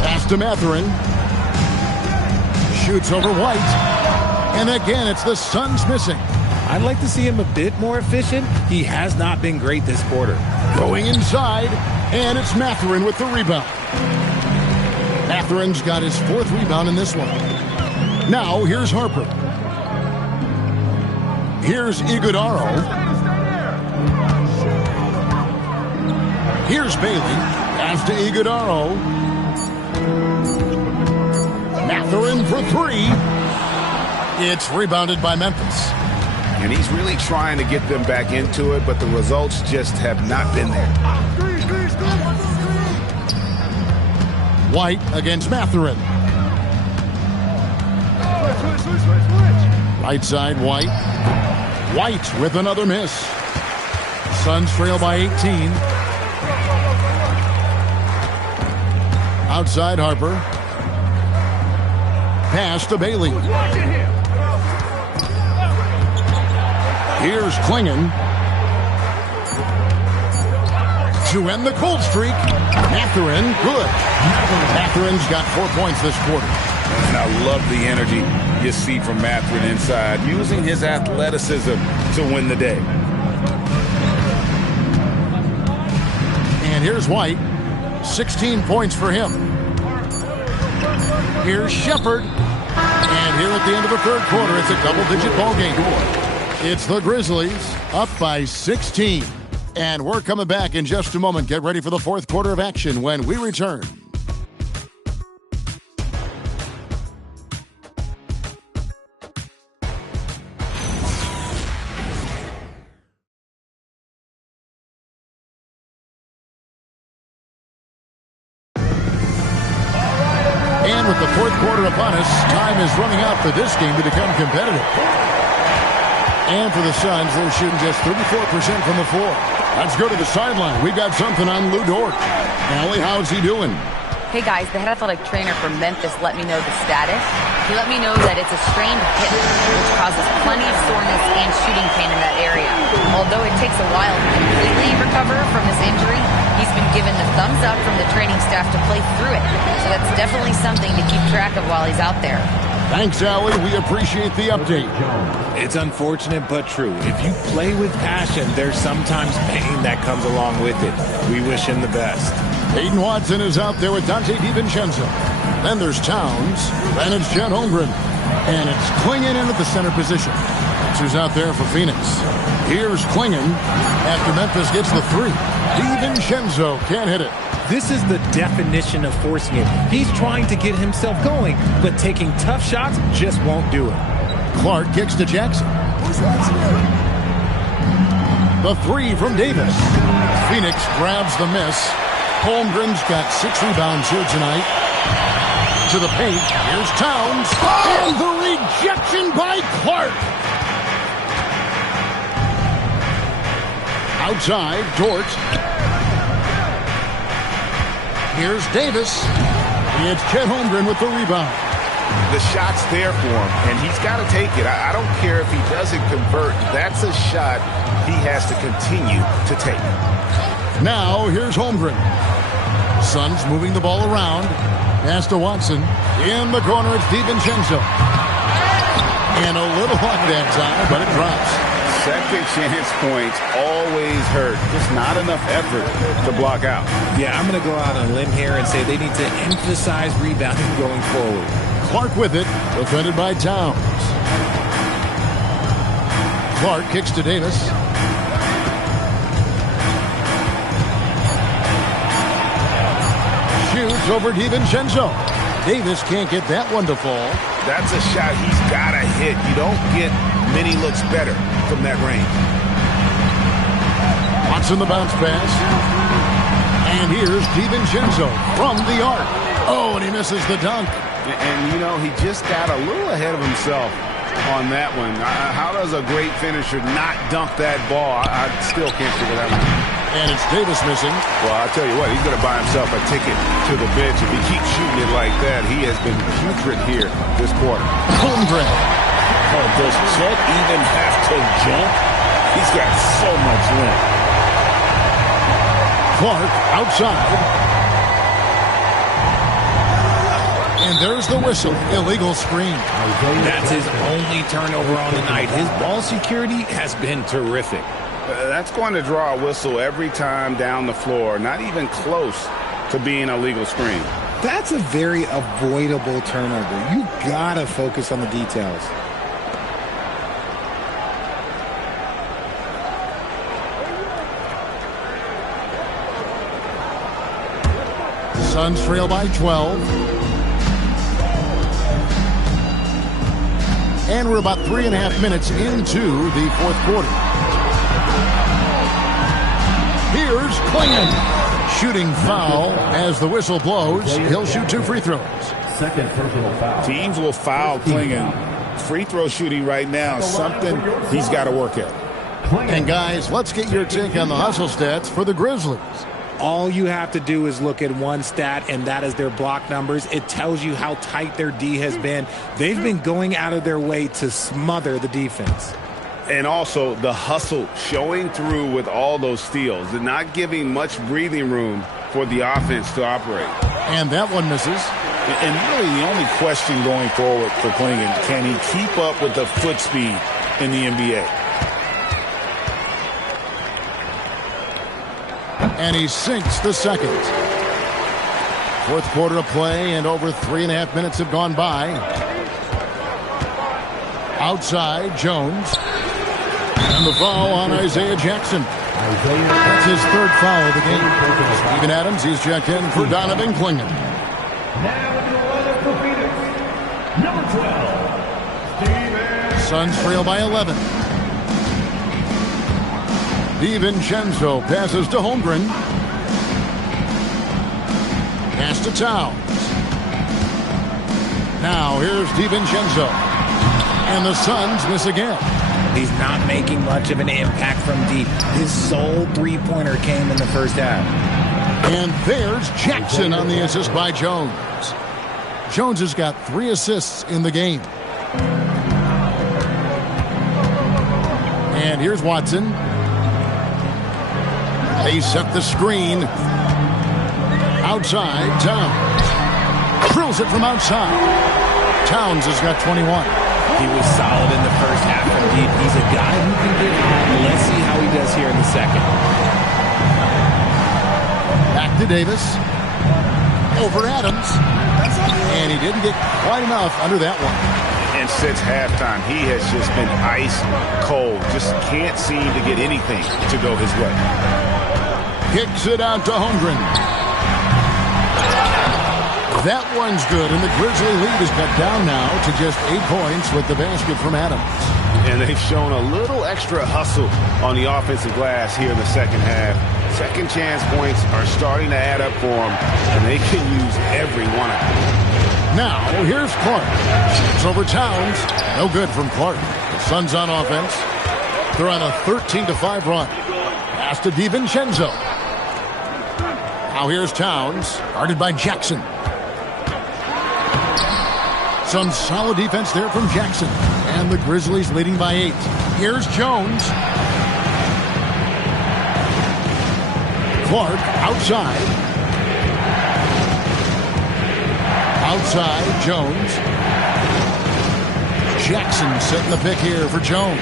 Pass to Matherin. Shoots over White. And again, it's the Suns missing. I'd like to see him a bit more efficient. He has not been great this quarter. Going inside, and it's Matherin with the rebound. Matherin's got his 4th rebound in this one. Now, here's Harper. Here's Iguodaro. Here's Bailey. Pass to Iguodaro. Matherin for 3. It's rebounded by Memphis. And he's really trying to get them back into it, but the results just have not been there. White against Matherin. Right side, White. White with another miss. Suns trail by 18. Outside Harper. Pass to Bailey. Here's Klingon. To end the cold streak. Matherin, good. Matherin's got 4 points this quarter. And I love the energy you see from Matherin inside, using his athleticism to win the day. And here's White. 16 points for him. Here's Shepard. And here at the end of the third quarter, it's a double-digit ball game. It's the Grizzlies up by 16. And we're coming back in just a moment. Get ready for the fourth quarter of action when we return. fourth quarter upon us. Time is running out for this game to become competitive. And for the Suns, they're shooting just 34% from the floor. Let's go to the sideline. We've got something on Lou Dort. Allie, how's he doing? Hey guys, the head athletic trainer for Memphis let me know the status. He let me know that it's a strained hip, which causes plenty of soreness and shooting pain in that area. Although it takes a while to completely recover from this injury, he's been given the thumbs up from the training staff to play through it. So that's definitely something to keep track of while he's out there. Thanks, Allie. We appreciate the update. It's unfortunate but true. If you play with passion, there's sometimes pain that comes along with it. We wish him the best. Hayden Watson is out there with Dante DiVincenzo. Then there's Towns. Then it's Chet Holmgren. And it's Klingon in at the center position. Who's out there for Phoenix. Here's Klingon after Memphis gets the three. DiVincenzo can't hit it. This is the definition of forcing it. He's trying to get himself going, but taking tough shots just won't do it. Clark kicks to Jackson. The three from Davis. Phoenix grabs the miss. Holmgren's got 6 rebounds here tonight. To the paint. Here's Towns. And the rejection by Clark. Outside, Dort. Here's Davis. It's Chet Holmgren with the rebound. The shot's there for him, and he's got to take it. I don't care if he doesn't convert. That's a shot he has to continue to take. Now, here's Holmgren. Suns moving the ball around. Pass to Watson. In the corner, it's DiVincenzo. And a little luck that time, but it drops. Second chance points always hurt. Just not enough effort to block out. Yeah, I'm going to go out on a limb here and say they need to emphasize rebounding going forward. Clark with it, defended by Towns. Clark kicks to Davis. Shoots over DiVincenzo. Davis can't get that one to fall. That's a shot he's got to hit. You don't get many looks better from that range. Watson the bounce pass. And here's DiVincenzo from the arc. Oh, and he misses the dunk. And, you know, he just got a little ahead of himself on that one. How does a great finisher not dunk that ball? I still can't figure that one out. And it's Davis missing. Well, I'll tell you what, he's going to buy himself a ticket to the bench. If he keeps shooting it like that, he has been putrid here this quarter. Holmgren. Oh, does Chet even have to jump? He's got so much length. Clark outside. And there's the whistle. Illegal screen. That's his only turnover on the night. His ball security has been terrific. That's going to draw a whistle every time down the floor. Not even close to being a legal screen. That's a very avoidable turnover. You got to focus on the details. Suns trail by 12. And we're about 3.5 minutes into the fourth quarter. Here's Klingon. Shooting foul as the whistle blows. He'll shoot 2 free throws. Second personal foul. Teams will foul Klingon. Free throw shooting right now, something he's got to work at. And guys, let's get your take on the hustle stats for the Grizzlies. All you have to do is look at one stat, and that is their block numbers. It tells you how tight their D has been. They've been going out of their way to smother the defense. And also the hustle showing through with all those steals and not giving much breathing room for the offense to operate. And that one misses. And really the only question going forward for Klingon, can he keep up with the foot speed in the NBA? And he sinks the second. Fourth quarter of play, and over 3.5 minutes have gone by. Outside, Jones. And the foul on Isaiah Jackson. That's his 3rd foul of the game. Steven Adams, he's checked in for Donovan Klingon. Now into the lineup for Phoenix, number 12, Steven. Suns trail by 11. DiVincenzo passes to Holmgren. Pass to Towns. Now here's DiVincenzo. And the Suns miss again. He's not making much of an impact from deep. His sole three-pointer came in the first half. And there's Jackson on the assist by Jones. Jones has got 3 assists in the game. And here's Watson. They set the screen. Outside, Towns. Drills it from outside. Towns has got 21. He was solid in the first half from deep. He's a guy who can get hot. Let's see how he does here in the second. Back to Davis. Over Adams. And he didn't get quite enough under that one. And since halftime, he has just been ice cold. Just can't seem to get anything to go his way. Kicks it out to Holmgren. That one's good, and the Grizzly lead is cut down now to just 8 points with the basket from Adams. And they've shown a little extra hustle on the offensive glass here in the second half. Second chance points are starting to add up for them, and they can use every one of them. Now, here's Clark. Shoots over Towns. No good from Clark. The Suns on offense. They're on a 13-5 run. Pass to DiVincenzo. Now here's Towns. Guarded by Jackson. Some solid defense there from Jackson. And the Grizzlies leading by 8. Here's Jones. Clark outside. Outside, Jones. Jackson setting the pick here for Jones.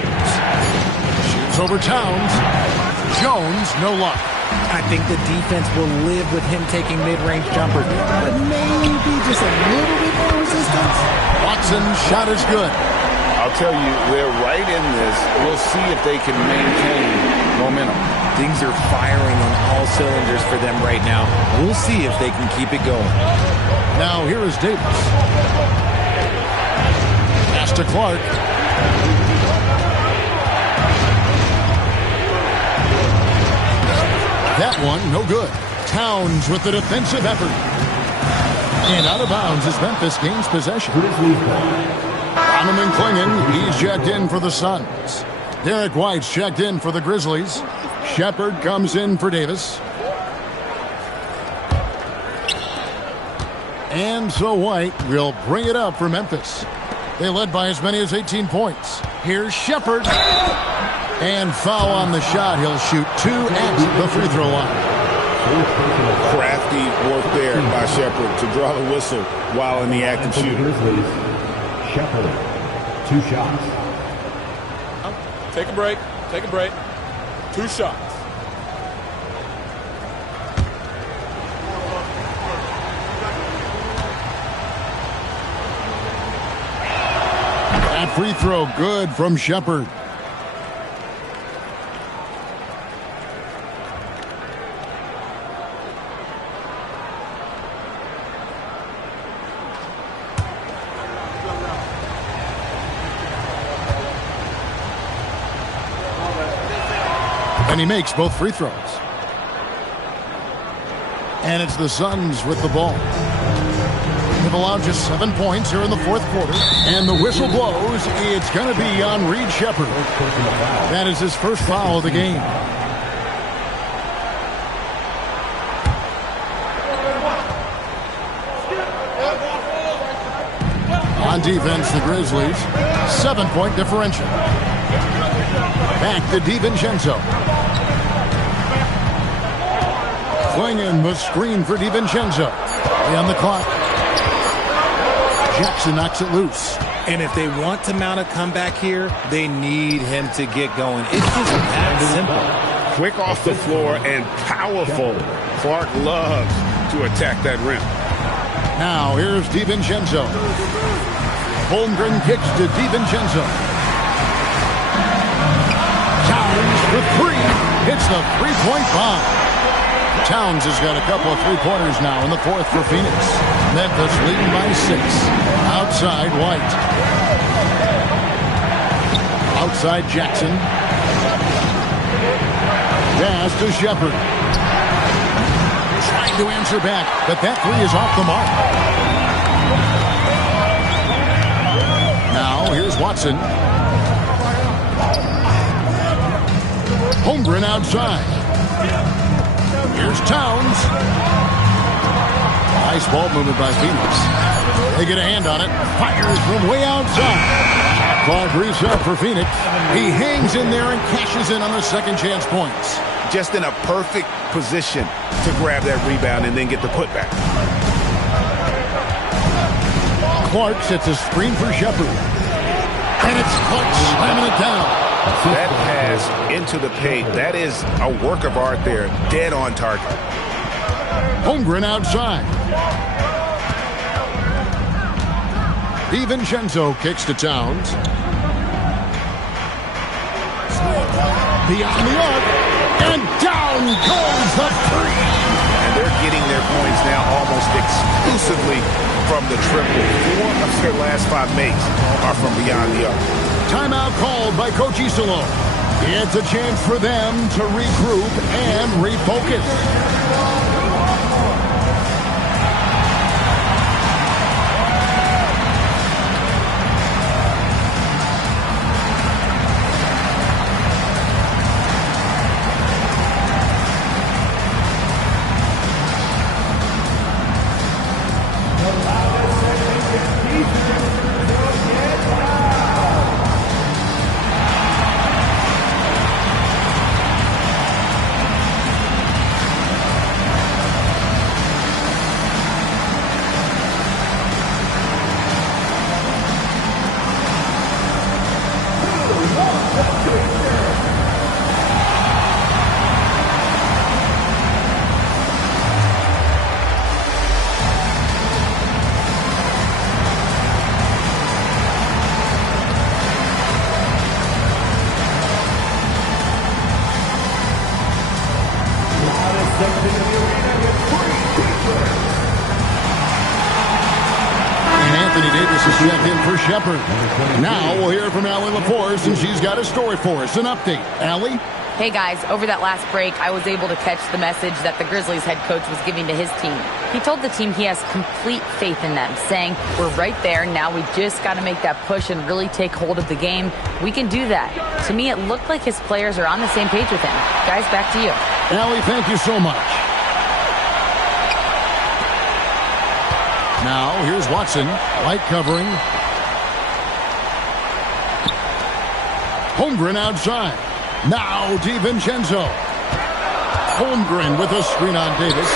Shoots over Towns. Jones, no luck. I think the defense will live with him taking mid-range jumpers, but maybe just a little bit more resistance. Watson's shot is good. I'll tell you, they're right in this. We'll see if they can maintain momentum. Things are firing on all cylinders for them right now. We'll see if they can keep it going. Now here is Davis. Pass to Clark. That one, no good. Towns with the defensive effort. And out of bounds as Memphis gains possession. Donovan Clingan, he's checked in for the Suns. Derek White's checked in for the Grizzlies. Shepard comes in for Davis. And so White will bring it up for Memphis. They led by as many as 18 points. Here's Shepard. And foul on the shot. He'll shoot 2 at the free throw line. Crafty work there by Shepard to draw the whistle while in the act of shooting. Shepard, 2 shots. Take a break. Take a break. 2 shots. That free throw good from Shepard. And he makes both free throws. And it's the Suns with the ball. They've allowed just 7 points here in the fourth quarter. And the whistle blows. It's going to be on Reed Shepard. That is his first foul of the game. On defense, the Grizzlies. 7-point differential. Back to DiVincenzo. Clingan the screen for DiVincenzo. On the clock. Jackson knocks it loose. And if they want to mount a comeback here, they need him to get going. It's just that simple. Quick off the floor and powerful. Clark loves to attack that rim. Now here's DiVincenzo. Holmgren kicks to DiVincenzo. Towns for 3. Hits the three-point bomb. Towns has got a couple of three-pointers now in the fourth for Phoenix. Memphis leading by 6. Outside White. Outside Jackson. Pass to Shepard. Trying to answer back, but that 3 is off the mark. Watson. Holmgren outside. Here's Towns. Nice ball movement by Phoenix. They get a hand on it. Fires from way outside. Clock reset for Phoenix. He hangs in there and cashes in on the second chance points. Just in a perfect position to grab that rebound and then get the putback. Clark sets a screen for Shepard. And it's Clark slamming it down. That pass into the paint, that is a work of art there. Dead on target. Holmgren outside. DiVincenzo kicks to Towns. Beyond the arc. And down goes the three. And they're getting their points now almost exclusively from the triple. 4 of their last 5 makes are from beyond the arc. Timeout called by Coach Isolo. It's a chance for them to regroup and refocus. Shepard. Now we'll hear from Allie LaForce, and she's got a story for us. An update. Allie? Hey guys, over that last break, I was able to catch the message that the Grizzlies head coach was giving to his team. He told the team he has complete faith in them, saying, we're right there, now we just got to make that push and really take hold of the game. We can do that. To me, it looked like his players are on the same page with him. Guys, back to you. Allie, thank you so much. Now, here's Watson, light covering. Holmgren outside. Now DiVincenzo. Holmgren with a screen on Davis.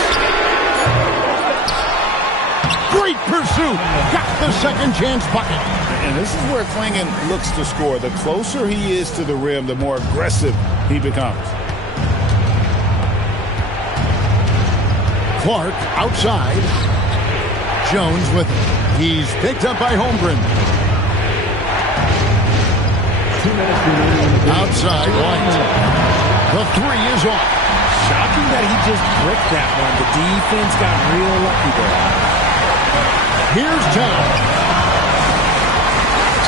Great pursuit. Got the second chance bucket. And this is where Klingon looks to score. The closer he is to the rim, the more aggressive he becomes. Clark outside. Jones with it. He's picked up by Holmgren. Outside White. The three is off. Shocking that he just bricked that one. The defense got real lucky there. Here's Towns.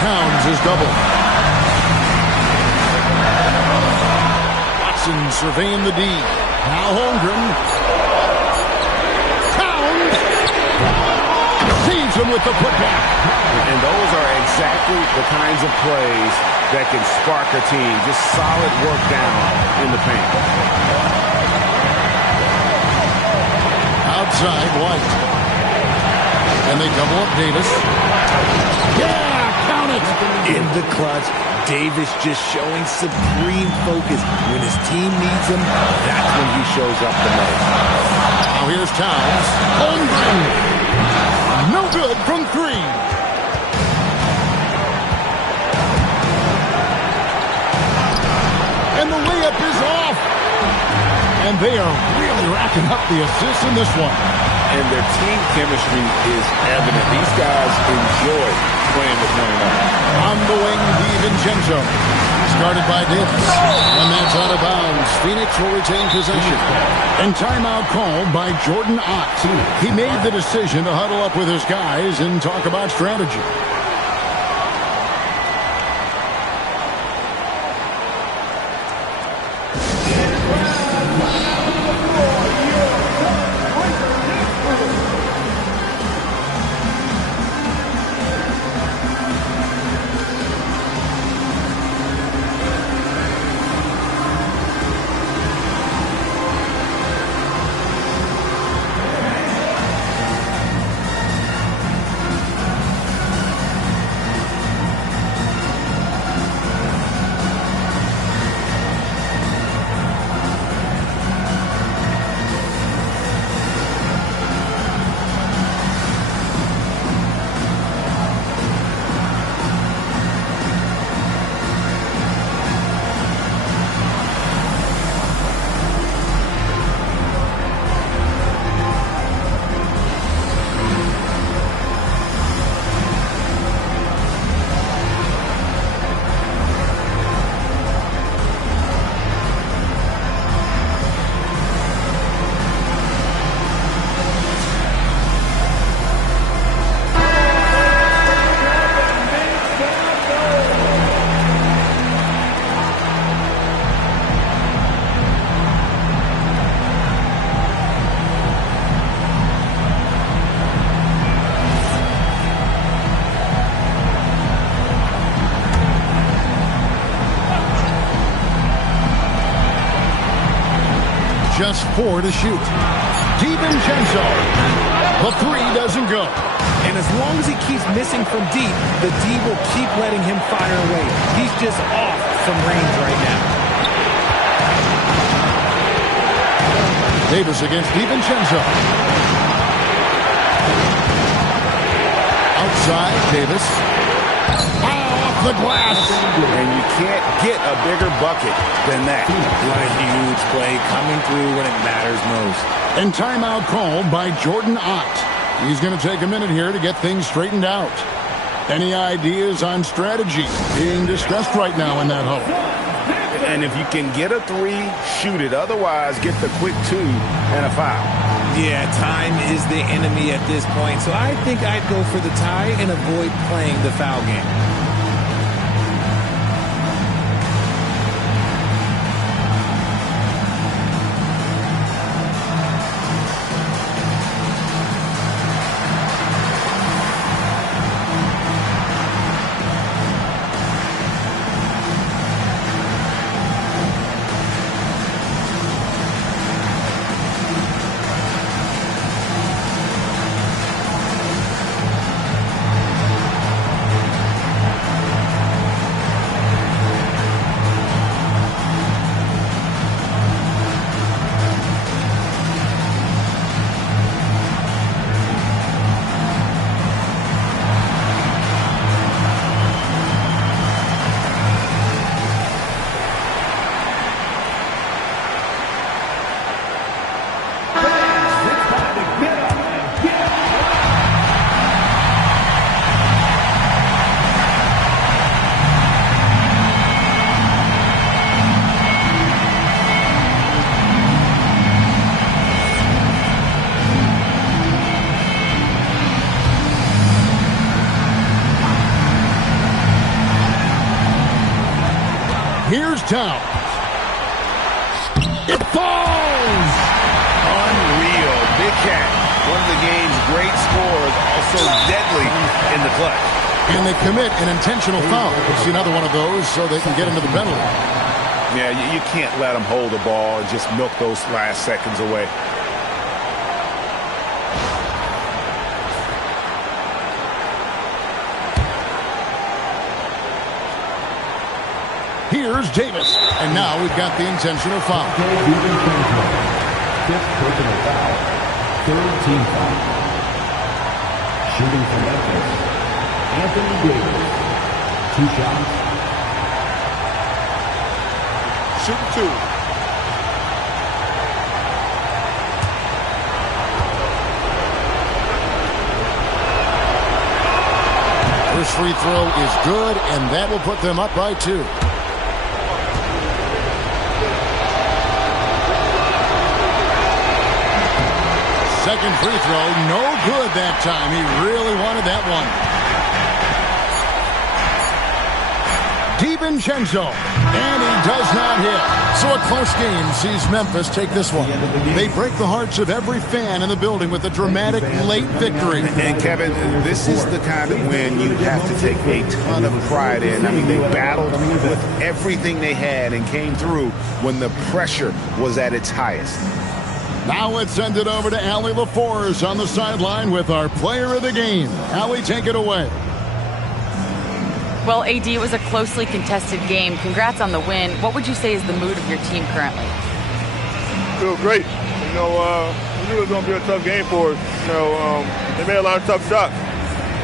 Towns is double. Watson surveying the D. Now Holmgren. Towns sees him with the putback. And those are exactly the kinds of plays that can spark a team. Just solid work down in the paint. Outside White. And they double up Davis. Yeah, count it. In the clutch, Davis just showing supreme focus. When his team needs him, that's when he shows up the most. Now here's Towns. Holmgren. No good from three. And the layup is off. And they are really racking up the assists in this one. And their team chemistry is evident. These guys enjoy playing with one another. On the wing, DiVincenzo. Started by Davis. And that's out of bounds. Phoenix will retain possession. And timeout called by Jordan Ott. He made the decision to huddle up with his guys and talk about strategy. just 4 to shoot. DiVincenzo. The 3 doesn't go. And as long as he keeps missing from deep, the D will keep letting him fire away. He's just off from range right now. Davis against DiVincenzo. Outside, Davis. Off the glass. And you can't get a bigger bucket than that. What a huge play coming through when it matters most. And timeout called by Jordan Ott. He's going to take a minute here to get things straightened out. Any ideas on strategy being discussed right now in that huddle? And if you can get a 3, shoot it. Otherwise, get the quick 2 and a foul. Yeah, time is the enemy at this point. So I think I'd go for the tie and avoid playing the foul game. Here's Towns. It falls! Unreal. Big Cat, one of the game's great scorers, also deadly in the clutch. And they commit an intentional foul. It's another one of those so they can get into the penalty. Yeah, you can't let them hold the ball and just milk those last seconds away. Here's Davis. And now we've got the intentional foul. Fifth personal foul. Third team foul. Shooting for Memphis, Anthony Davis. 2 shots. Shooting 2. First free throw is good, and that will put them up by 2. Second free throw, no good that time. He really wanted that one. DiVincenzo, and he does not hit. So a close game sees Memphis take this one. They break the hearts of every fan in the building with a dramatic late victory. And Kevin, this is the kind of win you have to take a ton of pride in. I mean, they battled with everything they had and came through when the pressure was at its highest. Now let's send it over to Allie LaForce on the sideline with our player of the game. Allie, take it away. Well, AD, it was a closely contested game. Congrats on the win. What would you say is the mood of your team currently? Feel great. You know, we knew it was going to be a tough game for us. You know, they made a lot of tough shots.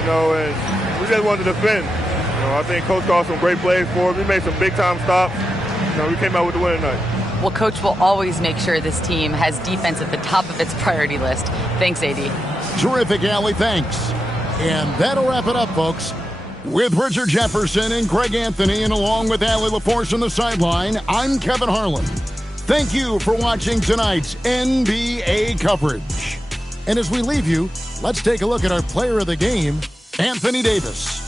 You know, and we just wanted to defend. You know, I think Coach called some great plays for us. We made some big-time stops. You know, we came out with the win tonight. Well, Coach will always make sure this team has defense at the top of its priority list. Thanks, AD. Terrific, Allie. Thanks. And that'll wrap it up, folks. With Richard Jefferson and Greg Anthony, and along with Allie LaForce on the sideline, I'm Kevin Harlan. Thank you for watching tonight's NBA coverage. And as we leave you, let's take a look at our player of the game, Anthony Davis.